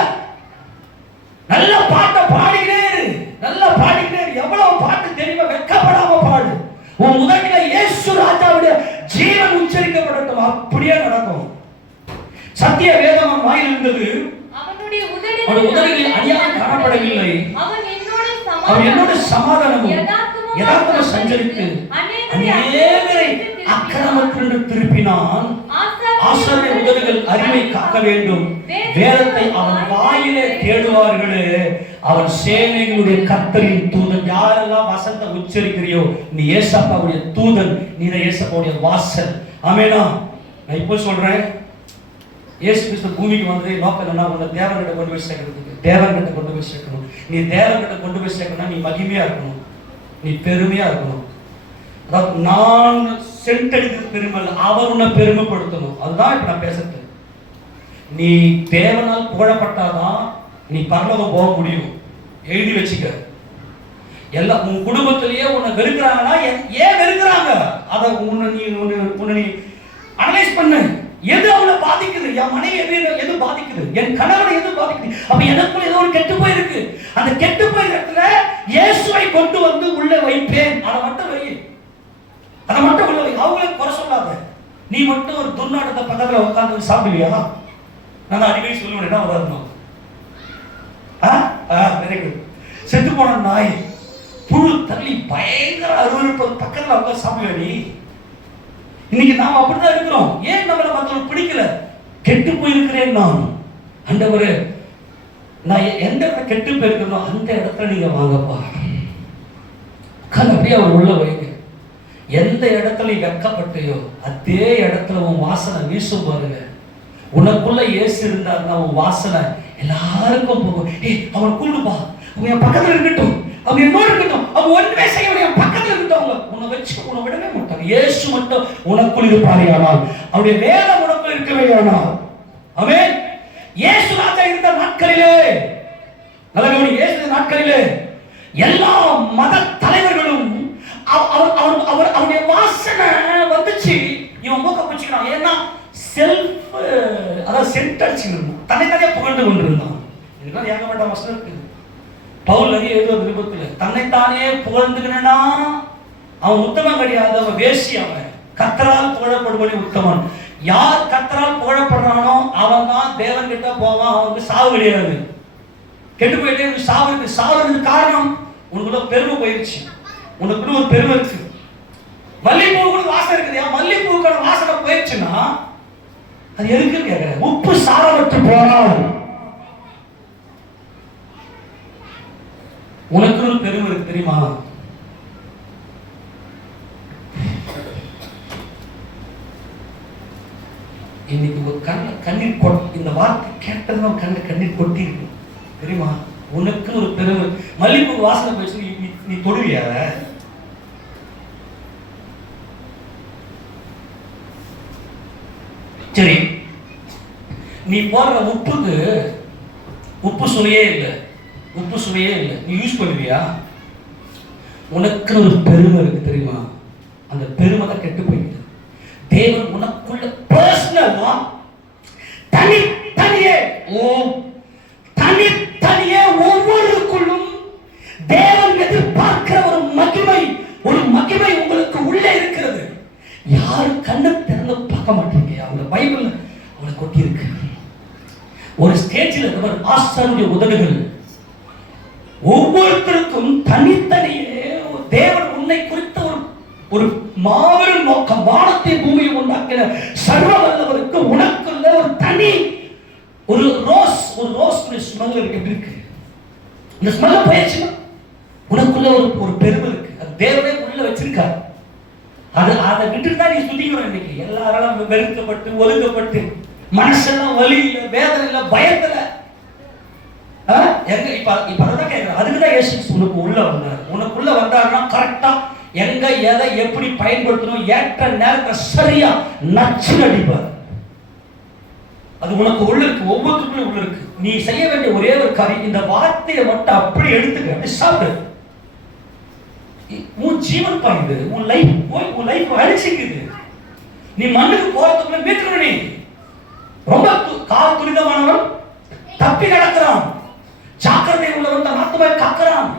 நல்ல பாட்டை பாடிக்கிட்டே, நல்லா பாடிக்கிட்டே. எவ்வளவு பாட்டு தெரியுமா? வெட்கப்படாம பாடு. உன் முதல்ல இயேசு ராஜாவுடைய ஜீவன் உச்சரிக்கப்படட்டும். அப்படியே நடக்கும். சத்திய வேதம் அவன் வாயில் இருந்தது, அவனுடைய உதடுகளில் அநியாயம் காணப்படவில்லை. அவன் என்னோட சமாதானமும் யதார்த்தமும் சஞ்சரித்து அநேகரை அக்கிரமத்திலிருந்து திருப்பினான். ஆசாரிய உதடுகள் அறிவை காக்க வேண்டும். வேதத்தை அவன் வாயிலே தேடுவார்களே, அவன் சேனைகளுடைய கர்த்தரின் தூதன். யாரெல்லாம் வசனத்தை உச்சரிக்கிறியோ நீ ஏசப்பாவுடைய தூதன், நீ ஏசப்பாவுடைய வாசல். ஆமெனா? நான் இப்போ சொல்றேன், இயேசு கிறிஸ்து பூமிக்கு வந்து நோக்கம் என்ன? உன்னை தேவன்கிட்ட கொண்டு போய் சேர்க்கறதுக்கு. தேவன்கிட்ட கொண்டு போய் சேர்க்கணும். நீ தேவன்கிட்ட கொண்டு போய் சேர்க்கணும். நீ மகிமையா இருக்கணும், நீ பெருமையா இருக்கணும். அதாவது நான் சென்றெடுக்கிறது பெருமை, அவர் உன்னை பெருமைப்படுத்தணும். அதுதான் இப்ப நான் பேசுறது. நீ தேவனால் புகழப்பட்டாதான் நீ பரலோகம் போக முடியும். எழுதி வச்சுக்க. எல்லாம் உன் குடும்பத்திலேயே உன்னை வெறுக்கிறாங்கன்னா ஏன் வெறுக்கிறாங்க? அதை உன்னை நீ அனலைஸ் பண்ணு. எது அவளை பாதிக்குது? என் மனைவி எது பாதிக்குது? என் கணவனை எது பாதிக்குது? அப்ப எனக்குள்ள ஏதோ ஒரு கெட்டு போயிருக்கு. அந்த கெட்டு போய் இடத்துல இயேசுவை கொண்டு வந்து உள்ள வைப்பேன். அதை மட்டும் வை, அதை மட்டும் உள்ள வை. அவங்களே குறை சொல்லாத. நீ மட்டும் ஒரு துர்நாடத்தை பக்கத்துல உட்காந்து சாப்பிடுவியா? நான் அடிக்கடி சொல்லுவேன், என்ன உதாரணம்? Very good. செத்து போன நாய் புழு தள்ளி பயங்கர அருவருப்பது பக்கத்துல உட்காந்து சாப்பிடுவியா நீ? இன்னைக்கு நாம் அப்படிதான் இருக்கிறோம். ஏன் நம்மளை மற்றவங்களுக்கு பிடிக்கல? கெட்டு போயிருக்கிறேன் நான். ஆண்டவரே, நான் எந்த இடத்துல கெட்டு போயிருக்கிறோம் அந்த இடத்துல நீங்க வாங்கப்பா. அப்படியே அவர் உள்ள வைங்க. எந்த இடத்துல நீ வெட்கப்பட்டையோ அதே இடத்துல உன் வாசனை வீசும் பாருங்க. உனக்குள்ள இயேசு இருந்தாருன்னா உன் வாசனை எல்லாருக்கும் போகும். அவன் கூடுப்பா, அவங்க என் பக்கத்துல இருக்கட்டும், அவங்க என்னோட இருக்கட்டும், அவங்க ஒன்றுமே செய்ய என் பக்கத்துல இருக்கட்டும். உன்னை வச்சு உன்னை விடவே மாட்டாங்க. இயேசு மட்டும் உனக்குள் இருப்பாரேயானால், அவருடைய வேதம் உனக்குள் இருக்கவேயானால். ஆமென். இயேசு ராஜா இருந்த நாட்களிலே, நல்ல இயேசு நாட்களில் நாட்களிலே எல்லா மத தலைவர்களும் அவருடைய வாசனை வந்துச்சு, இவன் மூக்க பிடிச்சிக்கிறான். ஏன்னா செல்ஃப், அதாவது சென்ட் அடிச்சுக்கணும், தன்னைத்தானே புகழ்ந்து கொண்டிருந்தான். இதெல்லாம் ஏகப்பட்ட வசனம் இருக்கு. பவுல் நிறைய எழுதுவது விருப்பத்தில் தன்னைத்தானே புகழ்ந்துக்கணும்னா அவன் உத்தமன் கிடையாது, அவன் வேசி. அவன் கர்த்தரால் புகழப்படுபடி உத்தமன். யார் கர்த்தரால் புகழப்படுறானோ அவன் தான் தேவன் கிட்ட போவான். அவனுக்கு சாவு கிடையாது, கெட்டு போயிட்டே சாவுக்கு. சாவுறதுக்கு காரணம் உனக்குள்ள பெருமை போயிடுச்சு, உனக்குள்ள ஒரு பெருமை இருக்கு. மல்லிகைப்பூவுக்கு வாசனை இருக்குதுயா, மல்லிகைப்பூவுக்கான வாசனை போயிடுச்சுன்னா அது எதுக்கு கேட்கிற? உப்பு சாரமற்று போனால் உனக்கு ஒரு பெருமை இருக்கு தெரியுமா? இன்னைக்கு ஒரு கண்ணீர் இந்த வார்த்தை கேட்டதும் கண்ணீர் கொட்டி இருக்கு தெரியுமா? உனக்கு ஒரு பெருமை. மல்லிகைப்பூ வாசனை போயிடுச்சு, நீ தொடுவியா? சரி, நீ போடுற உப்புக்கு உப்பு சுவையே இல்லை, உப்பு சுவையே இல்லை, நீ யூஸ் பண்ணுவியா? உனக்கு ஒரு பெருமை இருக்கு தெரியுமா? அந்த பெருமை தான் கெட்டு போயிடுது. தேவன் உனக்குள்ள பர்சனலா தனித்தனியே ஒவ்வொருக்குள்ளும் தேவன் எதிர்பார்க்கிற ஒரு மகிமை உங்களுக்கு உள்ளே இருக்கிறது. யாரு கண்ணை திறந்து பார்க்க மாட்டீங்க. அவங்க பைபிள் அவங்களை கொட்டி இருக்கு. ஒரு ஸ்டேஜில் இருந்தவர் ஆசாரிய உதடுகள். ஒவ்வொருத்தருக்கும் தனித்தனியே தேவன் உன்னை குறித்த ஒரு மாபெரும் நோக்கம். வானத்தை பூமியை உண்டாக்கிற சர்வ வல்லவருக்கு உனக்குள்ள ஒரு தனி ஒரு ரோஸ் ஸ்மெல் எப்படி இருக்கு? இந்த ஸ்மெல்ல போயிடுச்சுன்னா உனக்குள்ள ஒரு பெருமை இருக்கு. அது தேவனே உள்ள வச்சிருக்காரு. அதை விட்டுட்டு தான் நீ சுத்திக்கிறோம். இன்னைக்கு எல்லாரும் வெறுக்கப்பட்டு ஒதுக்கப்பட்டு மனசெல்லாம் வலி இல்லை, வேதனை இல்லை, பயத்துல எங்க இப்ப அதான் கேட்கிறேன். அதுக்குதான் இயேசு உனக்கு உள்ள வந்தார். உனக்குள்ள வந்தாருன்னா கரெக்டா எங்க எதை எப்படி பயன்படுத்தணும், ஏற்ற நேரத்தை சரியா நச்சு அடிப்பார். அது உனக்கு உள்ள இருக்கு, ஒவ்வொருத்தருக்கும் உள்ள இருக்கு. நீ செய்ய வேண்டிய ஒரே ஒரு காரியம், இந்த வார்த்தையை மட்டும் அப்படி எடுத்துக்க, சாப்பிடு. உன் ஜீவன் பாயுது, உன் லைஃப் அழிச்சிக்குது. நீ மண்ணுக்கு போறதுக்குள்ள மீட்கணும். நீ ரொம்ப கால் துரிதமானவன் தப்பி நடக்கிறான். ஜாக்கிரதை உள்ளவன் தன் ஆத்துமாவை காக்கிறான்.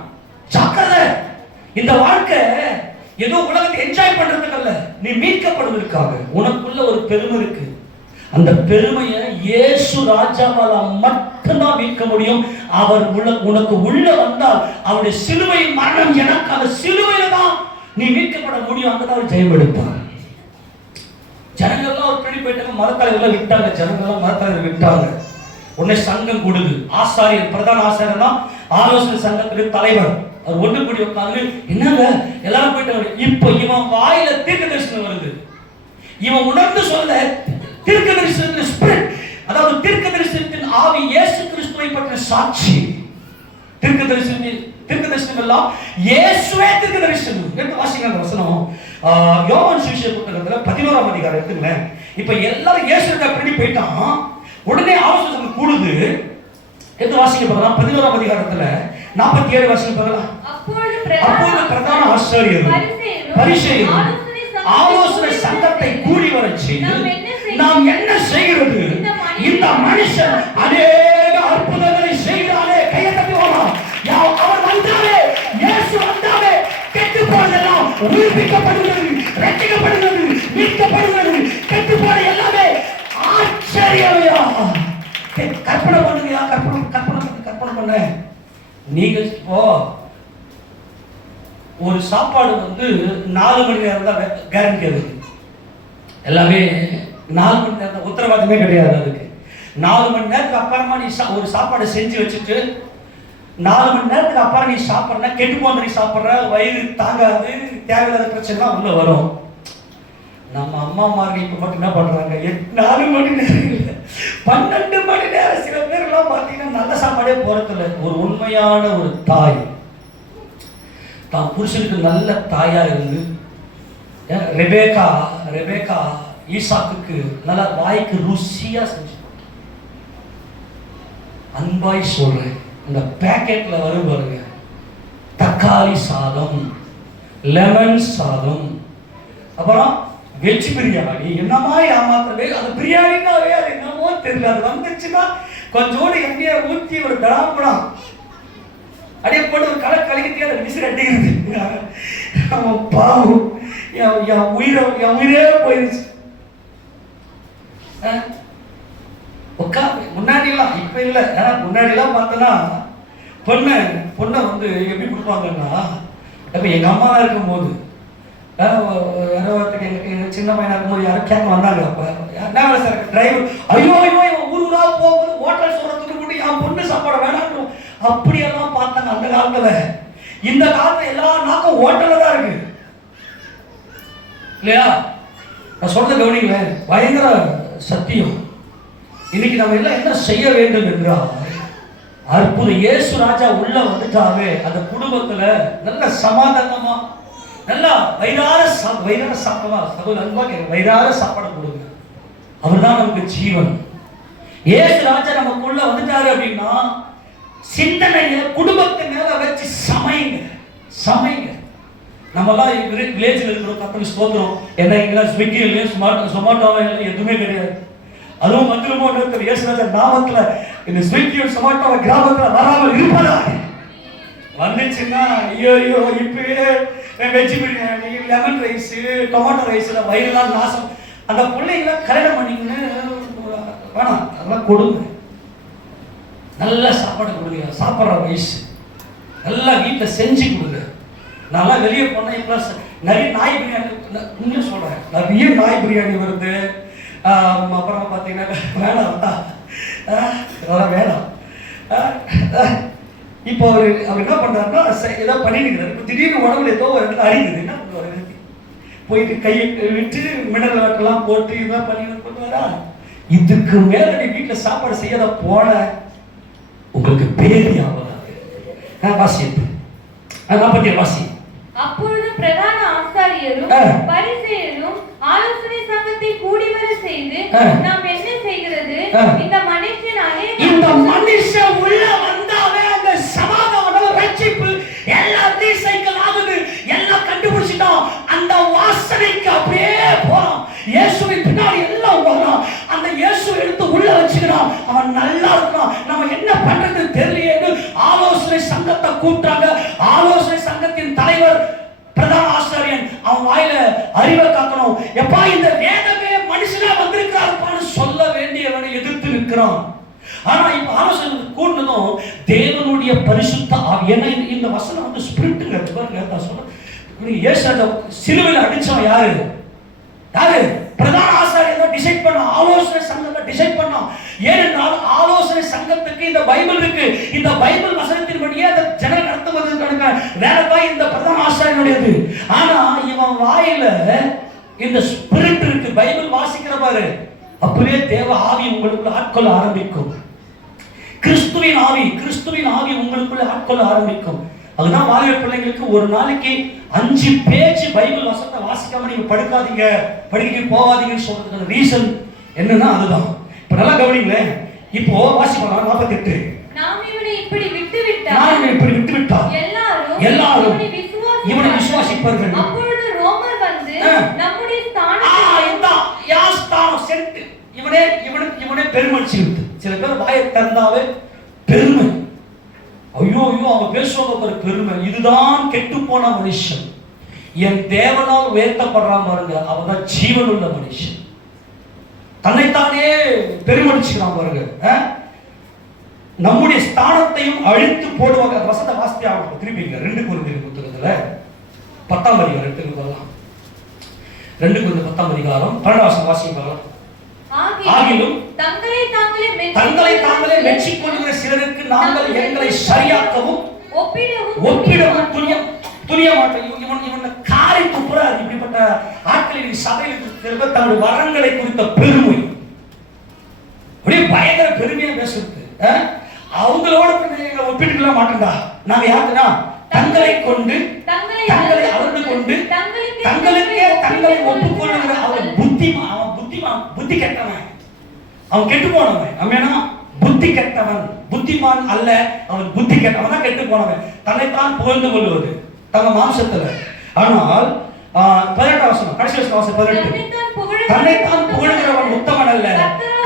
ஜாக்கிரதை. இந்த வாழ்க்கை ஏதோ உலகத்தை என்ஜாய் பண்றதுக்கு அல்ல, நீ மீட்கப்படுவதற்காக. உனக்குள்ள ஒரு பெருமை இருக்கு. அந்த பெருமையை இயேசு ராஜாவால மட்டும்தான் மீட்க முடியும். அவர் உனக்கு உள்ள வந்தால் அவருடைய சிலுவை மரணம் எனக்கு, அந்த சிலுவையில தான் நீ மீட்கப்பட முடியும். அங்கதான் ஜெயம் எடுப்பார். ஜனங்கள்லாம் ஒரு பிடி போயிட்டாங்க, மரத்தலைவர்கள் விட்டாங்க. ஜனங்கள்லாம் மரத்தலைவர் விட்டாங்க. உடனே சங்கம் கூடுது. ஆசாரியர், பிரதான ஆசாரியர் தான் ஆலோசனை சங்கத்துக்கு தலைவர். அவர் ஒன்று கூடி உட்காந்து, என்னங்க எல்லாரும் போயிட்டாங்க. இப்ப இவன் வாயில தீர்க்க தரிசனம் வருது. இவன் உணர்ந்து சொல்ல தீர்க்க தரிசனத்தின் ஸ்பிரிட், அதாவது தீர்க்க தரிசனத்தின் ஆவி, இயேசு கிறிஸ்துவை பற்றிய சாட்சி. தீர்க்க தரிசனம் எல்லாம் இயேசுவே தீர்க்க தரிசனம். எடுத்து வாசிங்க அந்த வசனம். யோவான் சுவிசேஷ புத்தகத்துல 11ஆம் அதிகாரம் எடுத்துங்களேன். இப்ப எல்லாரும் இயேசுவை பிடி போயிட்டான். உடனே ஆலோசனை கூடுது. எடுத்து வாசிக்க பார்க்கலாம். 11ஆம் அதிகாரத்துல 47 வாசிக்க பார்க்கலாம். அப்பொழுது பிரதான ஆசாரியரும் பரிசேயரும் ஆலோசனை சங்கத்தை கூடி வரச் செய்து, நாம் என்ன செய்கிறது? இந்த மனுஷன் அநேக அற்புதங்களை செய்கிறானே. கையை தட்டி வரலாம். அவர் வந்தாலே, இயேசு வந்தாலே கெட்டு போனதெல்லாம் உயிர்ப்பிக்கப்படுகிறது, ரட்சிக்கப்படுகிறது, மீட்கப்படுகிறது. கெட்டு போன எல்லாமே ஆச்சரியமையா. கற்பனை பண்ணுங்கயா, கற்பனை பண்ண. நீங்க இப்போ ஒரு சாப்பாடு 4 மணி நேரம் தான் கேரண்டி. அதுக்கு எல்லாமே 4 மணி நேரம் உத்தரவாதமே கிடையாது. அதுக்கு 4 மணி நேரத்துக்கு அப்புறமா நீ ஒரு சாப்பாடு செஞ்சு வச்சுட்டு 4 மணி நேரத்துக்கு அப்புறம் நீ சாப்பிட்றனா கெட்டு போன, நீ சாப்பிட்ற வயிறு தாங்காது, தேவையில்லாத பிரச்சனைலாம் உள்ள வரும். நம்ம அம்மாமார்கள் இப்ப மட்டும் என்ன பண்றாங்க, 4 மணி நேரம் இல்லை, 12 மணி நேரம். சில பேர் எல்லாம் பார்த்தீங்கன்னா நல்ல சாப்பாடே போறதில்லை. ஒரு உண்மையான ஒரு தாய் தான் புருஷனுக்கு நல்ல தாயா இருந்து, ரெபேக்கா ஈசாக்குக்கு நல்ல வாய்க்கு ருசியா செஞ்சு, அன்பாய் சொல்றேன். அந்த பேக்கெட்ல வரும் பாருங்க, தக்காளி சாதம், லெமன் சாதம், அப்புறம் வெஜ் பிரியாணி. என்னமா ஏமாத்தவே, அது பிரியாணினாவே அது என்னமோ தெரியல. அது வந்துச்சுன்னா கொஞ்சோடு எண்ணெயை ஊற்றி ஒரு தடாம்படம் அப்படியே போட்டு ஒரு கடை கலக்கிட்டே அதை விசிறு அடிக்கிறது. அவன் பாவம், என் உயிரே போயிடுச்சு. முன்னாடிலாம் இப்ப இல்லை, ஏன்னா முன்னாடிலாம் பார்த்தோன்னா பொண்ணை வந்து எப்படி கொடுப்பாங்கன்னா, இப்போ எங்க அம்மா தான் இருக்கும்போது எனக்கு சின்ன பையனா இருக்கும்போது யாரும் கேட்க வந்தாங்க. அப்ப என்ன வேலை சார் டிரைவர், ஐயோ இவன் ஊரா போகும்போது ஹோட்டல் சொல்றதுக்கு முன்னாடி என் பொண்ணு சாப்பாடு வேணாம் அப்படியெல்லாம் பார்த்தாங்க அந்த காலத்துல. இந்த காலத்துல எல்லா நாக்கும் ஹோட்டல்ல தான் இருக்கு இல்லையா? நான் சொல்றத கவனிங்களேன், பயங்கர சத்தியம். இன்னைக்கு நம்ம எல்லாம் என்ன செய்ய வேண்டும் என்றால், அற்புத இயேசு ராஜா உள்ள வந்துட்டாவே அந்த குடும்பத்துல நல்ல சமாதானமா, நல்லா வயிறார சாப்பிடமா, சகோதர அன்பா வயிறார சாப்பாடு கொடுங்க. அவர்தான் நமக்கு ஜீவன். இயேசு ராஜா நமக்குள்ள வந்துட்டாரு அப்படின்னா சிந்தனைய குடும்பத்தை மேல வச்சு சமைங்க. நம்மலாம் வில்லேஜில் இருக்கிறோம், கத்தருக்கு ஸ்தோத்திரம். என்ன இங்கே ஸ்விக்கிலையும் சொமாட்டோவும் எதுவுமே கிடையாது. அதுவும் மந்திரமோ ஒருத்தர் இயேசுராஜா நாமத்துல இந்த ஸ்விக்கியும் சொமாட்டோவை கிராமத்துல வராமல் இருப்பதா வந்துச்சுன்னா, ஐயோ இப்பயே veg biryani, lemon rice, tomato ரைஸ்ல வயிறுலாம் நாசம். அந்த பிள்ளைங்கள கல்யாணம் பண்ணிங்கன்னு வேணாம், அதெல்லாம் கொடுங்க. நல்ல சாப்பாடு கொடுங்க, சாப்பிட்ற வயசு நல்லா வீட்டில் செஞ்சு கொடுங்க. நல்லா வெளியே போனேன், இப்போ நிறைய நாய் பிரியாணி, இன்னும் சொல்கிறேன், நிறைய நாய் பிரியாணி வருது. அப்புறம் பார்த்தீங்கன்னா வேணாம் வேணாம். இப்போ அவர் என்ன பண்ணுறாருன்னா, ஏதோ பண்ணிட்டு இருக்கிறார். இப்போ திடீர்னு உடம்புல ஏதோ அறியுது, என்ன பண்ணுவார், போயிட்டு கையை விட்டு மினரல் வாட்டர்லாம் போட்டு இதெல்லாம் பண்ணுவாரா? இதுக்கு மேல நீ வீட்டில் சாப்பாடு செய்யாத போன உங்களுக்கு பேதி ஆவதாக. வாசி 40 வாசி. அப்பொழுது பிரதான ஆசாரியரும் பரிசேயரும் ஆலோசனை சங்கத்தை கூடி வர செய்து, நாம் என்ன செய்கிறது, இந்த மனுஷன் உள்ள வந்தாவே அந்த சமாதானம் ரட்சிப்பு எல்லாம் ரீசைக்கிள் ஆகுது, எல்லாம் கண்டுபிடிச்சிட்டோம். அந்த வாசனைக்கு அப்படியே போறோம், இயேசுவின் பின்னாடி எல்லாம் போறோம். அந்த இயேசு எடுத்து உள்ள வச்சுக்கிறோம், அவன் நல்லா இருக்கான். நம்ம என்ன பண்றது தெரியலையேன்னு ஆலோசனை சங்கத்தை கூப்பிட்டாங்க. ஆலோசனை சங்கத்தின் தலைவர் பிரதான ஆசாரியன் அவன் வாயில அறிவை காக்கணும். எப்பா இந்த வேதமே மனுஷனா வந்திருக்கிறாருப்பான்னு சொல்ல வேண்டியவனை எதிர்த்து நிற்கிறான். ஆனா இப்ப ஆலோசனை கூட்டணும் தேவனுடைய பரிசுத்த ஆவி. ஏன்னா இந்த வசனம் வந்து ஸ்பிரிட்டுங்க சொல்ல. இயேசு சிலுவையில் அடிச்சவன் யாரு? பிரதான ஆசாரியர் டிசைட் பண்ண, ஆலோசனை சங்கத்தை டிசைட் பண்ணோம். ஏனென்றால் ஆலோசனை சங்கத்துக்கு இந்த பைபிள் இருக்கு. இந்த பைபிள் வசனத்தின்படியே அந்த ஜனங்கள் நடத்துவதற்கான வேலை தான் இந்த பிரதான ஆசாரியனுடையது. ஆனா இவன் வாயில இந்த ஸ்பிரிட் இருக்கு. பைபிள் வாசிக்கிற பாரு, அப்பவே தேவ ஆவி உங்களுக்குள்ள ஆட்கொள்ள ஆரம்பிக்கும். கிறிஸ்துவின் ஆவி உங்களுக்குள்ள ஆட்கொள்ள ஆரம்பிக்கும். அதுதான் வாலிப பிள்ளைங்களுக்கு ஒரு நாளைக்கு 5 பேஜ் பைபிள் வசனத்தை வாசிக்காம நீங்க படிக்க போவாதீங்கன்னு சொல்றதுக்கான ரீசன் என்னன்னா அதுதான். இப்ப நல்லா கவனிங்களேன். இப்போ வாசிப்போம் 48. நாம் இவனை இப்படி விட்டுவிட்டால் எல்லாரும் இவனை விசுவாசிப்பார்கள். அப்பொழுது ரோமர் வந்து நம்முடைய ஸ்தானத்தை இவனே பெருமடிச்சு விட்டு. சில பேர் வாயை திறந்தாவே பெருமை. ஐயோ அவன் பேசுவாங்க பாரு, பெருமை. இதுதான் கெட்டு போன மனுஷன். என் தேவனால் உயர்த்தப்படுறான் பாருங்க, அவன் ஜீவன் உள்ள மனுஷன். தன்னைத்தானே பெருமடிச்சுக்கிறான் பாருங்க. நம்முடைய ஸ்தானத்தையும் அழித்து போடுவாங்க. வசந்த வாசித்து ஆகும். திருப்பிங்க 2 கொரிந்தியர் புத்தகத்துல 10ஆம் அதிகாரம் எடுத்துட்டு வரலாம். 2 கொரிந்தியர் 10ஆம் அதிகாரம் 12ஆம் வாசிக்கலாம். ஆகிலும் தங்களை தாங்களே மெச்சிக் கொள்கிற சிலருக்கு நாங்கள் எங்களை சரியாக்கவும் ஒப்பிடவும் துணிய மாட்டோம். இவன் காரை துப்புறாரு. இப்படிப்பட்ட ஆட்களின் சபையில் தன்னுடைய வரங்களை குறித்த பெருமை, அப்படியே பயங்கர பெருமையா பேசுறது. அவங்களோட ஒப்பிட்டுக்கலாம் மாட்டேன்டா. நாங்க யாருன்னா தங்களை கொண்டு தங்களை அளந்து கொண்டு தங்களுக்கே தங்களை ஒப்புக்கொள்ளுகிற அவன் புத்தி கெட்டவன், அவன் கெட்டு போனவன். அவன் புத்தி கெட்டவன், புத்திமான் அல்ல அவன், புத்தி கெட்டவன் தான் கெட்டு போனவன். தன்னைத்தான் புகழ்ந்து கொள்வது தங்க மாம்சத்துல. ஆனால் 18 வசனம், கடைசி வசனம் 18, தன்னைத்தான் புகழ்கிறவன் உத்தமன் அல்ல,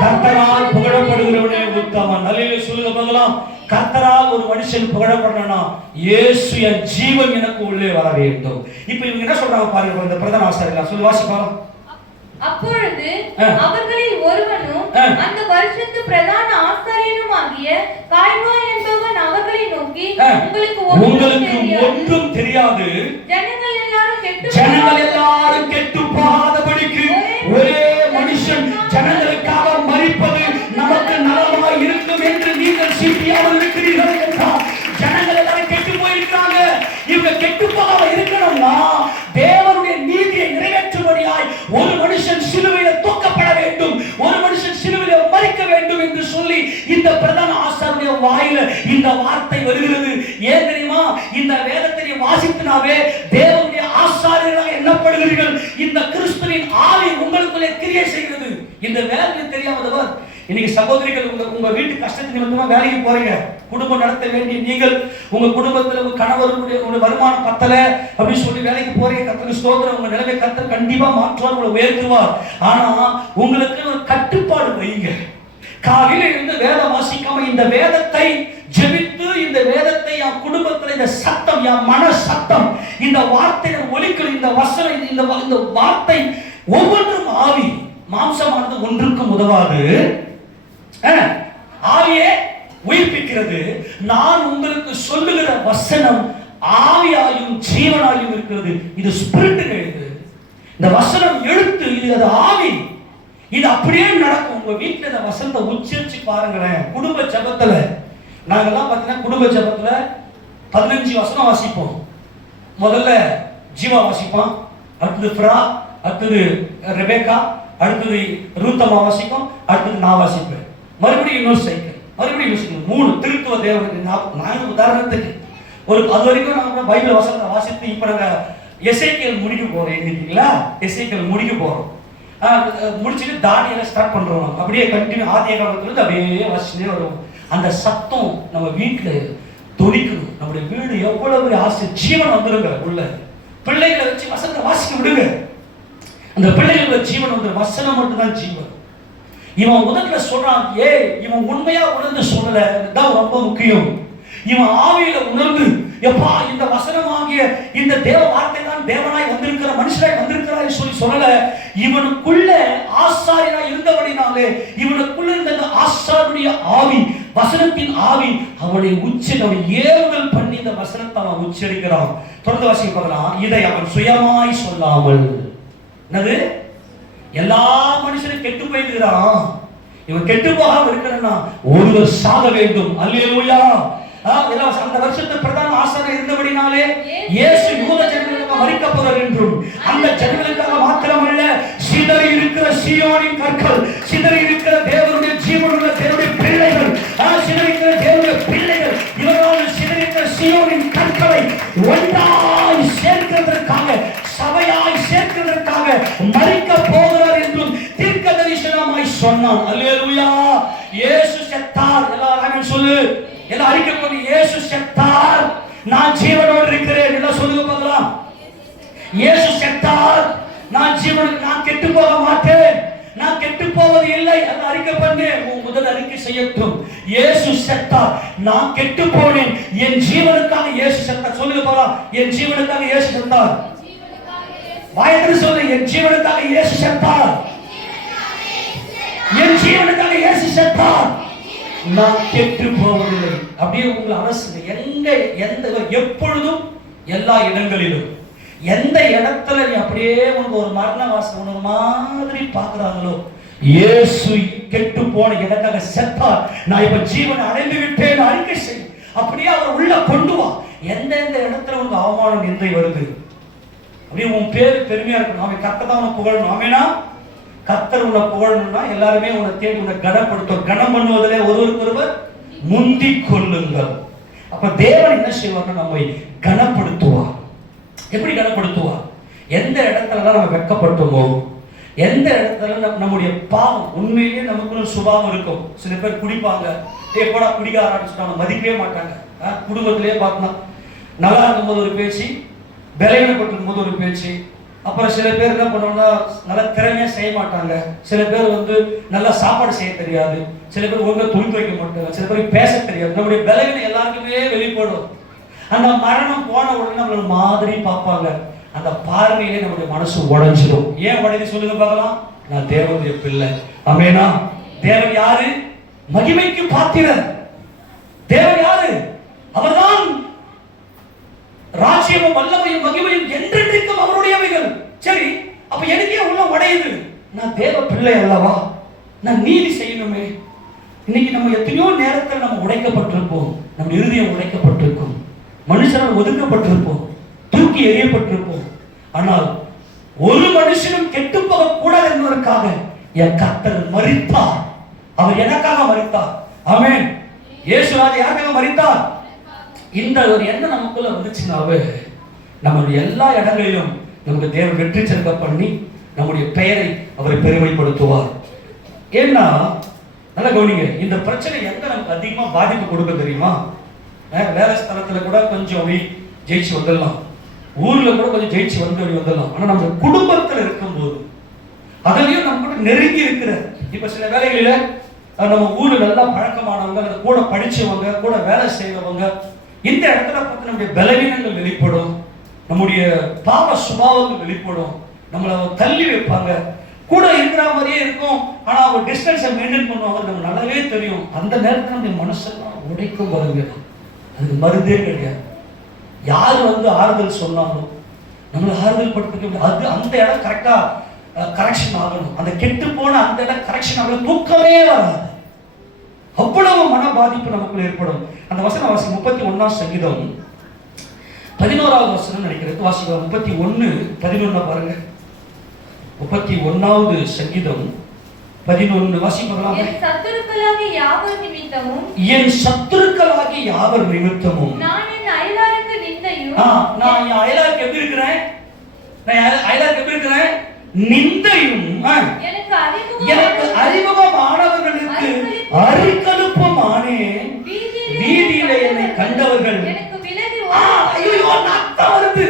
கர்த்தரால் புகழப்படுகிறவனே உத்தமன். அல்லேலூயா சொல்லுங்க பார்க்கலாம். கர்த்தரால் ஒரு மனுஷன் புகழப்படணும்னா இயேசு என் ஜீவன் எனக்கு உள்ளே வர வேண்டும். இப்போ இவங்க என்ன சொல்றாங்க பாருங்க, இந்த பிரதான ஆசாரியர்கள் சொல்லி வாசிப்பாங்க. அப்பொழுது அவர்களில் ஒருவனும் அந்த வருஷத்து பிரதான ஆசாரியனுமாகிய காய்வா என்பவன் அவர்களை நோக்கி, உங்களுக்கு ஒன்றும் தெரியாது, ஜனங்கள் எல்லாரும் கெட்டு போகாதபடிக்கு ஒரே மனுஷன் ஜனங்களுக்காக மரிப்பது நமக்கு நலமாய் இருக்கும் என்று நீங்கள் சிந்தியாமல் இருக்கிறீர்கள் என்றார். ஜனங்கள் எல்லாரும் கெட்டு போயிருக்காங்க. இவங்க கெட்டு போகாம இருக்கணும்னா தேவனுடைய நீதியை நிறைவேற்றும்படியாய் ஒரு மனுஷன் சிலுவையில் தூக்கப்பட வேண்டும், ஒரு மனுஷன் சிலுவையில் மரிக்க வேண்டும் என்று சொல்லி இந்த பிரதான ஆசாரியனுடைய வாயில இந்த வார்த்தை வருகிறது. ஏன் தெரியுமா? இந்த வேதத்தை வாசித்தனாவே தேவனுடைய ஆசாரியராக எண்ணப்படுகிறீர்கள். இந்த கிறிஸ்துவின் ஆவி உங்களுக்குள்ளே கிரியை செய்கிறது. இந்த வேலை தெரியாதவர் இன்னைக்கு சகோதரிகள் உங்க வீட்டு கஷ்டத்தின் நிமித்தமா வேலைக்கு போறீங்க, குடும்பம் நடத்த வேண்டிய நீங்கள் உங்க குடும்பத்துல உங்க கணவருடைய உங்க வருமானம் பத்தல அப்படின்னு சொல்லி வேலைக்கு போறீங்க. கர்த்தருக்கு ஸ்தோத்திரம். உங்க நிலைமை கர்த்தர் கண்டிப்பா மாற்றுவார், உங்களை உயர்த்துவார். ஆனா உங்களுக்கு ஒரு கட்டுப்பாடு வைங்க. காலையில இருந்து வேதம் வாசிக்காம இந்த வேதத்தை ஜெபித்து இந்த வேதத்தை என் குடும்பத்துல இந்த சத்தம், என் மன சத்தம், இந்த வார்த்தைகள் ஒலிக்கணும், இந்த வசனம், இந்த வார்த்தை ஒவ்வொன்றும் ஆவி, மாம்சமானது ஒன்றுக்கும் உதவாது, ஆவியே உயிர்ப்பிக்கிறது. நான் உங்களுக்கு சொல்லுகிற வசனம் ஆவியாயும் ஜீவனாயும் இருக்கிறது. இது ஸ்பிரிட்டுங்க. இந்த வசனம் எழுத்து, இது அது ஆவி. இது அப்படியே நடக்கும். உங்க வீட்டுல இந்த வசனத்தை உச்சரிச்சு பாருங்களேன். குடும்ப ஜெபத்துல நாங்கெல்லாம் பார்த்தீங்கன்னா குடும்ப ஜெபத்துல 15 வசனம் வாசிப்போம். முதல்ல ஜீவா வாசிப்பான், அடுத்தது ஃப்ரா, அடுத்தது ரெபேக்கா, அடுத்தது ரூத்தம்மா வாசிக்கும், அடுத்தது நான் வாசிப்பேன். மறுபடியும் இன்னொரு சைக்கிள், மறுபடியும் யோசிக்கணும். 3 திருத்துவ தேவனுக்கு. நான் உதாரணத்துக்கு ஒரு அது வரைக்கும் நாங்கள் பைபிள் வசனத்தை வாசித்து இப்போ நாங்கள் எசேக்கியேல் முடிக்க போகிறோம். எங்கீங்களா எசேக்கியேல் முடிக்க போகிறோம். முடிச்சுட்டு தானியேலை ஸ்டார்ட் பண்ணுறோம். அப்படியே கண்டினியூ ஆதியாகமத்திலிருந்து அப்படியே வாசிச்சுட்டே வருவோம். அந்த சத்தம் நம்ம வீட்டில் தொனிக்கணும். நம்முடைய வீடு எவ்வளவு ஆசை ஜீவன் வந்துருங்க உள்ள. பிள்ளைகளை வச்சு வசனத்தை வாசிக்க விடுங்க. அந்த பிள்ளைகளோட ஜீவன் வந்து வசனம் மட்டும்தான் ஜீவன். இவன் முதல்ல சொல்றான், இவன் உண்மையா உணர்ந்து சொல்லல, இதுதான் ரொம்ப முக்கியம். இவன் ஆவியில உணர்ந்து, எப்பா இந்த வசனமாகிய இந்த தேவ வார்த்தை தான் தேவனாய் வந்திருக்கிற மனுஷனாய் வந்திருக்கிறாய் சொல்லி சொல்லல. இவனுக்குள்ள ஆசாரியனாய் இருந்தபடினாலே இவனுக்குள்ள இருந்த ஆசாரிய ஆவி, வசனத்தின் ஆவி அவனை அவனை ஏவுதல் பண்ணி இந்த வசனத்தை அவன் உச்சரிக்கிறான். தொடர்ந்து வாசிக்கலாம். இதை அவன் சுயமாய் சொல்லாமல், என்னது எல்லா மனுஷனும் கெட்டு போயிருக்கிறான், இவன் கெட்டு போகாம இருக்கணும்னா ஒருவர் சாக வேண்டும். அல்லேலூயா. அந்த வருஷத்து பிரதான ஆசாரியர் இருந்தபடினாலே இயேசு யூத ஜனங்களுக்காக மரிக்க போறார் என்றும், அந்த ஜனங்களுக்காக மாத்திரமல்ல, சிதறி இருக்கிற சீயோனின் கற்கள், சிதறி இருக்கிற தேவனுடைய ஜீவனுள்ள தேவனுடைய பிள்ளைகள், சிதறி இருக்கிற தேவனுடைய பிள்ளைகள், இவர்களால் சிதறி இருக்கிற சீயோனின் கற்களை ஒன்றாய் சேர்க்கிறதற்காக, சபையாய் சேர்க்கிறதற்காக மரிக்க போகிறார் என்றும் தீர்க்க தரிசனமாய் சொன்னான். அல்லேலூயா. இயேசு செத்தார். எல்லாரும் சொல்லு, எல்லாம் அறிக்கை. இயேசு செத்தார், நான் ஜீவனோடு இருக்கிறேன். எல்லாம் சொல்லுங்க பார்க்கலாம். இயேசு செத்தார், நான் ஜீவனோடு, நான் கெட்டு போக மாட்டேன், நான் கெட்டு போவது இல்லை. அதை அறிக்கை பண்ணு. உன் முதல் அறிக்கை செய்யட்டும். இயேசு செத்தார், நான் கெட்டு போனேன், என் ஜீவனுக்காக இயேசு செத்தார். சொல்லுங்க பார்க்கலாம். என் ஜீவனுக்காக இயேசு செத்தார். வாயத்திற்கு சொல்லு, என் ஜீவனுக்காக இயேசு செத்தார், என் ஜீவனுக்காக இயேசு செத்தார், நான் கெட்டு போவதில்லை. அப்படியே உங்களை அரசு எந்த எப்பொழுதும் எல்லா இடங்களிலும் எந்த இடத்துல நீ அப்படியே உனக்கு ஒரு மரண வாசனை மாதிரி பாக்குறாங்களோ, இயேசு கெட்டு போன எனக்காக செத்தார், நான் இப்ப ஜீவனை அடைந்து விட்டேன் அறிக்கை செய். அப்படியே அவர் உள்ள கொண்டு வா. எந்தெந்த இடத்துல உங்க அவமானம் நிந்தை வருது, அப்படியே உன் பேரு பெருமையா இருக்கணும். அவன் கர்த்தர் தான் உன்னை புகழணும். ஆமேனா? கர்த்தர் உன்னை புகழணும்னா எல்லாருமே உன்னை தேடி உன்னை கனப்படுத்தும். கனம் பண்ணுவதிலே ஒருவருக்கொருவர் முந்திக் கொள்ளுங்கள். அப்ப தேவன் என்ன செய்வார்னா நம்மை கனப்படுத்துவார். எப்படி கனப்படுத்துவார்? எந்த இடத்துல நம்ம வெட்கப்பட்டோமோ, எந்த இடத்துல நம்முடைய பாவம் உண்மையிலேயே நமக்குள்ள சுபாவம் இருக்கும். சில பேர் குடிப்பாங்க, போடா குடிக்காரான்னு சொன்னாங்க, மதிக்கவே மாட்டாங்க. குடும்பத்திலேயே பார்த்தோம், நல்லா இருக்கும்போது ஒரு பேச்சு, பலவீனப்பட்டிருக்கும் போது ஒரு பேச்சு. அப்புறம் சில பேர் என்ன பண்ணுவாங்கன்னா நல்லா திறமையாக செய்ய மாட்டாங்க. சில பேர் நல்லா சாப்பாடு செய்ய தெரியாது. சில பேர் ஒழுங்காக துணி துவைக்க மாட்டாங்க. சில பேருக்கு பேச தெரியாது. நம்முடைய பலவீனம் எல்லாருக்குமே வெளிப்படும். அந்த மரணம் போன உடனே நம்மளோட மாதிரி பார்ப்பாங்க. அந்த பார்வையிலே நம்முடைய மனசு உடைஞ்சிடும். ஏன் உடையுது சொல்லுங்க பார்க்கலாம். நான் தேவனுடைய பிள்ளை. ஆமெனா. தேவன் யாரு? மகிமைக்கு பாத்திரர். தேவன் யாரு? அவர்தான் ராஜ்யமும் வல்லமையும் மகிமையும் என்றென்றைக்கும் அவருடையவைகள். சரி, அப்ப எனக்கே உள்ள உடையுது. நான் தேவ பிள்ளை அல்லவா, நான் நீதி செய்யணுமே. இன்னைக்கு நம்ம எத்தனையோ நேரத்தில் நம்ம உடைக்கப்பட்டிருப்போம். நம்ம இருதயம் உடைக்கப்பட்டிருக்கும். மனுஷனால் ஒதுக்கப்பட்டிருப்போம், தூக்கி எறியப்பட்டிருப்போம். ஆனால் ஒரு மனுஷனும் கெட்டு போக கூடாது என்பதற்காக என் கர்த்தர் மரித்தார். அவர் எனக்காக மரித்தார். ஆமென். இயேசுராஜா யாருக்காக மரித்தார்? இந்த ஒரு எண்ணம் நமக்குள்ள வந்துச்சுனாவே நம்மளுடைய எல்லா இடங்களிலும் நமக்கு தேவன் வெற்றி சேர்க்க பண்ணி நம்முடைய பெயரை அவரை பெருமைப்படுத்துவார். ஏன்னா நல்லா கவனிங்க, இந்த பிரச்சனை எங்க நமக்கு அதிகமா பாதிப்பு கொடுக்க தெரியுமா? வேலை ஸ்தலத்துல கூட கொஞ்சம் அப்படி ஜெயிச்சு வந்துடலாம், ஊர்ல கூட கொஞ்சம் ஜெயிச்சு வந்துடலாம். ஆனா நம்ம குடும்பத்துல இருக்கும்போது அதுலயும் நம்ம கூட நெருங்கி இருக்கிற, இப்ப சில வேலைகளில நம்ம ஊர்ல நல்லா பழக்கமானவங்க, கூட படிச்சவங்க, கூட வேலை செய்யறவங்க, இந்த இடத்துல பார்த்து நம்முடைய பலவீனங்கள் வெளிப்படும், நம்முடைய பாவ சுபாவங்கள் வெளிப்படும். நம்மளை தள்ளி வைப்பாங்க. கூட இருக்கிற மாதிரியே இருக்கும், ஆனா அவங்க டிஸ்டன்ஸை மெயின்டைன் பண்ணுவாங்க. நம்ம நல்லாவே தெரியும். அந்த நேரத்தில் நம்முடைய மனசெல்லாம் உடைக்கும் வருங்க. அதுக்கு மருந்தே கிடையாது. யார் ஆறுதல் சொன்னாலும் நம்மளை ஆறுதல் படுத்த அது அந்த இடம் கரெக்டா கரெக்ஷன் ஆகணும். அந்த கெட்டு போன அந்த இடம் கரெக்ஷன் ஆகணும். தூக்கமே வராது. அவ்வளவு மன பாதிப்பு நமக்குள்ள ஏற்படும். அந்த வசனம் வாசி 31ஆம் சங்கீதம் 11வது வசனம் நினைக்கிறது. வாசிக்க 31:11 பாருங்க. 31வது சங்கீதம் 11 வாசிக்கலாம். என் சத்துருக்களாகிய யாவர் நிமித்தமும், என் சத்துருக்களாகிய யாவர் நிமித்தமும் நான் என் அயலாருக்கு நிந்தையும். நான் என் அயலாருக்கு எப்படி இருக்கிறேன்? நிந்தையும் எனக்கு அறிமுகமானவர்களுக்கு அரிக்கலுப்பமானே. வீதியிலே என்னை கண்டவர்கள் ஐயோ நத்தம் வருது.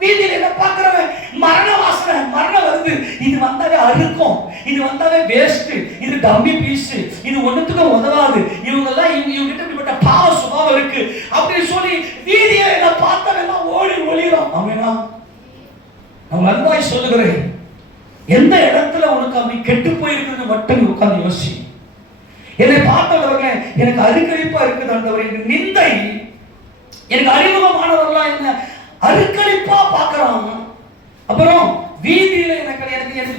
வீதியில என்ன பார்க்கிறவன் மரண வாசனை, மரணம் வருது. இது வந்தாவே அறுக்கும், இது வந்தாவே வேஸ்ட், இது டம்மி பீஸ், இது ஒண்ணுத்துக்கும் உதவாது. இவங்க எல்லாம் இவங்க கிட்ட இப்படிப்பட்ட பாவ சுபாவம் இருக்கு அப்படின்னு சொல்லி வீதியை என்ன பார்த்தவெல்லாம் ஓடி ஒளிரும். ஆமெனா. நான் அன்பாய் சொல்லுகிறேன், எந்த இடத்துல உனக்கு அப்படி கெட்டு போயிருக்கிறது மட்டும் நீ உட்கார்ந்து யோசி. என்னை பார்த்தவர்களே எனக்கு அருக்கழிப்பா இருக்குது ஆண்டவரே. நிந்தை எனக்கு அறிமுகமானவர்களாம் என்ன அருக்கழிப்பா பார்க்கறாங்க. அப்புறம் வீதியில எனக்கு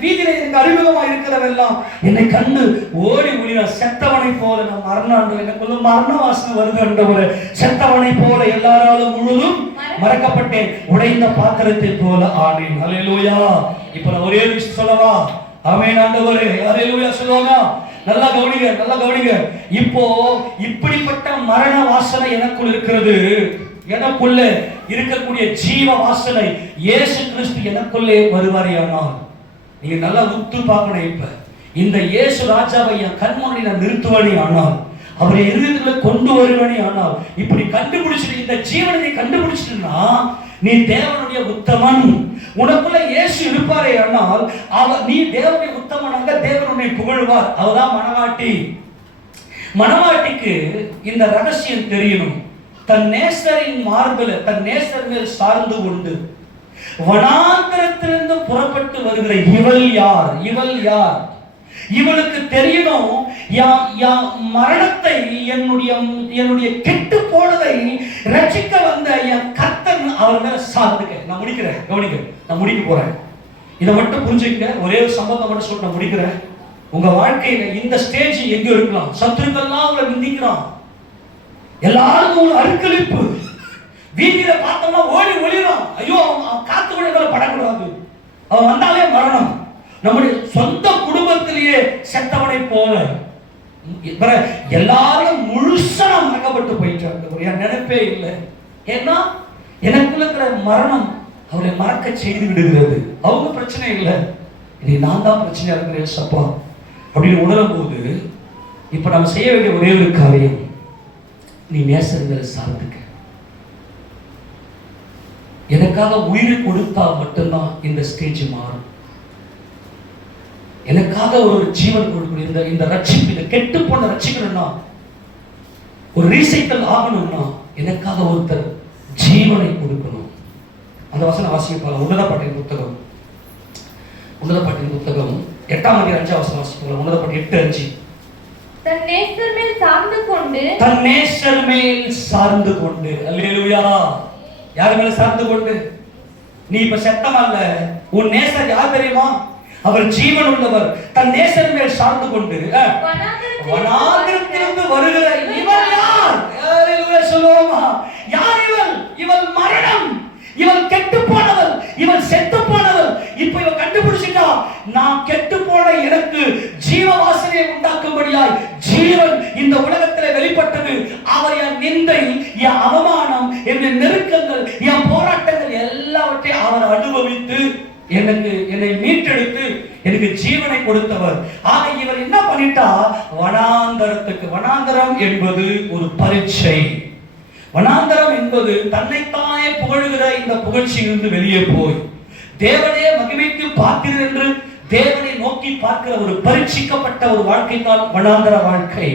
வீதியில எனக்கு அறிமுகமா இருக்கிறவெல்லாம் என்னை கண்டு ஓடி ஒளிர செத்தவனை போல நான் மரணம் எனக்குள்ள மரண வாசனை வருது ஆண்டவரே. செத்தவனை போல எல்லாராலும் முழுதும் மறக்கப்பட்டேன், உடைந்த பாத்திரத்தை போல ஆனேன். ஹல்லேலூயா. இப்ப நான் ஒரே விஷயம் சொல்லவா? ஆமென் ஆண்டவரே. ஹல்லேலூயா சொல்லுவாங்க. நல்லா கவனிங்க, நல்லா கவனிங்க. இப்போ இப்படிப்பட்ட மரண வாசனை எனக்குள் இருக்கிறது. எனக்குள்ள இருக்கக்கூடிய ஜீவ வாசனை இயேசு கிறிஸ்து எனக்குள்ளே வருவாரேயானால் நீங்க நல்லா உத்து பார்க்கணும். இப்ப இந்த இயேசு ராஜாவை என் கண்முன்னாடி நான் நிறுத்துவானே ஆனால், அவரை இருதயத்துக்குள்ள கொண்டு வருவானே ஆனால், இப்படி கண்டுபிடிச்சிட்டு இந்த ஜீவனை கண்டுபிடிச்சிட்டுனா நீ தேவனுடைய உத்தமன். உனக்குள்ள இயேசு இருப்பாரே ஆனால் நீ தேவனுடைய உத்தமனாக தேவன் உன்னை புகழ்வார். அவதான் மணவாட்டி. மணவாட்டிக்கு இந்த ரகசியம் தெரியணும். தன் நேசரின் மார்பில் தன் நேசர் மேல் சார்ந்து கொண்டு வனாந்தரத்திலிருந்து புறப்பட்டு வருகிற இவள் யார்? இவள் யார்? இவளுக்கு தெரியணும் மரணத்தை என்னுடைய கெட்டு போனதை ரட்சிக்க வந்த என் கர்த்தர் அவர் மேல சார்ந்துக்க. நான் முடிக்கிறேன், கவனிக்க, நான் முடிக்க போறேன். இதை மட்டும் புரிஞ்சுக்க. ஒரே ஒரு சம்பவம் மட்டும் சொல்லி நான் முடிக்கிறேன். உங்க வாழ்க்கையில இந்த ஸ்டேஜ் எங்க இருக்கலாம். சத்துருக்கெல்லாம் உங்களை நிந்திக்கிறான், எல்லாருக்கும் ஒரு அருக்களிப்பு. வீதியில பார்த்தோம்னா ஓடி ஒளிரும். ஐயோ அவன் காத்து கூட படக்கூடாது, அவன் வந்தாலே மரணம். நம்முடைய சொந்த குடும்பத்திலேயே செத்தவனை போல எல்லாரும் முழுசா மறக்கப்பட்டு போயிட்டாங்க. என் நினைப்பே இல்லை. ஏன்னா எனக்குள்ள இருக்கிற மரணம் அவரை மறக்க செய்து விடுகிறது. அவங்க பிரச்சனை இல்லை, இதை நான் தான் பிரச்சனையா இருக்கிறேன் ஏசப்பா அப்படின்னு உணரும் போது இப்ப நம்ம செய்ய வேண்டிய ஒரே ஒரு காரியம், நீ நேசர்களை சார்ந்துக்க. எனக்காக உயிர் கொடுத்தா மட்டும்தான் இந்த ஸ்டேஜ் மாறும். எனக்காக ஒரு ஜீவன் கொடுக்கணும். இந்த ரட்சிப்பு, இந்த கெட்டு போன ரட்சிக்கணும்னா, ஒரு ரீசைக்கிள் ஆகணும்னா எனக்காக ஒருத்தர் ஜீவனை கொடுக்கணும். அந்த வசனம் வாசிப்பாங்க. உன்னதப்பாட்டின் புத்தகம் 8ஆம் அதிகாரம் 5ஆம் வசனம் வாசிப்பாங்க. உன்னதப்பாட்டு 8:5. தன் நேசர் மேல் சார்ந்து கொண்டு, தன் நேசர் மேல் சார்ந்து கொண்டு. அல்லேலூயா. யார் மேல சார்ந்து கொண்டு? நீ இப்ப செத்தம் அல்ல. உன் நேசர் யார் தெரியுமா? அவர் ஜீவன் உள்ளவர். தன் நேசர் மேல் சார்ந்து கொண்டு வனாந்திரத்திலிருந்து வருகிற இவள் யார்? அல்லேலூயா சொல்லுவோமா? யார் இவள்? இவள் மரணம். இவள் கெட்டு போனவள். இவள் செத்து போனவள். இப்ப இவ கண்டுபிடிச்சிட்டா, நான் கெட்டு போன எனக்கு ஜீவ வாசனையை உண்டாக்கும்படியாய் ஜீவன் இந்த உலகத்தில் வெளிப்பட்டது. அவர் என் நிந்தை, என் அவமானம், என் நெருக்கங்கள், என் போராட்டங்கள் எல்லாவற்றையும் அவர் அனுபவித்து என்னை மீட்டெடுத்து எனக்கு ஜீவனை கொடுத்தவர். ஆக இவர் என்ன பண்ணிட்டா, வனாந்தரத்துக்கு. வனாந்தரம் என்பது ஒரு பரீட்சை. வனாந்தரம் என்பது தன்னைத்தானே புகழுகிற இந்த புகழ்ச்சியிலிருந்து வெளியே போய் தேவனே மகிமைக்கு பாத்திரர் என்று தேவனை நோக்கி பார்க்கிற ஒரு பரீட்சிக்கப்பட்ட ஒரு வாழ்க்கை தான் வனாந்தர வாழ்க்கை.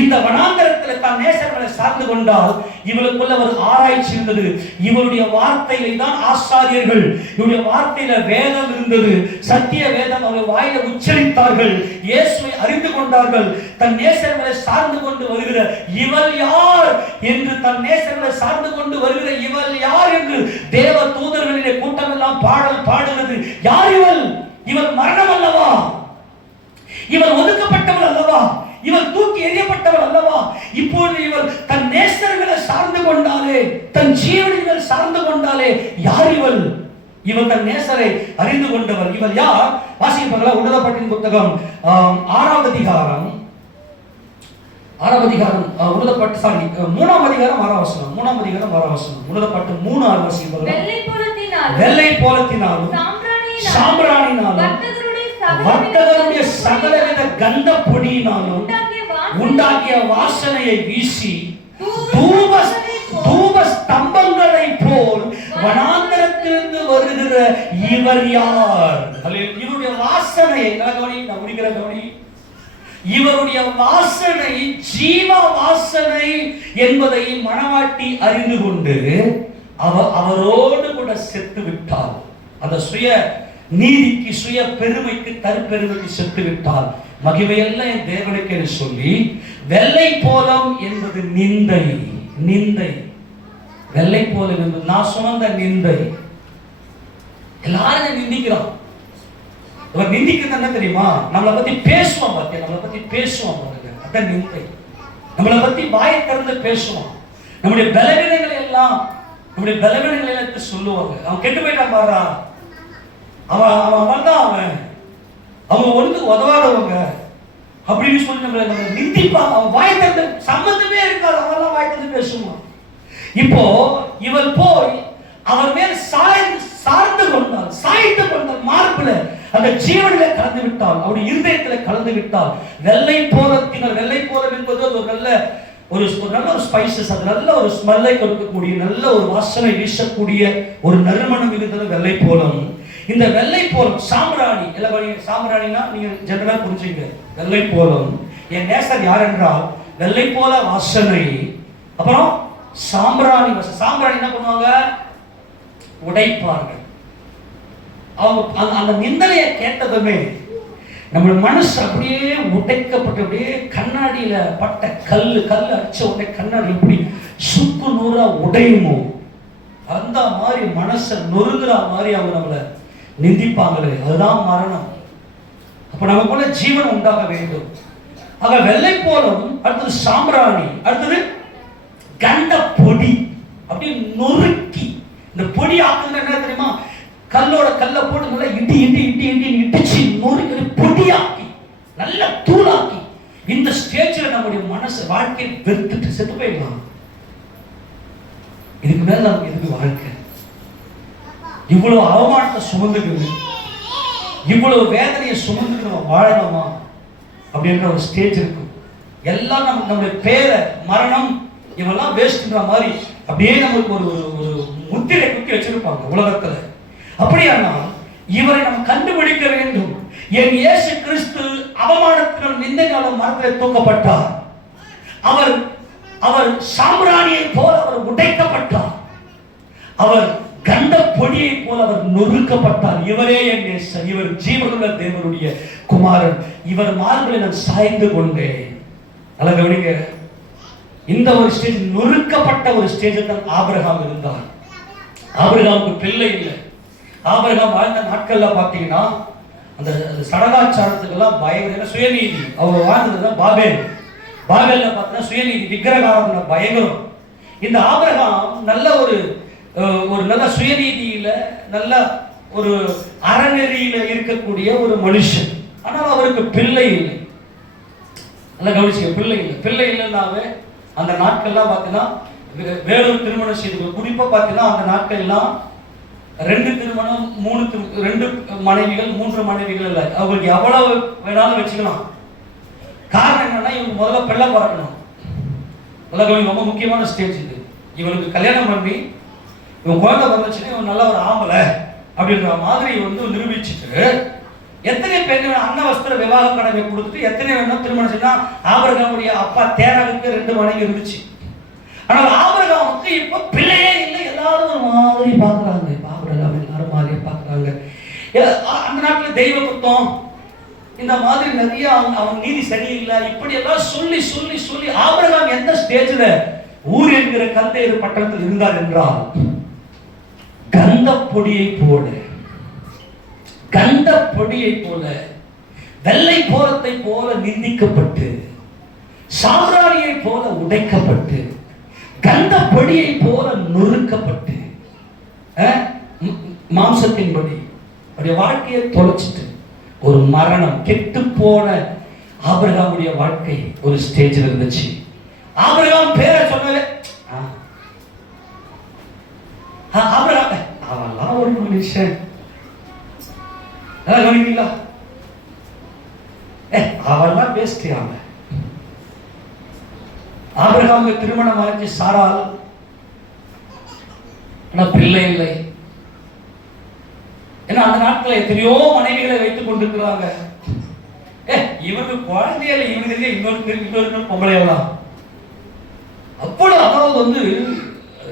இந்த வனாந்தரத்தில் தான் நேசர்களை சார்ந்து கொண்டால் இவளுக்குள்ள ஒரு ஆராய்ச்சி இருந்தது. இவருடைய வார்த்தையில தான் ஆசாரியர்கள், இவருடைய வார்த்தையில வேதம் இருந்தது. சத்திய வேதம் அவர் வாயில உச்சரித்தார்கள். இயேசுவை அறிந்து கொண்டார்கள். தன் நேசர்களை சார்ந்து கொண்டு வருகிற இவள் யார் என்று, தன் நேசர்களை சார்ந்து கொண்டு வருகிற இவள் யார் என்று தேவ தூதர்களிலே கூட்டமெல்லாம் பாடல் பாடுகிறது. யார் இவள்? இவள் மரணம் அல்லவா? இவள் ஒதுக்கப்பட்டவள் அல்லவா? இவள் தூக்கி எறியப்பட்டவள் அல்லவா? இப்போது இவள் தன் நேசர்களை சார்ந்து கொண்டாலே, தன் ஜீவனிகள் சார்ந்து கொண்டாலே, யார் இவள்? இவள் தன் நேசரை அறிந்து கொண்டவள். இவள் யார்? வாசிப்பாங்களா? உன்னதப்பாட்டின் புத்தகம் 6ஆம் அதிகாரம் 3ஆம் அதிகாரம் 6ஆம் வசனம். 3ஆம் அதிகாரம் 6ஆம் வசனம். உன்னதப்பாட்டு 3:6 வாசிப்பாங்க. வெள்ளை போலத்தினாலும் சாம்பிராணினாலும் வர்த்தகருடைய சகலவித கந்த பொடியினாலும் உண்டாகிய வாசனையை வீசி தூப ஸ்தம்பங்களை போல் வனாந்தரத்திலிருந்து வருகிற இவர் யார்? இவருடைய வாசனையை கவனி. இவருடைய வாசனை ஜீவ வாசனை என்பதை மணவாட்டி அறிந்து கொண்டு அவரோடு கூட செத்து விட்டார். அந்த சுய நீதிக்கு, சுய பெருமைக்கு, தற்பெருமைக்கு செத்து விட்டால் மகிமையெல்லாம் என் தேவனுக்கு என்று சொல்லி, வெள்ளை போலம் என்பது நிந்தை. வெள்ளை போலம் என்பது நான் சுமந்த நிந்தை. எல்லாரும் நிந்திக்கிறோம். இவர் நிந்திக்கிறது என்ன தெரியுமா? நம்மளை பத்தி பேசுவோம் பாத்தியா, நம்மளை பத்தி பேசுவோம் பாருங்க, அதான் நிந்தை. நம்மளை பத்தி வாயை திறந்து பேசுவோம். நம்முடைய பலவீனங்களை எல்லாம் சொல்லுவாங்க. அவன் கெட்டு போயிட்டான் பாரா, அவன் தான் அவங்க ஒன்று உதவாதவங்க அப்படின்னு சொல்லி நம்ம நிந்திப்பாங்க. அவன் வாயை திறந்து சம்பந்தமே இருக்காது, அவெல்லாம் வாயை திறந்து பேசுவான். இப்போ இவள் போய் அவர் மேல் சாய்ந்து கொண்டால் மார்பில் அந்த ஜீவனில கலந்து விட்டால், அவருடைய இருதயத்தில் கலந்து விட்டால், வெள்ளை போலத்தினர். வெள்ளை போலம் என்பது ஒரு நல்ல ஒரு ஸ்பைசஸ், அது நல்ல ஒரு ஸ்மெல்லை கொடுக்கக்கூடிய, நல்ல ஒரு வாசனை வீசக்கூடிய ஒரு நறுமணம் இருந்தது வெள்ளை போலம். இந்த வெள்ளை போலம் சாம்பிராணி. சாம்பிராணினா நீங்க ஜெனரலா புரிஞ்சுங்க. வெள்ளை போலம் என் நேசர் யார் என்றால் வெள்ளை போல வாசனை, அப்புறம் சாம்பிராணி. சாம்பிராணி என்ன பண்ணுவாங்க? உடைப்பார்கள். அவங்க அந்த நிந்தனையை கேட்டதுமே நம்ம மனசு அப்படியே உடைக்கப்பட்டு, அப்படியே கண்ணாடியில பட்ட கல் அடிச்ச உடனே கண்ணாடி எப்படி சுக்கு நூறா உடையுமோ அந்த மாதிரி மனசை நொறுங்குற மாதிரி அவங்க நம்மளை நிந்திப்பாங்களே, அதுதான் மரணம். அப்ப நமக்குள்ள ஜீவன் உண்டாக வேண்டும். ஆக வெள்ளை போலும், அடுத்தது சாம்பிராணி, அடுத்தது கண்ட பொடி. அப்படி நொறுக்கி இந்த பொடி ஆக்குறது என்ன தெரியுமா? கல்லை போட்டு நல்லா இடிச்சு நொறுக்கி பொடியாக்கி நல்ல தூளாக்கி இந்த ஸ்டேஜில் நம்முடைய மனசு வாழ்க்கையை வெறுத்துட்டு செத்து போயிடலாம். இதுக்கு மேல நமக்கு எதுக்கு வாழ்க்கை? இவ்வளவு அவமானத்தை சுமந்துக்குது, இவ்வளவு வேதனையை சுமந்து நம்ம வாழணுமா அப்படின்ற ஒரு ஸ்டேஜ் இருக்கும். எல்லாம் நம்முடைய பேரை மரணம் இவெல்லாம் வேஸ்ட்ன்ற மாதிரி அப்படியே நமக்கு ஒரு ஒரு முத்திரை குத்தி வச்சிருப்பாங்க உலகத்துல. அப்படியானா இவரை நம்ம கண்டுபிடிக்க வேண்டும். என் இயேசு கிறிஸ்து அவமானத்தினால் நிந்தையாலும் மரத்திலே தூக்கப்பட்டார். அவர் அவர் சாம்பிராணியை போல அவர் உடைக்கப்பட்டார். அவர் கண்ட பொடியை போல அவர் நொறுக்கப்பட்டார். இவரே என் நேசர், இவர் ஜீவனுள்ள தேவனுடைய குமாரன், இவர் மார்பிலே நான் சாய்ந்து கொண்டேன். நல்லா கவனிங்க, இந்த ஒரு ஸ்டேஜ், நொறுக்கப்பட்ட ஒரு ஸ்டேஜில் தான் ஆபிரகாம் இருந்தார். ஆபிரகாமுக்கு பிள்ளை இல்லை. ஆபிரகாம் வாழ்ந்த நாட்கள்ல பார்த்தீங்கன்னா அந்த சடங்காச்சாரத்துக்கெல்லாம் பயங்கர சுயநீதி. அவர் வாழ்ந்ததுதான் பாபேல். பாபேல்ல பார்த்தீங்கன்னா சுயநீதி, விக்கிரகாராதனை பயங்கரம். இந்த ஆபிரகாம் நல்ல ஒரு நல்ல சுயநீதியில நல்ல ஒரு அறநெறியில இருக்கக்கூடிய ஒரு மனுஷன். ஆனால் அவருக்கு பிள்ளை இல்லை. நல்லா கவனிச்சுங்க, பிள்ளை இல்லை. பிள்ளை இல்லைன்னாவே அந்த நாட்கள்லாம் பார்த்தீங்கன்னா வேறொரு திருமணம் செய்து, குறிப்பா பார்த்தீங்கன்னா அந்த நாட்கள்லாம் 2 திருமணம் 2 மனைவிகள் 3 மனைவிகள் இல்லை, அவங்களுக்கு எவ்வளவு வேணாலும் வச்சுக்கலாம். காரணம் என்னன்னா இவங்க முதல்ல பிள்ளை பிறக்கணும். நல்லா கவனிங்க, ரொம்ப முக்கியமான ஸ்டேஜ் இது. இவனுக்கு கல்யாணம் பண்ணி இவன் குழந்தை வந்துச்சுன்னா இவன் நல்ல ஒரு ஆம்பளை அப்படின்ற மாதிரி நிரூபிச்சுட்டு எத்தனை பெண்கள் அன்னவஸ்திர விவாக கடமை கொடுத்துட்டு எத்தனை வேணும் திருமணம் செய்யா. ஆபிரகாமுடைய அப்பா தேராவுக்கு 2 மனைவி இருந்துச்சு. ஆனால் ஆபிரகாமுக்கு இப்ப பிள்ளையே இல்லை. எல்லாரும் ஒரு மாதிரி பாக்குறாங்க. ஆபிரகாம் எல்லாரும் மாதிரியே பாக்குறாங்க. அந்த நாட்டுல தெய்வ குத்தம் இந்த மாதிரி நிறைய அவன் நீதி சரியில்லை இப்படி எல்லாம் சொல்லி சொல்லி சொல்லி ஆபிரகாம் எந்த ஸ்டேஜ்ல ஊர் என்கிற கல்தேரு பட்டணத்தில் இருந்தார் என்றால் கந்த பொடியை போல வெள்ளை போரத்தை போல நிந்திக்கப்பட்டு, சாம்பிராணியை போல உடைக்கப்பட்டு, கந்த பொடியை போல நொறுக்கப்பட்டு, மாம்சத்தின்படி அவருடைய வாழ்க்கையை தொலைச்சிட்டு ஒரு மரணம் கெட்டு போன ஆபிரகாமுடைய வாழ்க்கை ஒரு ஸ்டேஜில் இருந்துச்சு. ஆபிரகாம் பேரை சொன்னவே ஆபிரகாம் அவெல்லாம் ஒரு மனுஷன். கவனிங்களா, அவெல்லாம் பேஸ்ட். ஆபிரகாமுக்கு திருமணம் ஆச்சு சாரால், ஆனா பிள்ளை இல்லை. ஏன்னா அந்த நாட்கள் எத்தனையோ மனைவிகளை வைத்துக் கொண்டிருக்கிறாங்க. இவனுக்கு குழந்தையில இவனுக்கு இன்னொரு பொம்பளையெல்லாம் அவ்வளவு. அதாவது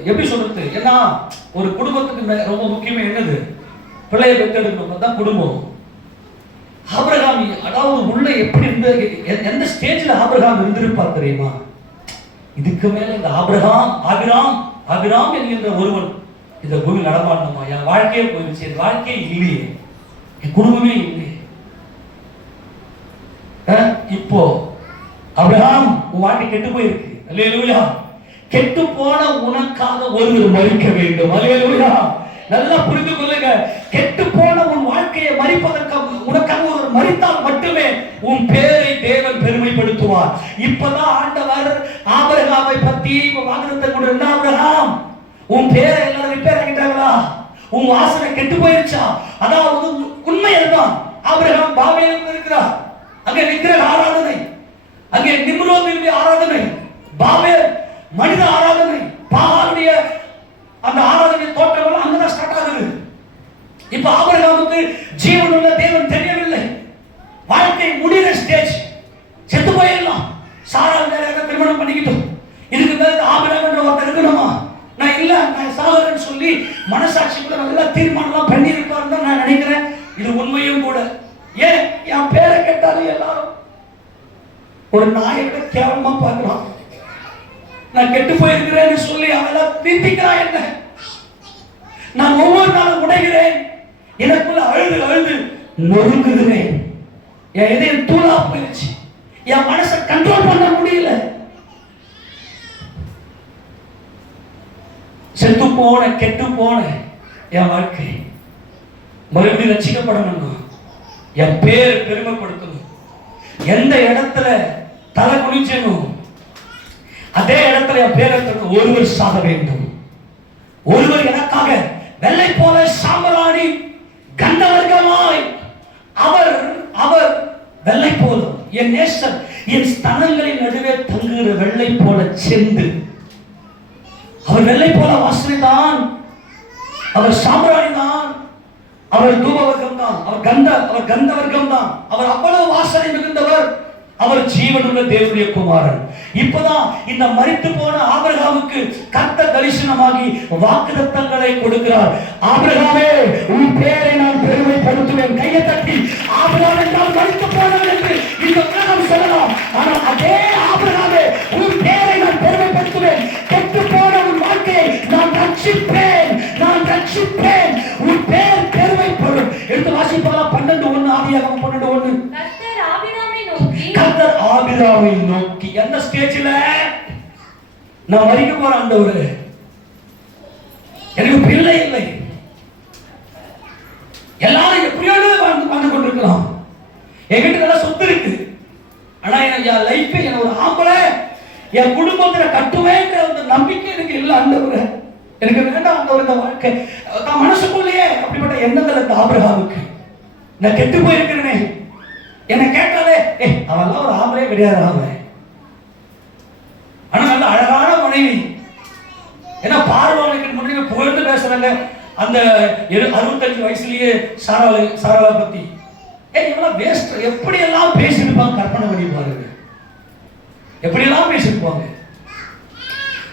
எப்படி சொல்றது, ஏன்னா ஒரு குடும்பத்துக்கு ரொம்ப முக்கியமே என்னது, பிள்ளையை பெற்றெடுக்கணும் தான் குடும்பம். ஆபிரகாம் அதாவது உள்ள எப்படி இருந்த எந்த ஸ்டேஜ்ல ஆபிரகாம் இருந்திருப்பார் தெரியுமா? இதுக்கு மேல இந்த ஆபிராம் என்கின்ற ஒருவன் இந்த பூமி நடமாடணுமா? என் வாழ்க்கையே போயிடுச்சு, என் வாழ்க்கையே இல்லையே, என் குடும்பமே இல்லையே. இப்போ ஆபிரகாம் உன் வாழ்க்கை கெட்டு போயிருக்கு. அல்லேலூயா. கெட்டு போன உனக்காக ஒருவர் மறிக்க வேண்டும். அல்லேலூயா. நல்லா புரிந்து கொள்ளுங்க, கெட்டு போன உன் வாழ்க்கையை மறிப்பதற்காக உனக்காக ஒரு மறித்தால் மட்டுமே உன் பேரை தேவன் பெருமைப்படுத்துவார். இப்பதான் ஆண்டவர் ஆபிரகாமை பத்தி வாக்குத்தத்தம் கொடுத்த, ஆபிரகாம் உன் பேரை எல்லாரும் ரிப்பேர் ஆகிட்டாங்களா, உன் வாசனை கெட்டு போயிருச்சா? அதாவது உண்மை அதுதான். ஆபிரகாம் பாபேலில் இருக்கிறார், அங்கே விக்கிரக ஆராதனை, அங்கே நிம்ரோதினுடைய ஆராதனை, பாபேல் மனித ஆராதனை, பாகாலுடைய அந்த ஆராதனை தோட்டம் அங்கதான் ஸ்டார்ட் ஆகுது. இப்ப ஆபிரகாமுக்கு ஜீவனுள்ள தேவன் தெரியவில்லை. வாழ்க்கை முடிகிற ஸ்டேஜ், செத்து போயிடலாம். சாரால் வேற திருமணம் பண்ணிக்கிட்டோம், இதுக்கு மேல ஆபிரகாம் என்ற ஒருத்தர் இருக்கணுமா? நான் இல்ல, நான் சாகரன்னு சொல்லி மனசாட்சிக்குள்ள நல்லா தீர்மானம் பண்ணி இருப்பாருன்னு தான் நான் நினைக்கிறேன். இது உண்மையும் கூட. ஏன் என் பேரை கேட்டாலும் எல்லாரும் ஒரு நாயை விட கேவலமா பார்க்கலாம். நான் கெட்டு போயிருக்கிறேன்னு சொல்லி அவெல்லாம் தீர்த்திக்கிறான். என்ன நான் ஒவ்வொரு நாளும் உடைகிறேன், எனக்குள்ள அழுது நொறுங்குகிறேன். என் இதயம் தூளா போயிடுச்சு, என் மனசை கண்ட்ரோல் பண்ண முடியல. செத்து போன கெட்டு போன என் வாழ்க்கை மறுபடியும் ரட்சிக்கப்படணும், என் பேர் பெருமைப்படுத்தணும். எந்த இடத்துல தலை குனிச்சனும் அதே இடத்துல என் பேரை ஒருவர் சாக வேண்டும். ஒருவர் எனக்காக வெள்ளை போல சாம்பராணி கந்தவர்க்கமாய் வெள்ளை போலும். என் நேசர் என் ஸ்தனங்களின் நடுவே தங்குகிற வெள்ளை போல செந்து. அவர் வெள்ளை போல வாசனை தான், அவர் சாம்பிராணி தான், அவர் தூபவர்க்கம் தான், அவர் கந்தவர்க்கம் தான், அவர் அவ்வளவு வாசனை மிகுந்தவர். அவர் ஜீவனுள்ள தேவனுடைய குமாரன். இப்பதான் இந்த மரித்து போன ஆபிரகாமுக்கு கர்த்தர் தரிசனமாகி வாக்குத்தத்தங்களை கொடுக்கிறார். ஆபிரகாமே, உன் பேரை நான் பெருமைப்படுத்துவேன். கையை தட்டி ஆபிரகாம் என்றால் மரித்து போனவன் என்று இந்த உலகம் சொல்லலாம். ஆனால் அதே ஆபிரகாமே, உன் பேரை நான் பெருமைப்படுத்துவேன். கெட்டு போன உன் வாழ்க்கையை நான் ரட்சிப்பேன், நான் ரட்சிப்பேன். உன் பேர் பெருமைப்படும். எடுத்து வாசிப்பாங்களா? 12:1 ஆதியாகமம் 12:1. கர்த்தர் ஆபிரகாமை நோக்கி, எந்த ஸ்டேஜ்ல? நான் மரிக்க போற ஆண்டவரே, எனக்கு பிள்ளை இல்லை. எல்லாரும் எப்படியோ வாழ்ந்து கொண்டிருக்கலாம். என்கிட்ட நல்லா சொத்து இருக்கு, ஆனா என் லைஃப், என் ஒரு ஆம்பளை என் குடும்பத்துல கட்டுவேன்ற அந்த நம்பிக்கை எனக்கு இல்லை ஆண்டவரே. எனக்கு வேண்டாம் ஆண்டவரே இந்த வாழ்க்கை. நான் மனசுக்குள்ளேயே அப்படிப்பட்ட எண்ணங்கள் அந்த ஆபிரகாமுக்கு. நான் கெட்டு போயிருக்கிறேனே, என்ன கேட்டாலே அவெல்லாம் ஒரு ஆம்பளே கிடையாது அவன். ஆனா நல்ல அழகான மனைவி. ஏன்னா பார்வனுக்கு முன்னாடி புகழ்ந்து பேசுறாங்க அந்த 65 வயசுலயே சாராளை பத்தி. இவெல்லாம் வேஸ்ட். எப்படி எல்லாம் பேசிருப்பாங்க, கற்பனை பண்ணி பாருங்க, எப்படி எல்லாம் பேசிருப்பாங்க.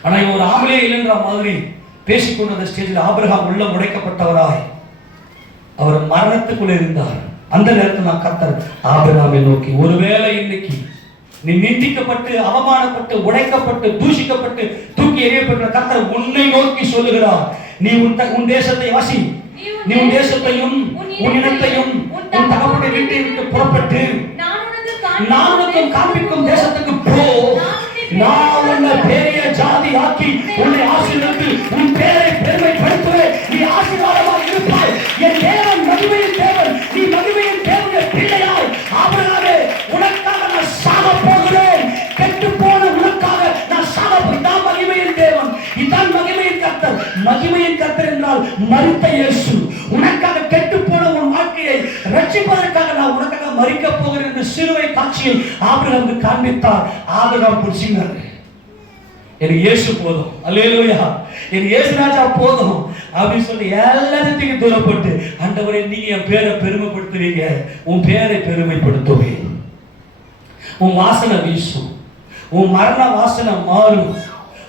ஆனா இவன் ஒரு ஆம்பளே இல்லைன்ற மாதிரி பேசிக்கொண்டு அந்த ஸ்டேஜில் ஆபிரகாம் உள்ள உடைக்கப்பட்டவராய் அவர் மரணத்துக்குள்ள இருந்தார். அந்த நேரத்தில் நான் கர்த்தர் ஆபிரகாமை நோக்கி, ஒருவேளை இன்னைக்கு நீ நிந்திக்கப்பட்டு அவமானப்பட்டு உடைக்கப்பட்டு தூஷிக்கப்பட்டு தூக்கி எறியப்பட்ட கர்த்தர் உன்னை நோக்கி சொல்லுகிறார், நீ உன் தேசத்தை வாசி, நீ உன் தேசத்தையும் உன் இனத்தையும் உன் தகப்பனுடைய வீட்டை விட்டு புறப்பட்டு நான் உனக்கு காண்பிக்கும் தேசத்துக்கு போ. நான் உன்னை பெரிய ஜாதி ஆக்கி உன்னை ஆசீர்வதித்து உன் பேரை பெருமைப்படுத்துவேன். நீ ஆசீர்வாதமாக இருப்பாய். என் தேவன் மகிமையின் தேவன், நீ மகிமையின் தேவனுடைய பிள்ளையாய். ஆபிரகாமே, உனக்காக நான் சாக போகிறேன். கெட்டு போன உனக்காக நான் சாக போகிறேன். இதான் மகிமையின் தேவன், இதான் மகிமையின் கர்த்தர். மகிமையின் கர்த்தர் என்றால் மரித்த இயேசு. உனக்காக கெட்டு போன உன் வாழ்க்கையை ரட்சிப்பதற்காக நான் உனக்காக மரிக்க போகிறேன் என்று சிலுவை காட்சியில் ஆபிரகாமுக்கு காண்பித்தார். ஆபிரகாம் புடிச்சினார், எனக்கு இயேசு போதும், அல்லேலூயா, எனக்கு இயேசு ராஜா போதும் அப்படின்னு சொல்லி எல்லாத்தையும் தூரப்பட்டு, ஆண்டவரே நீங்க என் பேரை பெருமைப்படுத்துவீங்க, உன் பேரை பெருமைப்படுத்துவேன். உன் வாசனை வீசும், உன் மரண வாசனை மாறும்,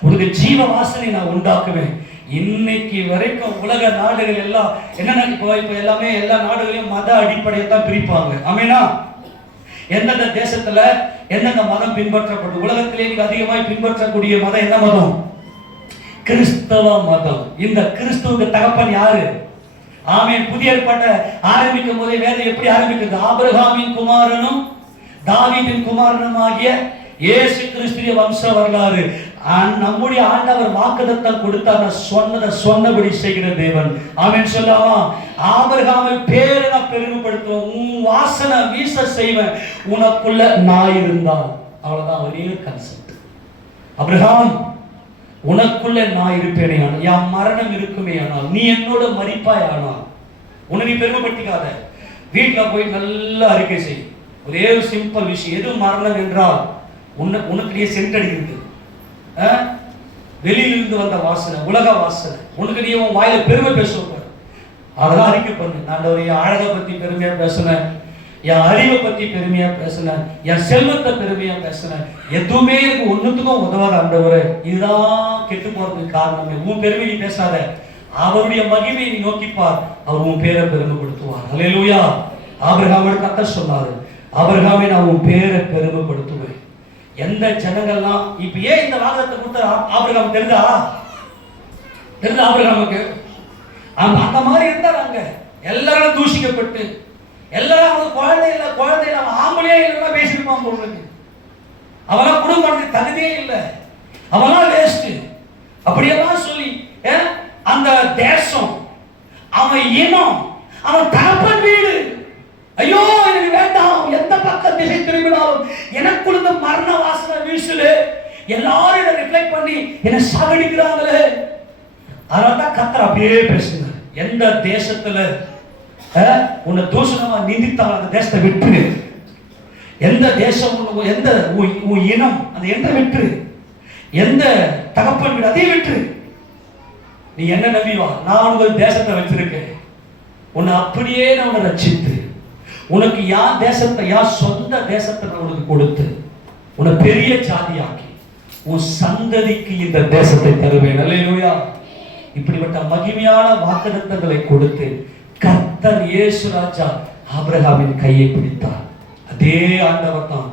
உனக்கு ஜீவ வாசனை நான் உண்டாக்குவேன். இன்னைக்கு வரைக்கும் உலக நாடுகள் எல்லாம் என்னன்னா, இப்போ எல்லாமே எல்லா நாடுகளையும் மத அடிப்படையை தான் பிரிப்பாங்க. ஆமேனா? எந்தெந்த தேசத்துல எந்தெந்த மதம் பின்பற்றப்படும், உலகத்திலே அதிகமாய் பின்பற்றக்கூடிய மதம் என்ன மதம்? கிறிஸ்தவ மதம். இந்த கிறிஸ்துவுக்கு தகப்பன் யாரு? ஆமேன். புதிய ஏற்பாட்டை ஆரம்பிக்கும் போதே வேதம் எப்படி ஆரம்பிக்கிறது? ஆபிரகாமின் குமாரனும் தாவீதின் குமாரனும் ஆகிய இயேசு கிறிஸ்துவின் வம்ச வரலாறு. நம்முடைய ஆண்டவர் வாக்குத்தத்தம் கொடுத்தார், சொன்னதை சொன்னபடி செய்கிற தேவன். ஆமென் சொல்லாமா? ஆபிரகாமை பேரை நான் பெருமைப்படுத்துவேன், உன் வாசனை வீச செய்வேன், உனக்குள்ள நான் இருந்தால். அவ்வளவுதான், ஒரே கான்செப்ட். ஆபிரகாம், உனக்குள்ள நான் இருப்பேனே ஆனால், என் மரணம் இருக்குமே ஆனால், நீ என்னோட மரிப்பாய் ஆனால், உன்னை நீ பெருமைப்படுத்திக்காத. வீட்டில் போய் நல்ல அறிக்கை செய். ஒரே ஒரு சிம்பிள் விஷயம், எது மரணம் என்றால் உனக்கு நீ சென்றடைகிறது, வெளியிலிருந்து வந்த வாசனை, உலக வாசனை. உனக்கு நீ உன் வாயில பெருமை பேசுவாங்க, அதெல்லாம் அறிக்கை பண்ணு. நான் என் அழகை பத்தி பெருமையா பேசினேன், என் அறிவை பத்தி பெருமையா பேசினேன், என் செல்வத்தை பெருமையா பேசினேன், எதுவுமே எனக்கு ஒண்ணுத்துக்கும் உதவாத ஆண்டவரே, இதுதான் கெட்டு போறதுக்கு காரணமே. உன் பெருமையை பேசாத, அவருடைய மகிமையை நீ நோக்கிப்பார், அவர் உன் பேரை பெருமைப்படுத்துவார். அல்லேலூயா. ஆபிரகாமோட கர்த்தர் சொன்னாரு, ஆபிரகாமை நான் உன் பேரை பெருமைப்படுத்துவேன். எந்த ஜனங்கள்லாம் இப்ப ஏன் இந்த வாக்குத்தத்தை கொடுத்த ஆபிரகாம் தெரிந்தா ஆபிரகாமுக்கு அந்த மாதிரி இருந்தாங்க. எல்லாரும் தூஷிக்கப்பட்டு, எல்லாரும் அவங்க குழந்தை இல்லை அவன் ஆம்பளையே இல்லைன்னா பேசியிருப்பான் பொருளுக்கு. அவெல்லாம் குடும்பத்துக்கு தகுதியே இல்லை, அவெல்லாம் வேஸ்ட் அப்படியெல்லாம் சொல்லி அந்த தேசம், அவன் இனம், அவன் தகப்பன் வீடு, ஐயோ எனக்கு வேண்டாம், எந்த பக்கம் திசை திரும்பினாலும் எனக்குள்ள மரண வாசனை வீசுது, எல்லாரும் இதை ரிஃப்ளெக்ட் பண்ணி என்னை சாகடிக்கிறாங்களே. அதனால்தான் கர்த்தர் அப்படியே பேசுங்க, எந்த தேசத்துல உன்னை தூஷணமா நிந்தித்தால் அந்த தேசத்தை விட்டு, எந்த தேசம், எந்த உன் இனம், அந்த எந்த விட்டு, எந்த தகப்பன் வீடு அதே விட்டு நீ என்ன நம்பி வா. நான் ஒரு தேசத்தை வச்சிருக்கேன், உன்னை அப்படியே நான் உன்னை ரட்சித்து, உனக்கு யார் தேசத்தை, யார் சொந்த தேசத்தை நான் உனக்கு கொடுத்து, உன்னை பெரிய ஜாதியாக்கி, உன் சந்ததிக்கு இந்த தேசத்தை தருவேன். அல்லேலூயா. இப்படிப்பட்ட மகிமையான வாக்குத்தத்தங்களை கொடுத்து கர்த்தர் இயேசு ராஜா ஆபிரகாமின் கையை பிடித்தார். அதே ஆண்டவர் தான்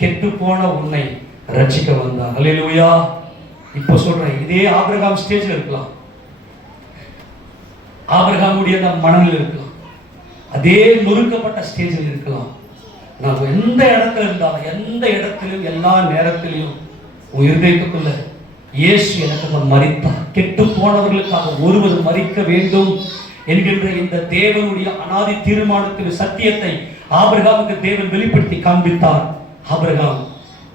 கெட்டு போன உன்னை ரட்சிக்க வந்தார். அல்லேலூயா. இப்போ சொல்றேன், இதே ஆபிரகாம் ஸ்டேஜ்ல இருக்கலாம், ஆபிரகாமுடைய மனநிலை இருக்கலாம், அதே நொறுக்கப்பட்ட ஸ்டேஜில் இருக்கலாம். நான் எந்த இடத்துல இருந்தாலும், எந்த இடத்திலும், எல்லா நேரத்திலையும் உன் இருதயத்துக்குள்ள இயேசு எனக்கு மரித்தார், கெட்டு போனவர்களுக்காக ஒருவர் மரிக்க வேண்டும் என்கின்ற இந்த தேவனுடைய அனாதி தீர்மானத்தின் சத்தியத்தை ஆபிரகாமுக்கு தேவன் வெளிப்படுத்தி காண்பித்தார். ஆபிரகாம்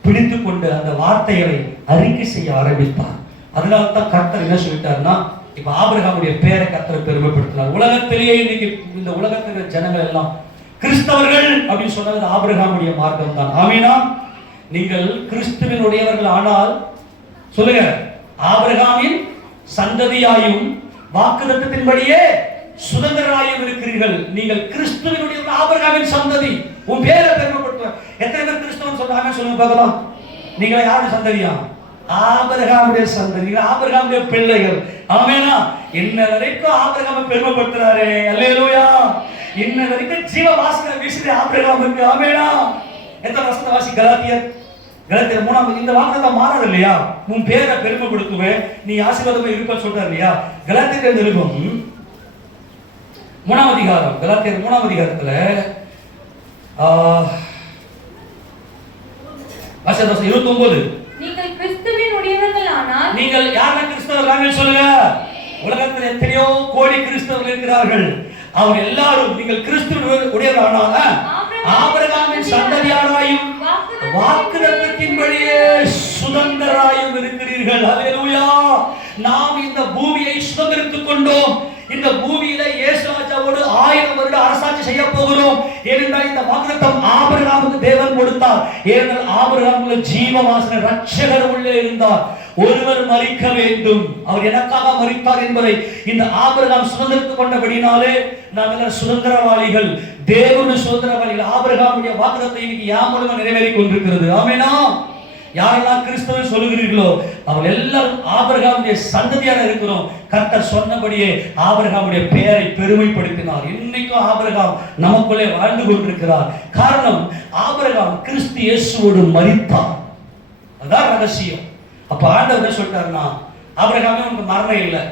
பிடித்து கொண்டு அந்த வார்த்தைகளை அறிக்கை செய்ய ஆரம்பித்தார். அதனால தான் கர்த்தர் என்ன சொல்லிட்டார்னா, இப்ப ஆபிரகாமுடைய பேரை கர்த்தர் பெருமைப்படுத்தினார். உலகத்திலேயே இன்னைக்கு இந்த உலகத்தில் ஜனங்கள் எல்லாம் கிறிஸ்தவர்கள் அப்படின்னு சொன்னது ஆபிரகாமுடைய மார்க்கம் தான். ஆமீனா? நீங்கள் கிறிஸ்துவினுடையவர்கள் ஆனால் சொல்லுங்க, ஆபிரகாமின் சந்ததியாயும் வாக்குத்தத்தத்தின்படியே சுதந்திரராயும் இருக்கிறீர்கள். நீங்கள் கிறிஸ்துவினுடைய ஆபிரகாமின் சந்ததி. உன் பேரை பெருமைப்படுத்துவேன். எத்தனை பேர் கிறிஸ்தவன் சொல்றாங்க சொல்லுங்க பார்க்கலாம். நீங்க யாருடைய சந்ததியா? ஆபிரகாமுடைய சந்ததி, ஆபிரகாமுடைய பிள்ளைகள். ஆமெனா? இன்ன வரைக்கும் ஆபிரகாமை பெருமைப்படுத்துறாரு. அல்லேலூயா. இன்ன வரைக்கும் ஜீவ வாசனை வீசுது ஆபிரகாமுக்கு. ஆமெனா? எத்தனை வசந்த வாசி கலாத்தியர் 3 இந்த வாக்குத்தத்தம் மாறாது இல்லையா? உன் பேரை பெருமைப்படுத்துவேன், நீ ஆசீர்வாதமா இருப்பன்னு சொல்றாரு இல்லையா? கலாத்தியர் நிருபம் 3ஆம் அதிகாரம், கலாத்தியர் 3ஆம் அதிகாரத்துல 29 நீங்கள் கிறிஸ்துவின் உடையவர்களானால், நீங்கள் யாரை கிறிஸ்தவர்கள் சொல்லுங்க. உலகத்தில் எத்தனையோ கோடி கிறிஸ்தவர்கள் இருக்கிறார்கள். அவங்க எல்லாரும் நீங்கள் கிறிஸ்துவின் உடையவர்களானால் ஆபிரகாமின் சந்ததியாராயும் வாக்குத்தத்தத்தின்படியே சுதந்திரராயும் இருக்கிறீர்கள். அல்லேலூயா. நாம் இந்த பூமியை சுதந்திரித்துக் கொண்டோம். இந்த பூமியில இயேசு ராஜாவோடு 1000 வருட அரசாட்சி செய்ய போகிறோம். ஏனென்றால் இந்த வாக்குத்தத்தம் ஆபிரகாமுக்கு தேவன் கொடுத்தார். ஏனென்றால் ஆபிரகாமுக்கு ஜீவ வாசனை ரட்சகர் உள்ளே இருந்தார். ஒருவர் மரிக்க வேண்டும், அவர் எனக்காக மரித்தார் என்பதை இந்த ஆபிரகாம் சுதந்திரித்துக் கொண்டபடினாலே நாங்கள் சுதந்திரவாளிகள், தேவனுடைய சுதந்திரவாளிகள். ஆபிரகாமுடைய வாக்குத்தத்தம் இன்னைக்கு யார் மூலமா நிறைவேறிக் கொண்டிருக்கிறது. ஆமெனா? யாரெல்லாம் கிறிஸ்தவன் சொல்லுகிறீர்களோ அவர்கள் எல்லாரும் ஆபிரகாமுடைய சந்ததியாக இருக்கிறோம். கர்த்தர் சொன்னபடியே ஆபிரகாமுடைய பெயரை பெருமைப்படுத்தினார். இன்னைக்கும் ஆபிரகாம் நமக்குள்ளே வாழ்ந்து கொண்டிருக்கிறார். காரணம், ஆபிரகாம் கிறிஸ்து இயேசுவோடு மரித்தார். அதான் ரகசியம். அப்ப ஆண்டவர் என்ன சொல்லிட்டாருன்னா, ஆபிரகாமே உனக்கு மரணம் இல்லை,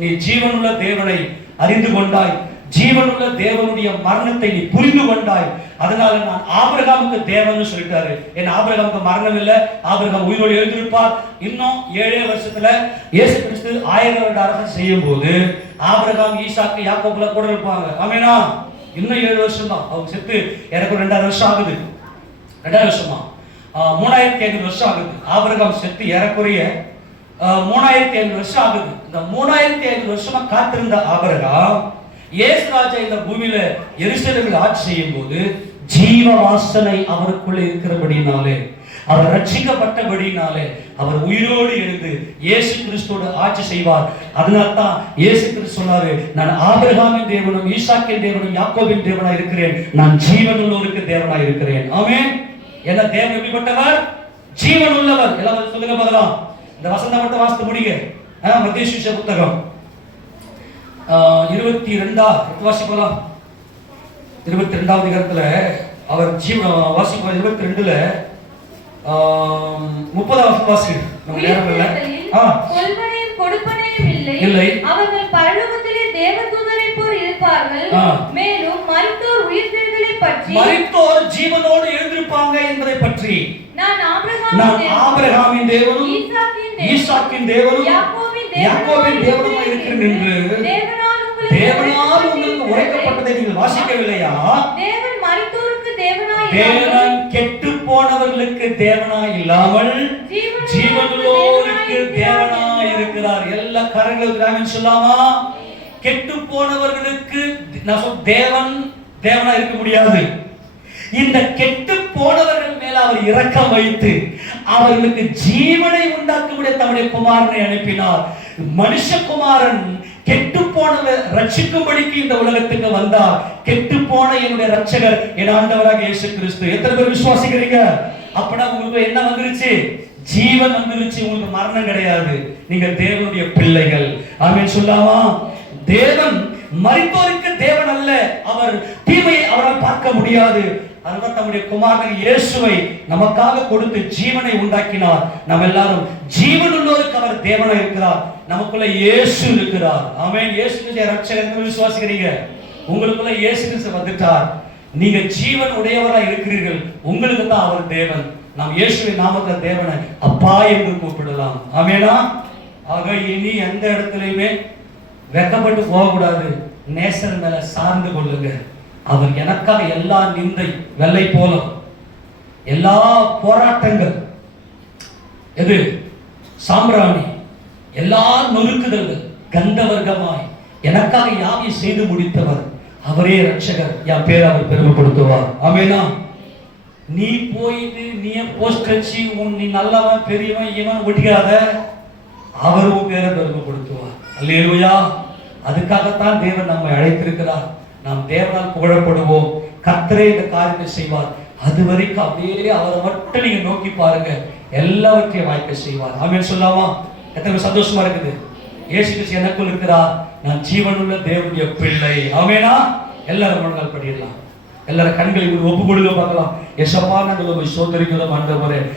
நீ ஜீவனுள்ள தேவனை அறிந்து கொண்டாய், ஜீவனுள்ள தேவனுடைய மரணத்தை நீ புரிந்து கொண்டாய், அதனால நான் ஆபிரகாமுக்கு தேவன்னு சொல்லிட்டாரு. ஏன்னா ஆபிரகாமுக்கு மரணம் இல்லை, ஆபிரகாம் உயிரோடு எழுந்திருப்பார். இன்னும் 7 வருஷத்துல இயேசு கிறிஸ்து 1000 வருட அரசாட்சி செய்யும் போது ஆபிரகாம், ஈசாக்கு, யாக்கோபுல கூட இருப்பாங்க. ஆமெனா? இன்னும் 7 வருஷம் தான். அவங்க செத்து எனக்கு 2000 வருஷம் ஆகுது. 2000 வருஷமா 3500 வருஷம் ஆகுது. ஆபிரகாம் செத்து ஏறக்குறைய 3500 வருஷம் ஆகுது. இந்த 3500 வருஷமா காத்திருந்த ஆபிரகாம் இயேசு ராஜா இந்த பூமியில எருசலேமில் ஆட்சி செய்யும் போது ஜீவ வாசனை அவருக்குள்ளே இருக்கிறபடினாலே, அவர் ரட்சிக்கப்பட்டபடினாலே அவர் உயிரோடு எழுந்து இயேசு கிறிஸ்துவோடு ஆட்சி செய்வார். அதனால்தான் இயேசு கிறிஸ்து சொன்னாரு, நான் ஆபிரகாமின் தேவனும் ஈசாக்கின் தேவனும் யாக்கோபின் தேவனாய் இருக்கிறேன், நான் ஜீவனுள்ளவருக்கு தேவனாய் இருக்கிறேன். ஆமென். என்ன தேவன் எப்படிப்பட்டவர்? ஜீவன் உள்ளவர். எல்லாம் சொல்லுங்க பார்க்கலாம். இந்த வசனம் மட்டும் வாசித்து முடிங்க. மத்தேயு சுவிசேஷ புத்தகம் 22 வாசிக்கலாம். 22வது அதிகாரத்துல அவர் வாசிப்பார். 22ல 30வது வாசி. நம்ம நேரம் இல்ல. கொல்வனையும் கொடுப்பனையும் இல்லை, அவர்கள் பரலோகத்திலே தேவதூதரை போல் இருப்பார்கள். மேலும் மரித்தோர் உயிர்த்தெழுதலை பற்றி, மரித்தோர் ஜீவனோடு எழுந்திருப்பாங்க என்பதை பற்றி, நான் ஆபிரகாமின் தேவனும் ஈசாக்கின் தேவனும் யாக்கோபின் தேவனும் இருக்கிறேன் என்று தேவனால் உங்களுக்கு உரைக்கப்பட்டதை நீங்கள் வாசிக்கவில்லையா? தேவன் மரித்தோருக்கு தேவனாய், தேவன் கெட்டு போனவர்களுக்கு தேவனாய் இல்லாமல் ஜீவனுள்ளோருக்கு தேவனாய் இருக்கிறார். எல்லா கரங்கள் கிராமம் சொல்லாமா? கெட்டு போனவர்களுக்கு தேவன் தேவனாய் இருக்க முடியாது. இந்த கெட்டு போனவர்கள் மேல அவர் இரக்கம் வைத்து அவர்களுக்கு ஜீவனை உண்டாக்கும்படி தம்முடைய குமாரனை அனுப்பினார். மனுஷகுமாரன் கெட்டு போனவரை ரட்சிக்கும்படிக்கு இந்த உலகத்துக்கு வந்தார். கெட்டு போன என்னுடைய ரட்சகர் என் ஆண்டவராக இயேசு கிறிஸ்து. எத்தனை பேர் விசுவாசிக்கிறீங்க? அப்பனா உங்களுக்கு என்ன வந்துருச்சு? ஜீவன் வந்துருச்சு. உங்களுக்கு மரணம் கிடையாது. நீங்க தேவனுடைய பிள்ளைகள். ஆமென் சொல்லாமா? தேவன் மரித்தோருக்கு தேவன் அல்ல. அவர் தீமையை அவரால் பார்க்க முடியாது. அதனால தம்முடைய குமாரன் இயேசுவை நமக்காக கொடுத்து ஜீவனை உண்டாக்கினார். நம்ம எல்லாரும் ஜீவன் உள்ளோருக்கு அவர் தேவனா இருக்கிறார். நமக்குள்ள இயேசு இருக்கிறார். ஆமென். இயேசு கிறிஸ்து ரட்சகர் விசுவாசிக்கிறீங்க? உங்களுக்குள்ள இயேசு கிறிஸ்து வந்துட்டார். நீங்க ஜீவன் உடையவராக இருக்கிறீர்கள். உங்களுக்கு தான் அவர் தேவன். நாம் இயேசுவின் நாமத்தில் தேவனை அப்பா என்று கூப்பிடலாம். ஆமெனா? ஆக இனி எந்த இடத்துலயுமே வெக்கப்பட்டு போகக்கூடாது. நேசர் மேல சார்ந்து கொள்ளுங்க. அவர் எனக்காக எல்லா நிந்தை, வெள்ளை போலம், எல்லா போராட்டங்கள், எது சாம்பிராணி, எல்லா நொறுக்குதல்கள் கந்தவர்க்கமாய் எனக்காக யாவை செய்து முடித்தவர் அவரே ரட்சகர். என் பேர் அவர் பெருமைப்படுத்துவார். ஆமெனா? நீ போயிட்டு நீ போஸ்ட் வச்சு நீ நல்லவன் பெரியவன் இவன் ஒட்டிக்காத. அவர் உன் பேரை பெருமைப்படுத்துவார். அல்லேலூயா. அதுக்காகத்தான் தேவன் நம்மை அழைத்திருக்கிறார். நாம் தேவனால் புகழப்படுவோம். கர்த்தரே இந்த காரியத்தை செய்வார். அது வரைக்கும் அப்படியே அவரை மட்டும் நீங்க நோக்கி பாருங்க. எல்லாவற்றையும் வாய்க்க செய்வார். ஆமென் சொல்லாமா? எத்தனை சந்தோஷமா இருக்குது. இயேசு கிறிஸ்து எனக்குள் இருக்கிறார். நான் ஜீவனுள்ள தேவனுடைய பிள்ளை. ஆமெனா? எல்லாரும் முழங்கால் படிடலாம். எல்லாரும் கண்களை ஒப்பு கொடுக்க பார்க்கலாம். எசப்பா நாங்கள் உம்மை ஸ்தோத்திரிக்கிறோம் ஆண்டவரே.